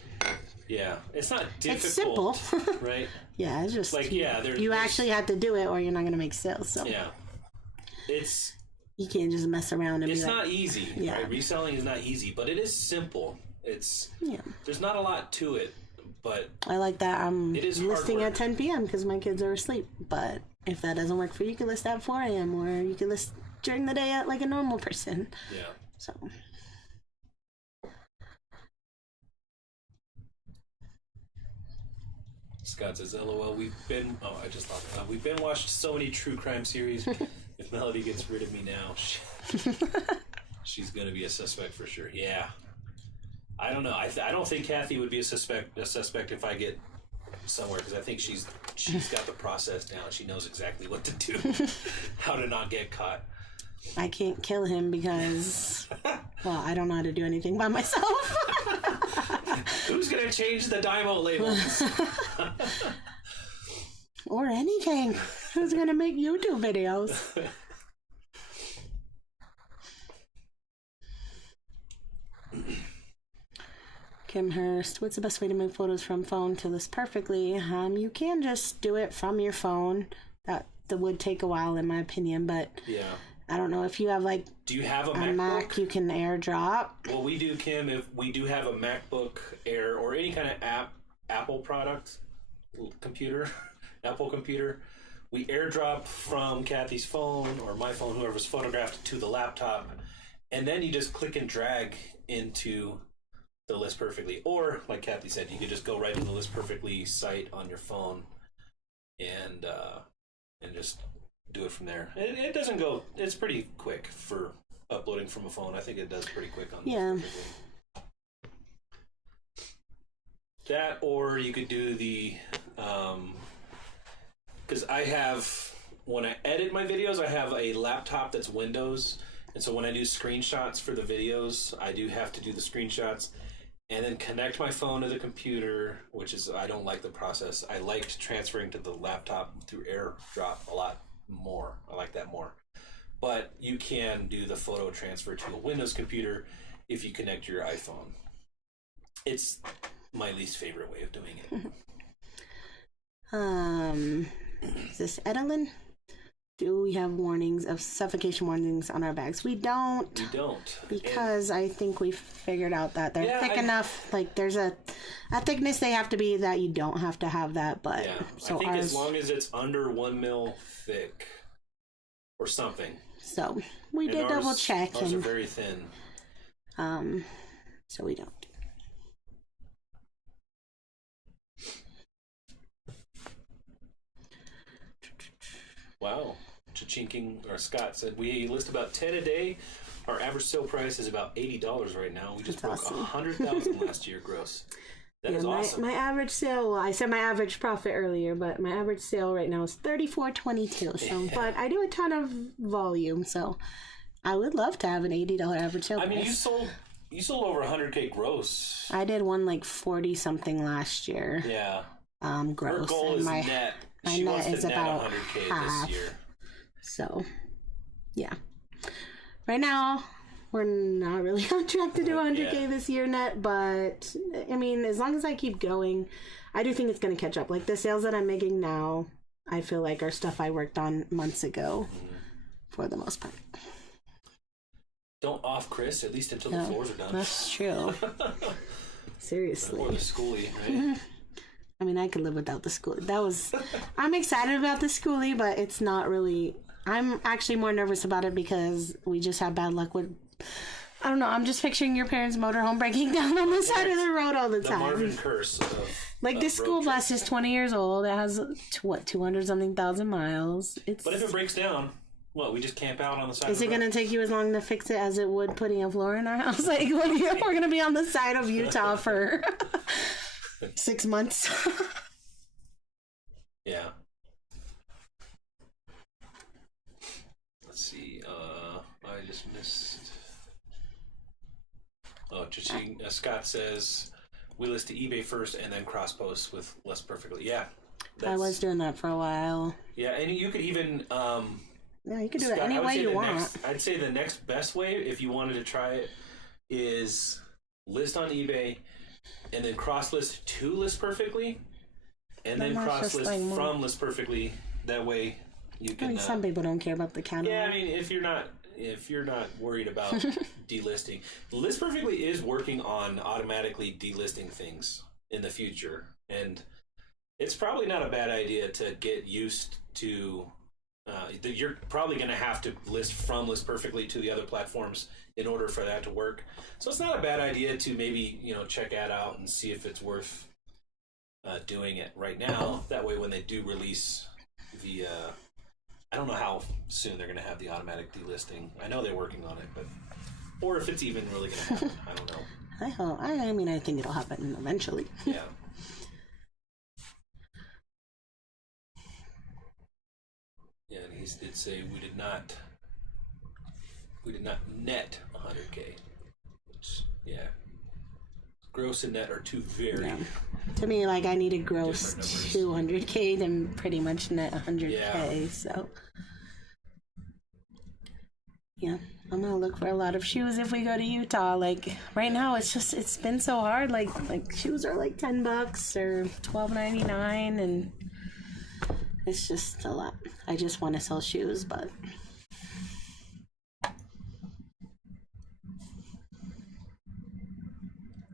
Yeah, it's not difficult. It's simple. Right? Yeah, it's just... Like, you actually have to do it, or you're not going to make sales, so... Yeah. It's... You can't just mess around and it's be like... not easy, right? Reselling is not easy, but it is simple. It's... Yeah. There's not a lot to it, but... I like that I'm listing at 10 p.m. because my kids are asleep, but... If that doesn't work for you, you can list at 4 a.m. or you can list during the day at like a normal person. Yeah. So. Scott says, "LOL. We've been watched so many true crime series. If Melody gets rid of me now, she's gonna be a suspect for sure." Yeah. I don't know. I don't think Kathy would be a suspect if I get somewhere, because I think she's got the process down. She knows exactly what to do, how to not get caught. I can't kill him because, well, I don't know how to do anything by myself. Who's gonna change the Dymo labels? Or anything. Who's gonna make YouTube videos? Kim Hurst, what's the best way to move photos from phone to list perfectly? You can just do it from your phone. That would take a while, in my opinion, but yeah. I don't know if you have like. Do you have a Mac? You can AirDrop. Well, we do, Kim. If we do have a MacBook Air or any kind of Apple product, computer, Apple computer, we AirDrop from Kathy's phone or my phone, whoever's photographed, to the laptop, and then you just click and drag into the List Perfectly, or like Kathy said, you could just go right to the List Perfectly site on your phone, and just do it from there. It doesn't go. It's pretty quick for uploading from a phone. I think it does pretty quick on. Yeah. That, or you could do the, because I have, when I edit my videos, I have a laptop that's Windows, and so when I do screenshots for the videos, I do have to do the screenshots. And then connect my phone to the computer, which is, I don't like the process. I liked transferring to the laptop through AirDrop a lot more. I like that more. But you can do the photo transfer to a Windows computer if you connect your iPhone. It's my least favorite way of doing it. Is this Edelyn? Do we have warnings of suffocation warnings on our bags? We don't. We don't. Because I think we figured out that they're thick enough. Like, there's a thickness they have to be that you don't have to have that. But yeah, so I think as long as it's under 1 mil thick or something. So we did double check. Ours are very thin. So we don't. Wow. Chichinking, or Scott said, we list about 10 a day. Our average sale price is about $80 right now. We just broke awesome. 100,000 last year gross. That is awesome. My average sale, well, I said my average profit earlier, but my average sale right now is $34.22. So, but I do a ton of volume, so I would love to have an $80 average sale price. I mean, you sold over 100K gross. I did one like 40 something last year. Yeah. Gross. Her goal and is my net. My She net wants is to net about 100K half. this year. So, yeah. Right now, we're not really on track to do 100K this year net, but I mean, as long as I keep going, I do think it's going to catch up. Like the sales that I'm making now, I feel like are stuff I worked on months ago for the most part. Don't off Chris, at least until the floors are done. That's true. Seriously. Or the schoolie, right? I mean, I could live without the school. I'm excited about the schoolie, but it's not really. I'm actually more nervous about it because we just have bad luck with. I don't know. I'm just picturing your parents' motorhome breaking down on the side of the road all the time. The Marvin curse. Like this school bus is 20 years old. It has 200-something thousand miles. But if it breaks down, what? We just camp out on the side. Is it going to take you as long to fix it as it would putting a floor in our house? Like we're going to be on the side of Utah for 6 months. Yeah. Let's see. I just missed. Oh, Scott says we list to eBay first and then cross post with Less Perfectly. Yeah. I was doing that for a while. Yeah, and you could even. Yeah, you can do it any way you want. I'd say the next best way, if you wanted to try it, is list on eBay and then cross list to List Perfectly, and then cross list from List Perfectly. That way you can. I mean, some people don't care about the catalog. Yeah, I mean, if you're not worried about delisting, List Perfectly is working on automatically delisting things in the future, and it's probably not a bad idea to get used to. You're probably going to have to list from List Perfectly to the other platforms in order for that to work. So it's not a bad idea to maybe check that out and see if it's worth doing it right now. That way, when they do release the, I don't know how soon they're going to have the automatic delisting. I know they're working on it, or if it's even really going to happen, I don't know. I hope. I think it'll happen eventually. Yeah. Yeah, and he did say we did not net 100K. Which, yeah, gross and net are two very. Yeah. To me, like I need to gross 200K to pretty much net 100K. Yeah. So, yeah, I'm gonna look for a lot of shoes if we go to Utah. Like right now, it's been so hard. Like shoes are like $10 or $12.99 and. It's just a lot. I just want to sell shoes, but...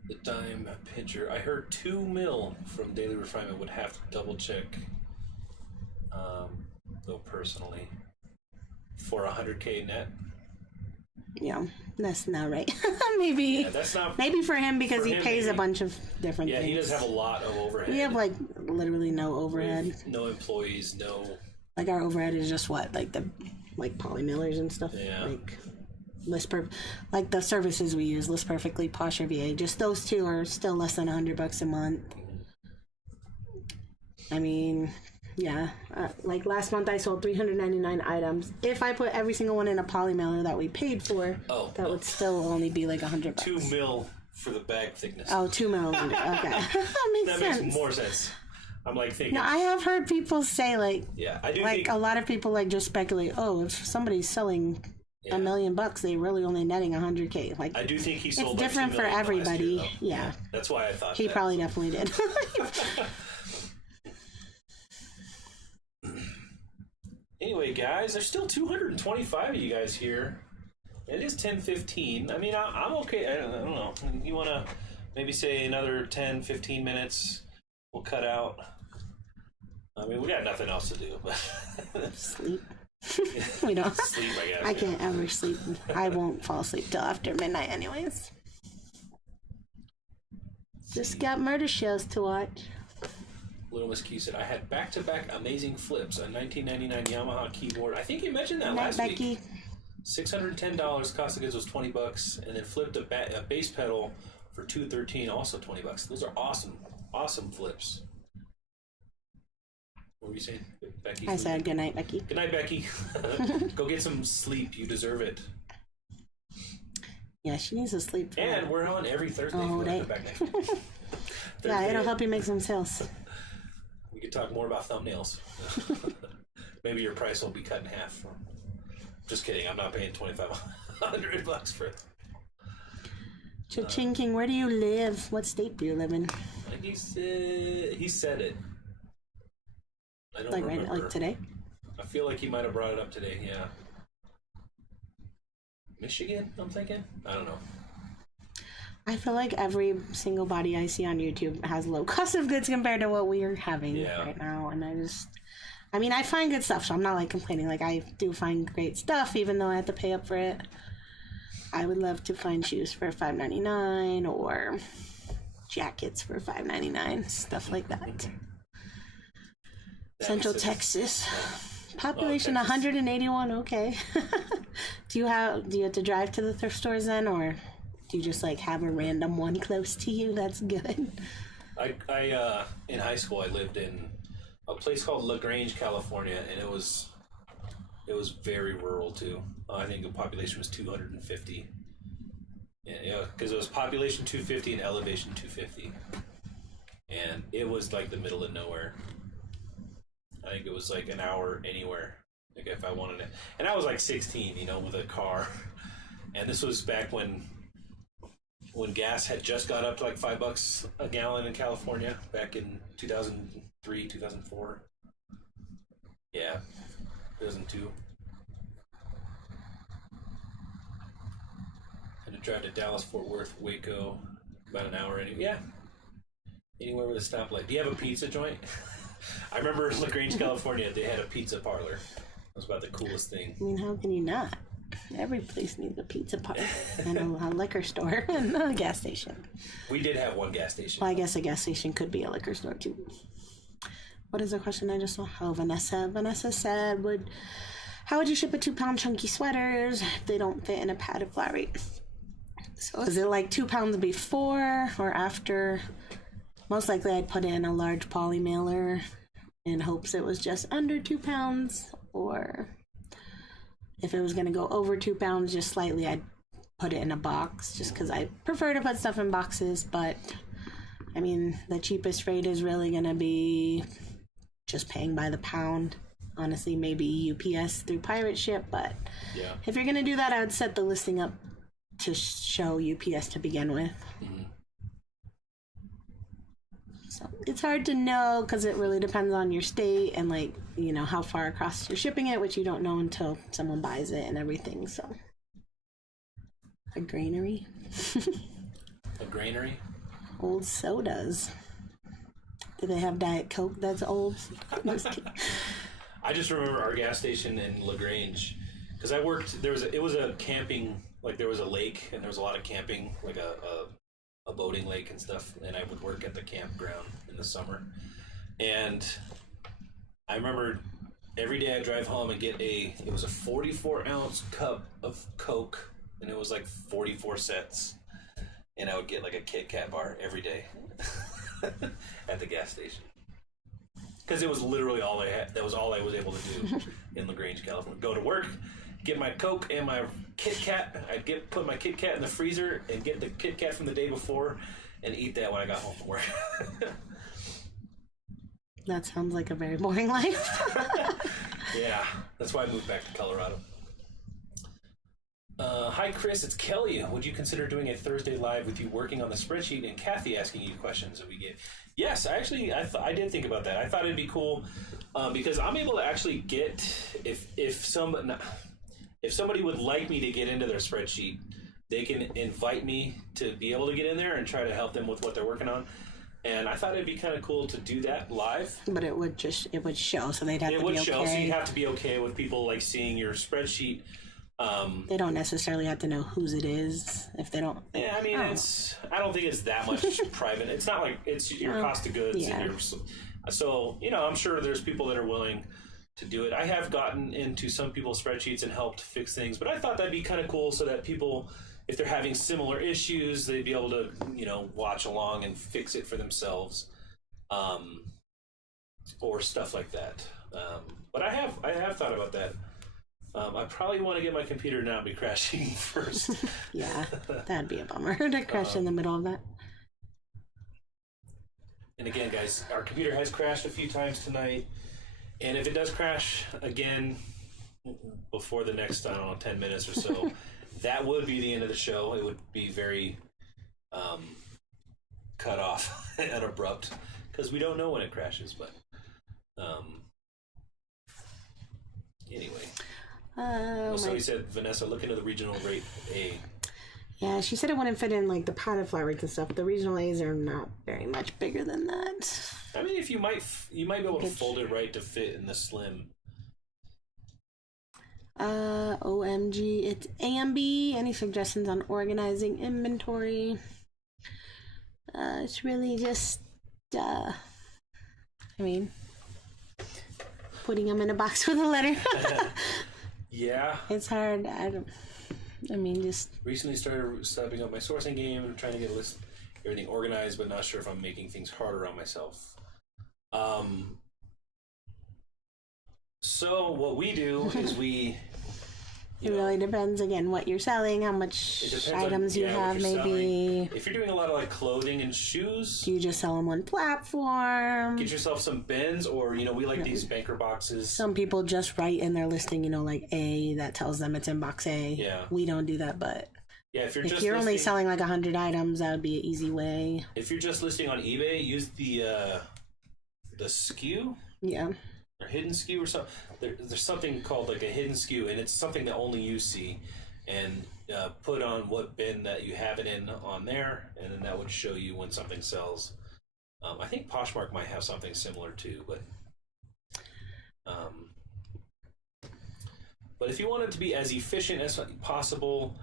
The dime pincher. I heard 2 mil from Daily Refinement. Would have to double check, though personally, for 100K net. Yeah, that's not right. Maybe. Yeah, that's not. Maybe for him because for he him, pays maybe. a bunch of different things. Yeah, he does have a lot of overhead. We have like literally no overhead. No employees, no. Like our overhead is just what, like the poly mailers and stuff. Yeah. Like the services we use, List Perfectly, Posh VA. Just those two are still less than $100 a month. I mean, yeah. Like last month, I sold 399 items. If I put every single one in a poly mailer that we paid for, that would still only be like $100. 2 mil for the bag thickness. Oh, 2 mil. Okay, that makes more sense. I'm like thinking. No, I have heard people say I do. Like think a lot of people like just speculate. Oh, if somebody's selling $1 million, they really only netting 100K. Like I do think he sold. It's different for everybody. Year, that's why I thought he probably definitely did. Anyway, guys, there's still 225 of you guys here. It is 10:15. I mean, I'm okay. I don't know. You want to maybe say another 10, 15 minutes? We'll cut out. I mean, we got nothing else to do, but sleep. We don't sleep. I guess. I can't ever sleep. I won't fall asleep till after midnight, anyways. Just got murder shows to watch. Little Miss Q said, I had back-to-back amazing flips. A 1999 Yamaha keyboard. I think you mentioned that last week. $610. Cost of goods was $20, and then flipped a bass pedal for $213, also $20. Those are awesome flips. What were you saying, Becky? I said good night, Becky. Good night, Becky. Go get some sleep. You deserve it. Yeah, she needs to sleep. And we're on every Thursday. Back next week. Yeah, it'll help you make some sales. We could talk more about thumbnails. Maybe your price will be cut in half. Just kidding. I'm not paying $2,500 for it. Cha-ching King, where do you live? What state do you live in? He said it. I don't remember. Like today? I feel like he might have brought it up today, yeah. Michigan, I'm thinking? I don't know. I feel like every single body I see on YouTube has low cost of goods compared to what we are having right now. And I find good stuff, so I'm not like complaining. Like, I do find great stuff, even though I have to pay up for it. I would love to find shoes for $5.99 or jackets for $5.99, stuff like that. Central Texas. Population 181, okay. Do you have to drive to the thrift stores then, or do you just like have a random one close to you? That's good. I in high school I lived in a place called LaGrange, California, and it was very rural too. I think the population was 250. Yeah, because it was population 250 and elevation 250, and it was like the middle of nowhere. I think it was like an hour anywhere, like if I wanted it. And I was like 16, with a car. And this was back when gas had just got up to like $5 a gallon in California, back in 2003, 2004. Yeah, 2002. Had to drive to Dallas, Fort Worth, Waco, about an hour anyway. Yeah, anywhere with a stoplight. Do you have a pizza joint? I remember in LaGrange, California, they had a pizza parlor. It was about the coolest thing. I mean, how can you not? Every place needs a pizza parlor and a liquor store and a gas station. We did have one gas station. Well, I guess a gas station could be a liquor store too. What is the question I just saw? Oh, Vanessa. Vanessa said, how would you ship a 2-pound chunky sweaters if they don't fit in a padded flat rate? So is it like 2 pounds before or after? Most likely I'd put in a large poly mailer in hopes it was just under 2 pounds, or if it was going to go over 2 pounds just slightly, I'd put it in a box just because I prefer to put stuff in boxes. But I mean, the cheapest rate is really going to be just paying by the pound. Honestly, maybe UPS through pirate ship, but if you're going to do that, I would set the listing up to show UPS to begin with. Mm-hmm. So it's hard to know because it really depends on your state and how far across you're shipping it, which you don't know until someone buys it and everything. So a granary. A granary? Old sodas. Do they have Diet Coke that's old? I just remember our gas station in LaGrange because I worked. It was a camping. Like there was a lake and there was a lot of camping, like a boating lake and stuff, and I would work at the campground in the summer. And I remember every day I'd drive home and get it was a 44-ounce cup of Coke, and it was like 44 cents. And I would get like a Kit Kat bar every day at the gas station. Because it was literally all I had. That was all I was able to do in LaGrange, California. Go to work, get my Coke and my Kit Kat. I'd put my Kit Kat in the freezer and get the Kit Kat from the day before and eat that when I got home from work. That sounds like a very boring life. Yeah, that's why I moved back to Colorado. Hi Chris, it's Kelly. Would you consider doing a Thursday live with you working on the spreadsheet and Kathy asking you questions that we get? Yes, actually, I did think about that. I thought it'd be cool because I'm able to actually get if somebody would like me to get into their spreadsheet, they can invite me to be able to get in there and try to help them with what they're working on. And I thought it'd be kind of cool to do that live. But it would show, so they'd have to be okay. It would show, so you'd have to be okay with people like seeing your spreadsheet. They don't necessarily have to know whose it is if they don't. Yeah, I mean, I don't think it's that much private. It's not like it's your cost of goods. Yeah. And So, I'm sure there's people that are willing to do it. I have gotten into some people's spreadsheets and helped fix things, but I thought that'd be kind of cool so that people, if they're having similar issues, they'd be able to, watch along and fix it for themselves, or stuff like that. But I have thought about that. I probably want to get my computer to not be crashing first. Yeah, that'd be a bummer to crash in the middle of that. And again, guys, our computer has crashed a few times tonight. And if it does crash again before the next, 10 minutes or so, that would be the end of the show. It would be very cut off and abrupt because we don't know when it crashes. But anyway. So he said, Vanessa, look into the regional rate A. Yeah, she said it wouldn't fit in like the potted flower rates and stuff. The regional A's are not very much bigger than that. I mean, if you might be able to fold it right to fit in the slim. OMG, it's AMB. Any suggestions on organizing inventory? It's really just, putting them in a box with a letter. Yeah. It's hard. Just... Recently started stepping up my sourcing game and trying to get everything organized, but not sure if I'm making things harder on myself. So what we do is it really depends, again, what you're selling, how much items you have, maybe. If you're doing a lot of clthing and shoes, do you just sell them on platform? Get yourself some bins, or we like these banker boxes. Some people just write in their listing, like A, that tells them it's in box A. Yeah. We don't do that, but yeah, if you're only selling like 100 items, that would be an easy way. If you're just listing on eBay, use the SKU. Yeah. Or hidden SKU or something. There's something called like a hidden SKU, and it's something that only you see. And put on what bin that you have it in on there, and then that would show you when something sells. I think Poshmark might have something similar too, but if you want it to be as efficient as possible,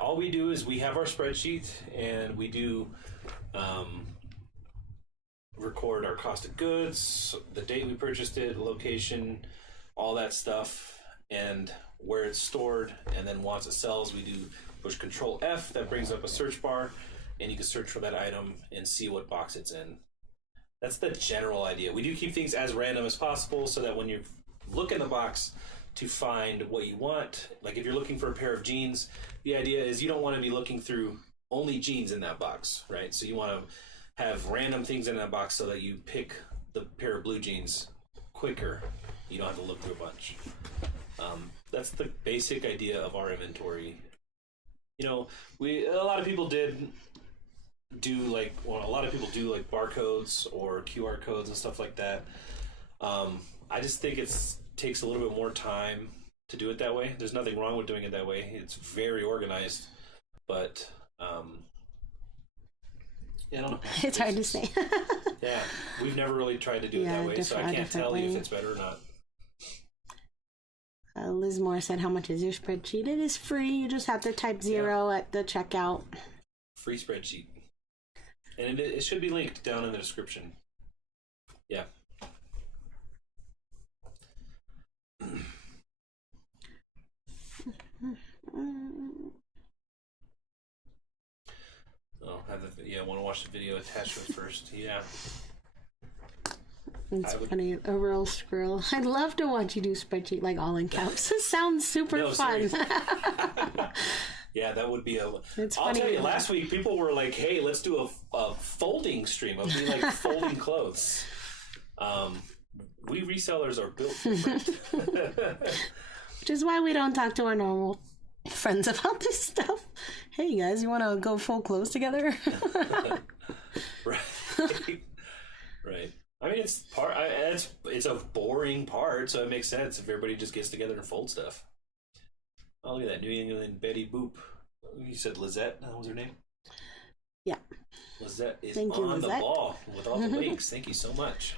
all we do is we have our spreadsheet and we do record our cost of goods, the date we purchased it, location, all that stuff, and where it's stored. And then once it sells, we do push Control F. That brings up a search bar, and you can search for that item and see what box it's in. That's the general idea. We do keep things as random as possible so that when you look in the box to find what you want, like if you're looking for a pair of jeans, the idea is you don't want to be looking through only jeans in that box, right? So you want to have random things in that box so that you pick the pair of blue jeans quicker. You don't have to look through a bunch. That's the basic idea of our inventory. A lot of people do barcodes or QR codes and stuff like that. I just think it takes a little bit more time to do it that way. There's nothing wrong with doing it that way. It's very organized, but I don't know. It's hard to say. Yeah, we've never really tried to do it that way, so I can't tell you if it's better or not. Liz Moore said, how much is your spreadsheet? It is free. You just have to type 0 at the checkout. Free spreadsheet. And it should be linked down in the description. Yeah. I want to watch the video attachment first. Yeah. It's funny, a real squirrel. I'd love to watch you do spreadsheet like all in caps. It sounds super fun. Yeah, that would be I'll tell you, last week people were like, hey, let's do a folding stream of me like folding clothes. We resellers are built different. Which is why we don't talk to our normal friends about this stuff. Hey guys, you want to go fold clothes together? Right. I mean, it's a boring part, so it makes sense if everybody just gets together and folds stuff. Oh, look at that, New England Betty Boop. You said Lizette, that was her name? Yeah. Lizette is on the ball with all the links. Thank you so much.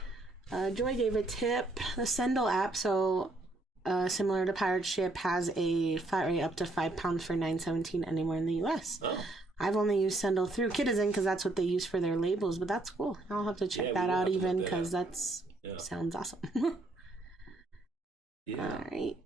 Joy gave a tip. The Sendle app, so similar to Pirate Ship, has a flat rate up to £5 for $9.17 anywhere in the U.S. Oh. I've only used Sendle through Kitizen because that's what they use for their labels, but that's cool. I'll have to check that out even because that's sounds awesome. Yeah. All right.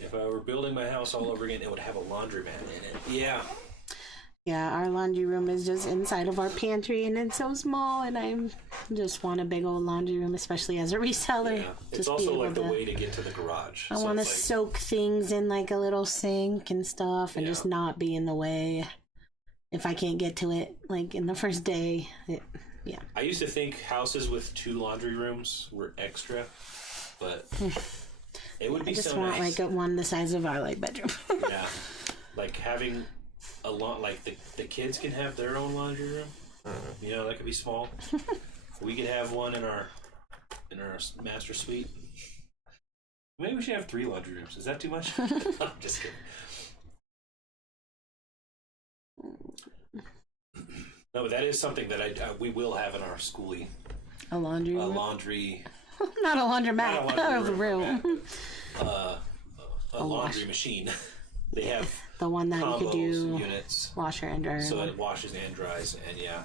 If I were building my house all over again, it would have a laundromat in it. Yeah. Yeah, our laundry room is just inside of our pantry, and it's so small, and I just want a big old laundry room, especially as a reseller. Yeah, it's also like the way to get to the garage. I want to soak things in like a little sink and stuff, and just not be in the way. If I can't get to it, like in the first day, yeah. I used to think houses with 2 laundry rooms were extra, but it would be so nice. I just want like one the size of our like bedroom. Yeah, like having a lot, like the kids can have their own laundry room. You know, that could be small. We could have one in our master suite. Maybe we should have 3 laundry rooms. Is that too much? I'm just kidding. No, but that is something that we will have in our schoolie. A laundry room? A laundry... Not a laundromat. Not a room. A laundry machine. They have the one that you could do units. Washer and dryer. So it washes and dries, and yeah.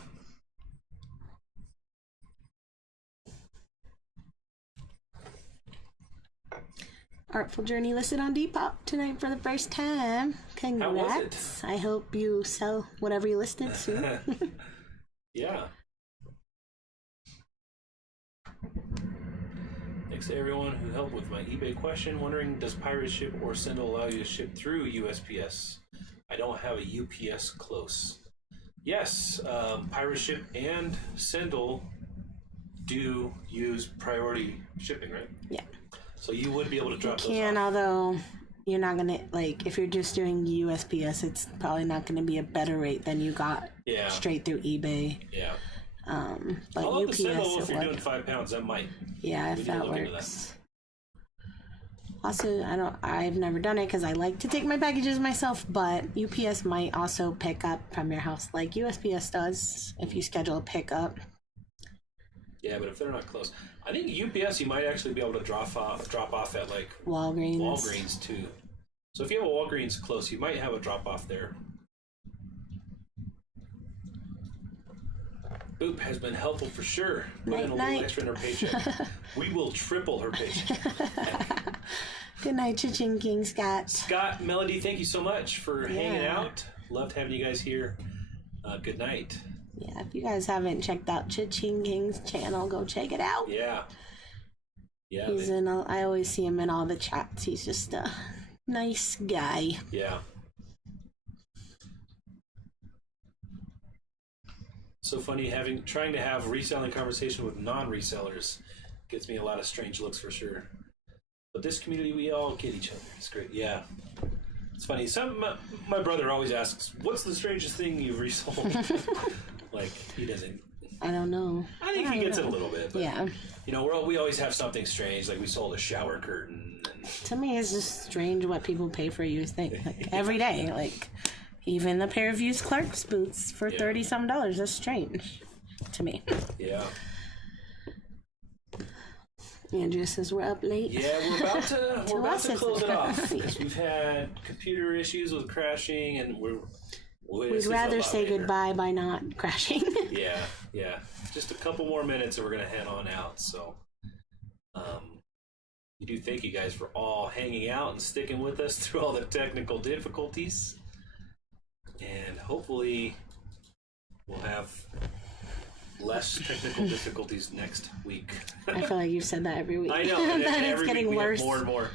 Artful Journey listed on Depop tonight for the first time. Congrats. How was it? I hope you sell whatever you listed soon. Yeah. Thanks to everyone who helped with my eBay question. Wondering, does Pirate Ship or Sendle allow you to ship through USPS? I don't have a UPS close. Yes, Pirate Ship and Sendle do use priority shipping, right? Yeah. So you would be able to drop those off. You can, although you're not going to, like, if you're just doing USPS, it's probably not going to be a better rate than you got straight through eBay. Yeah. But I'll UPS, the Sendle, if you're doing 5 pounds, that might. Yeah, if that works. Also, I've never done it because I like to take my packages myself, but UPS might also pick up from your house like USPS does if you schedule a pickup. Yeah, but if they're not close, I think UPS you might actually be able to drop off at like Walgreens too. So if you have a Walgreens close, you might have a drop off there. Boop has been helpful for sure. Put in a little extra in her paycheck. We will triple her paycheck. Good night, Cha-Ching King, Scott. Scott, Melody, thank you so much for hanging out. Loved having you guys here. Good night. Yeah, if you guys haven't checked out Cha-Ching King's channel, go check it out. Yeah. Yeah. He's I always see him in all the chats. He's just a nice guy. Yeah. So funny trying to have reselling conversation with non-resellers gets me a lot of strange looks for sure. But this community, we all get each other. It's great. Yeah. It's funny. My brother always asks, "What's the strangest thing you've resold?" Like he doesn't. I don't know. I think he gets it a little bit. But, yeah. You know, we always have something strange. Like we sold a shower curtain. To me, it's just strange what people pay for used things like every day. Like even a pair of used Clark's boots for $30-some. That's strange to me. Yeah. Andrea says we're up late. Yeah, we're about to close it off because we've had computer issues with crashing, and we'd rather say goodbye by not crashing. Yeah. Just a couple more minutes, and we're gonna head on out. So, we do thank you guys for all hanging out and sticking with us through all the technical difficulties, and hopefully, we'll have less technical difficulties next week. I feel like you've said that every week. I know. And that every it's getting week we worse. have more and more.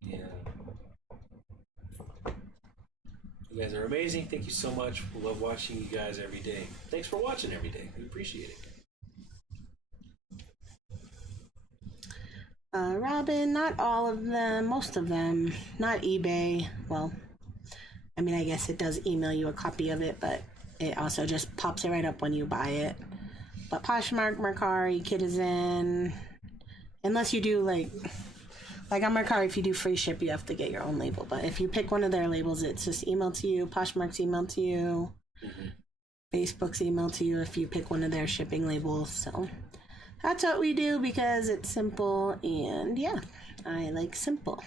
Yeah. You guys are amazing. Thank you so much. We love watching you guys every day. Thanks for watching every day. We appreciate it. Robin, not all of them, most of them, not eBay. Well, I mean, I guess it does email you a copy of it, but it also just pops it right up when you buy it. But Poshmark, Mercari, Kitizen, unless you do like on Mercari, if you do free ship, you have to get your own label. But if you pick one of their labels, it's just emailed to you. Poshmark's emailed to you. Facebook's email to you if you pick one of their shipping labels. So that's what we do because it's simple, and yeah, I like simple.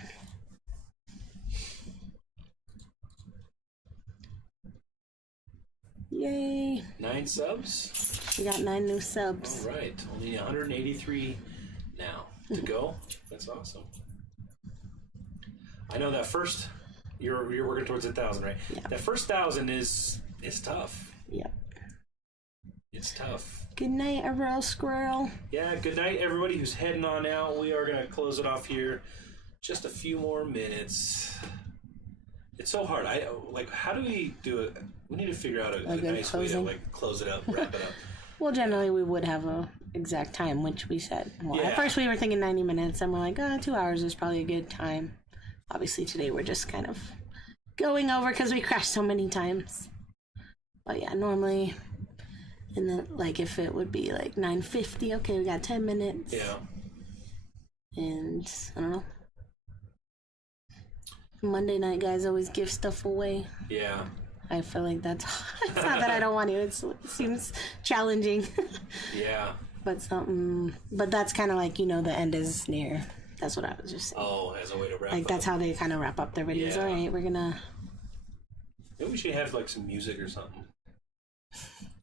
Yay. 9 subs. We got 9 new subs. All right. Only 183 now to go. That's awesome. I know that first, you're working towards 1,000, right? Yeah. That first 1,000 is tough. Yep. It's tough. Good night, Emerald Squirrel. Yeah, good night, everybody who's heading on out. We are going to close it off here. Just a few more minutes. It's so hard. How do we do it? We need to figure out a nice closing. way to close it up, wrap it up. Well, generally we would have a exact time, which we said. Well, At first we were thinking 90 minutes, and we're like, 2 hours is probably a good time. Obviously today we're just kind of going over because we crashed so many times. But yeah, normally, if it would be like 9:50, okay, we got 10 minutes. Yeah. And I don't know. Monday night guys always give stuff away. Yeah. I feel like it's not that I don't want to. It seems challenging. Yeah. But that's kind of like, the end is near. That's what I was just saying. Oh, as a way to wrap up. That's how they kind of wrap up their videos. Yeah. All right, we're gonna... Maybe we should have some music or something.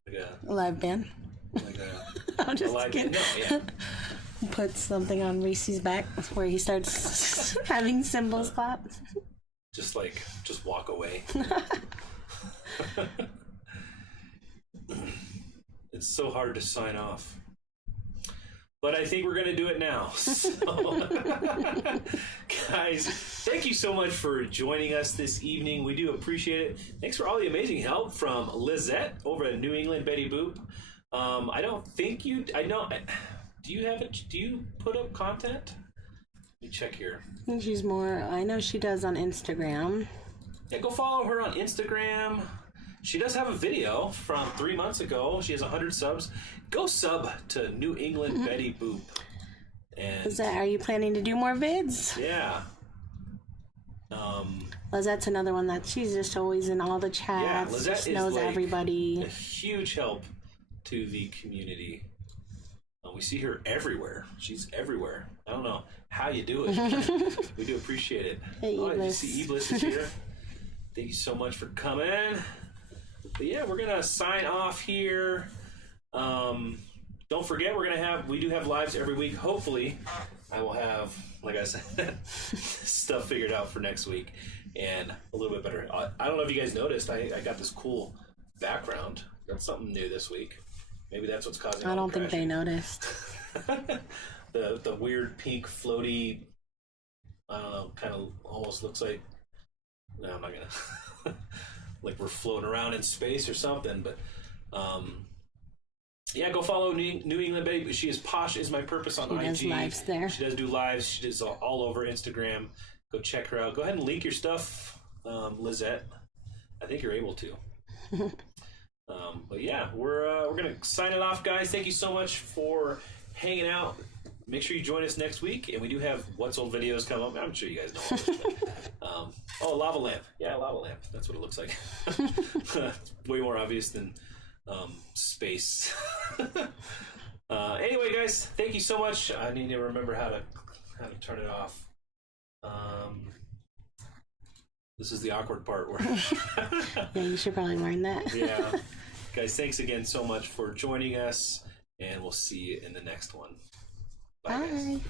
Like a live band. I'm just kidding. No, yeah. Put something on Reese's back where he starts having cymbals clap. Just walk away. It's so hard to sign off. But I think we're going to do it now. So, guys, thank you so much for joining us this evening. We do appreciate it. Thanks for all the amazing help from Lizette over at New England Betty Boop. I don't think you... I know... Do you have it? Do you put up content? Let me check here. I think she's more... I know she does on Instagram. Yeah, go follow her on Instagram. She does have a video from 3 months ago. She has 100 subs. Go sub to New England Betty Boop. And are you planning to do more vids? Yeah. Lizette's another one that she's just always in all the chats. Yeah, Lizette she knows everybody. A huge help to the community. We see her everywhere. She's everywhere. I don't know how you do it. We do appreciate it. Hey, you see Eblis is here. Thank you so much for coming. But yeah, we're gonna sign off here. Don't forget, we do have lives every week. Hopefully, I will have, like I said, stuff figured out for next week and a little bit better. I don't know if you guys noticed, I got this cool background. Got something new this week. Maybe that's what's causing. I don't think they noticed. the weird pink floaty. I don't know. Kind of almost looks like. No, I'm not gonna. Like we're floating around in space or something. But yeah, go follow New England Betty. She is Posh is my purpose on IG. She does lives there. She does do lives. She does all over Instagram. Go check her out. Go ahead and link your stuff, Lizette. I think you're able to. But yeah, we're gonna sign it off, guys. Thank you so much for hanging out. Make sure you join us next week, and we do have What's Old videos come up. I'm sure you guys know all this. Oh, lava lamp. Yeah, lava lamp. That's what it looks like. Way more obvious than space. Anyway, guys, thank you so much. I need to remember how to turn it off. This is the awkward part where. Yeah, you should probably learn that. Yeah. Guys, thanks again so much for joining us, and we'll see you in the next one. Bye. Guys.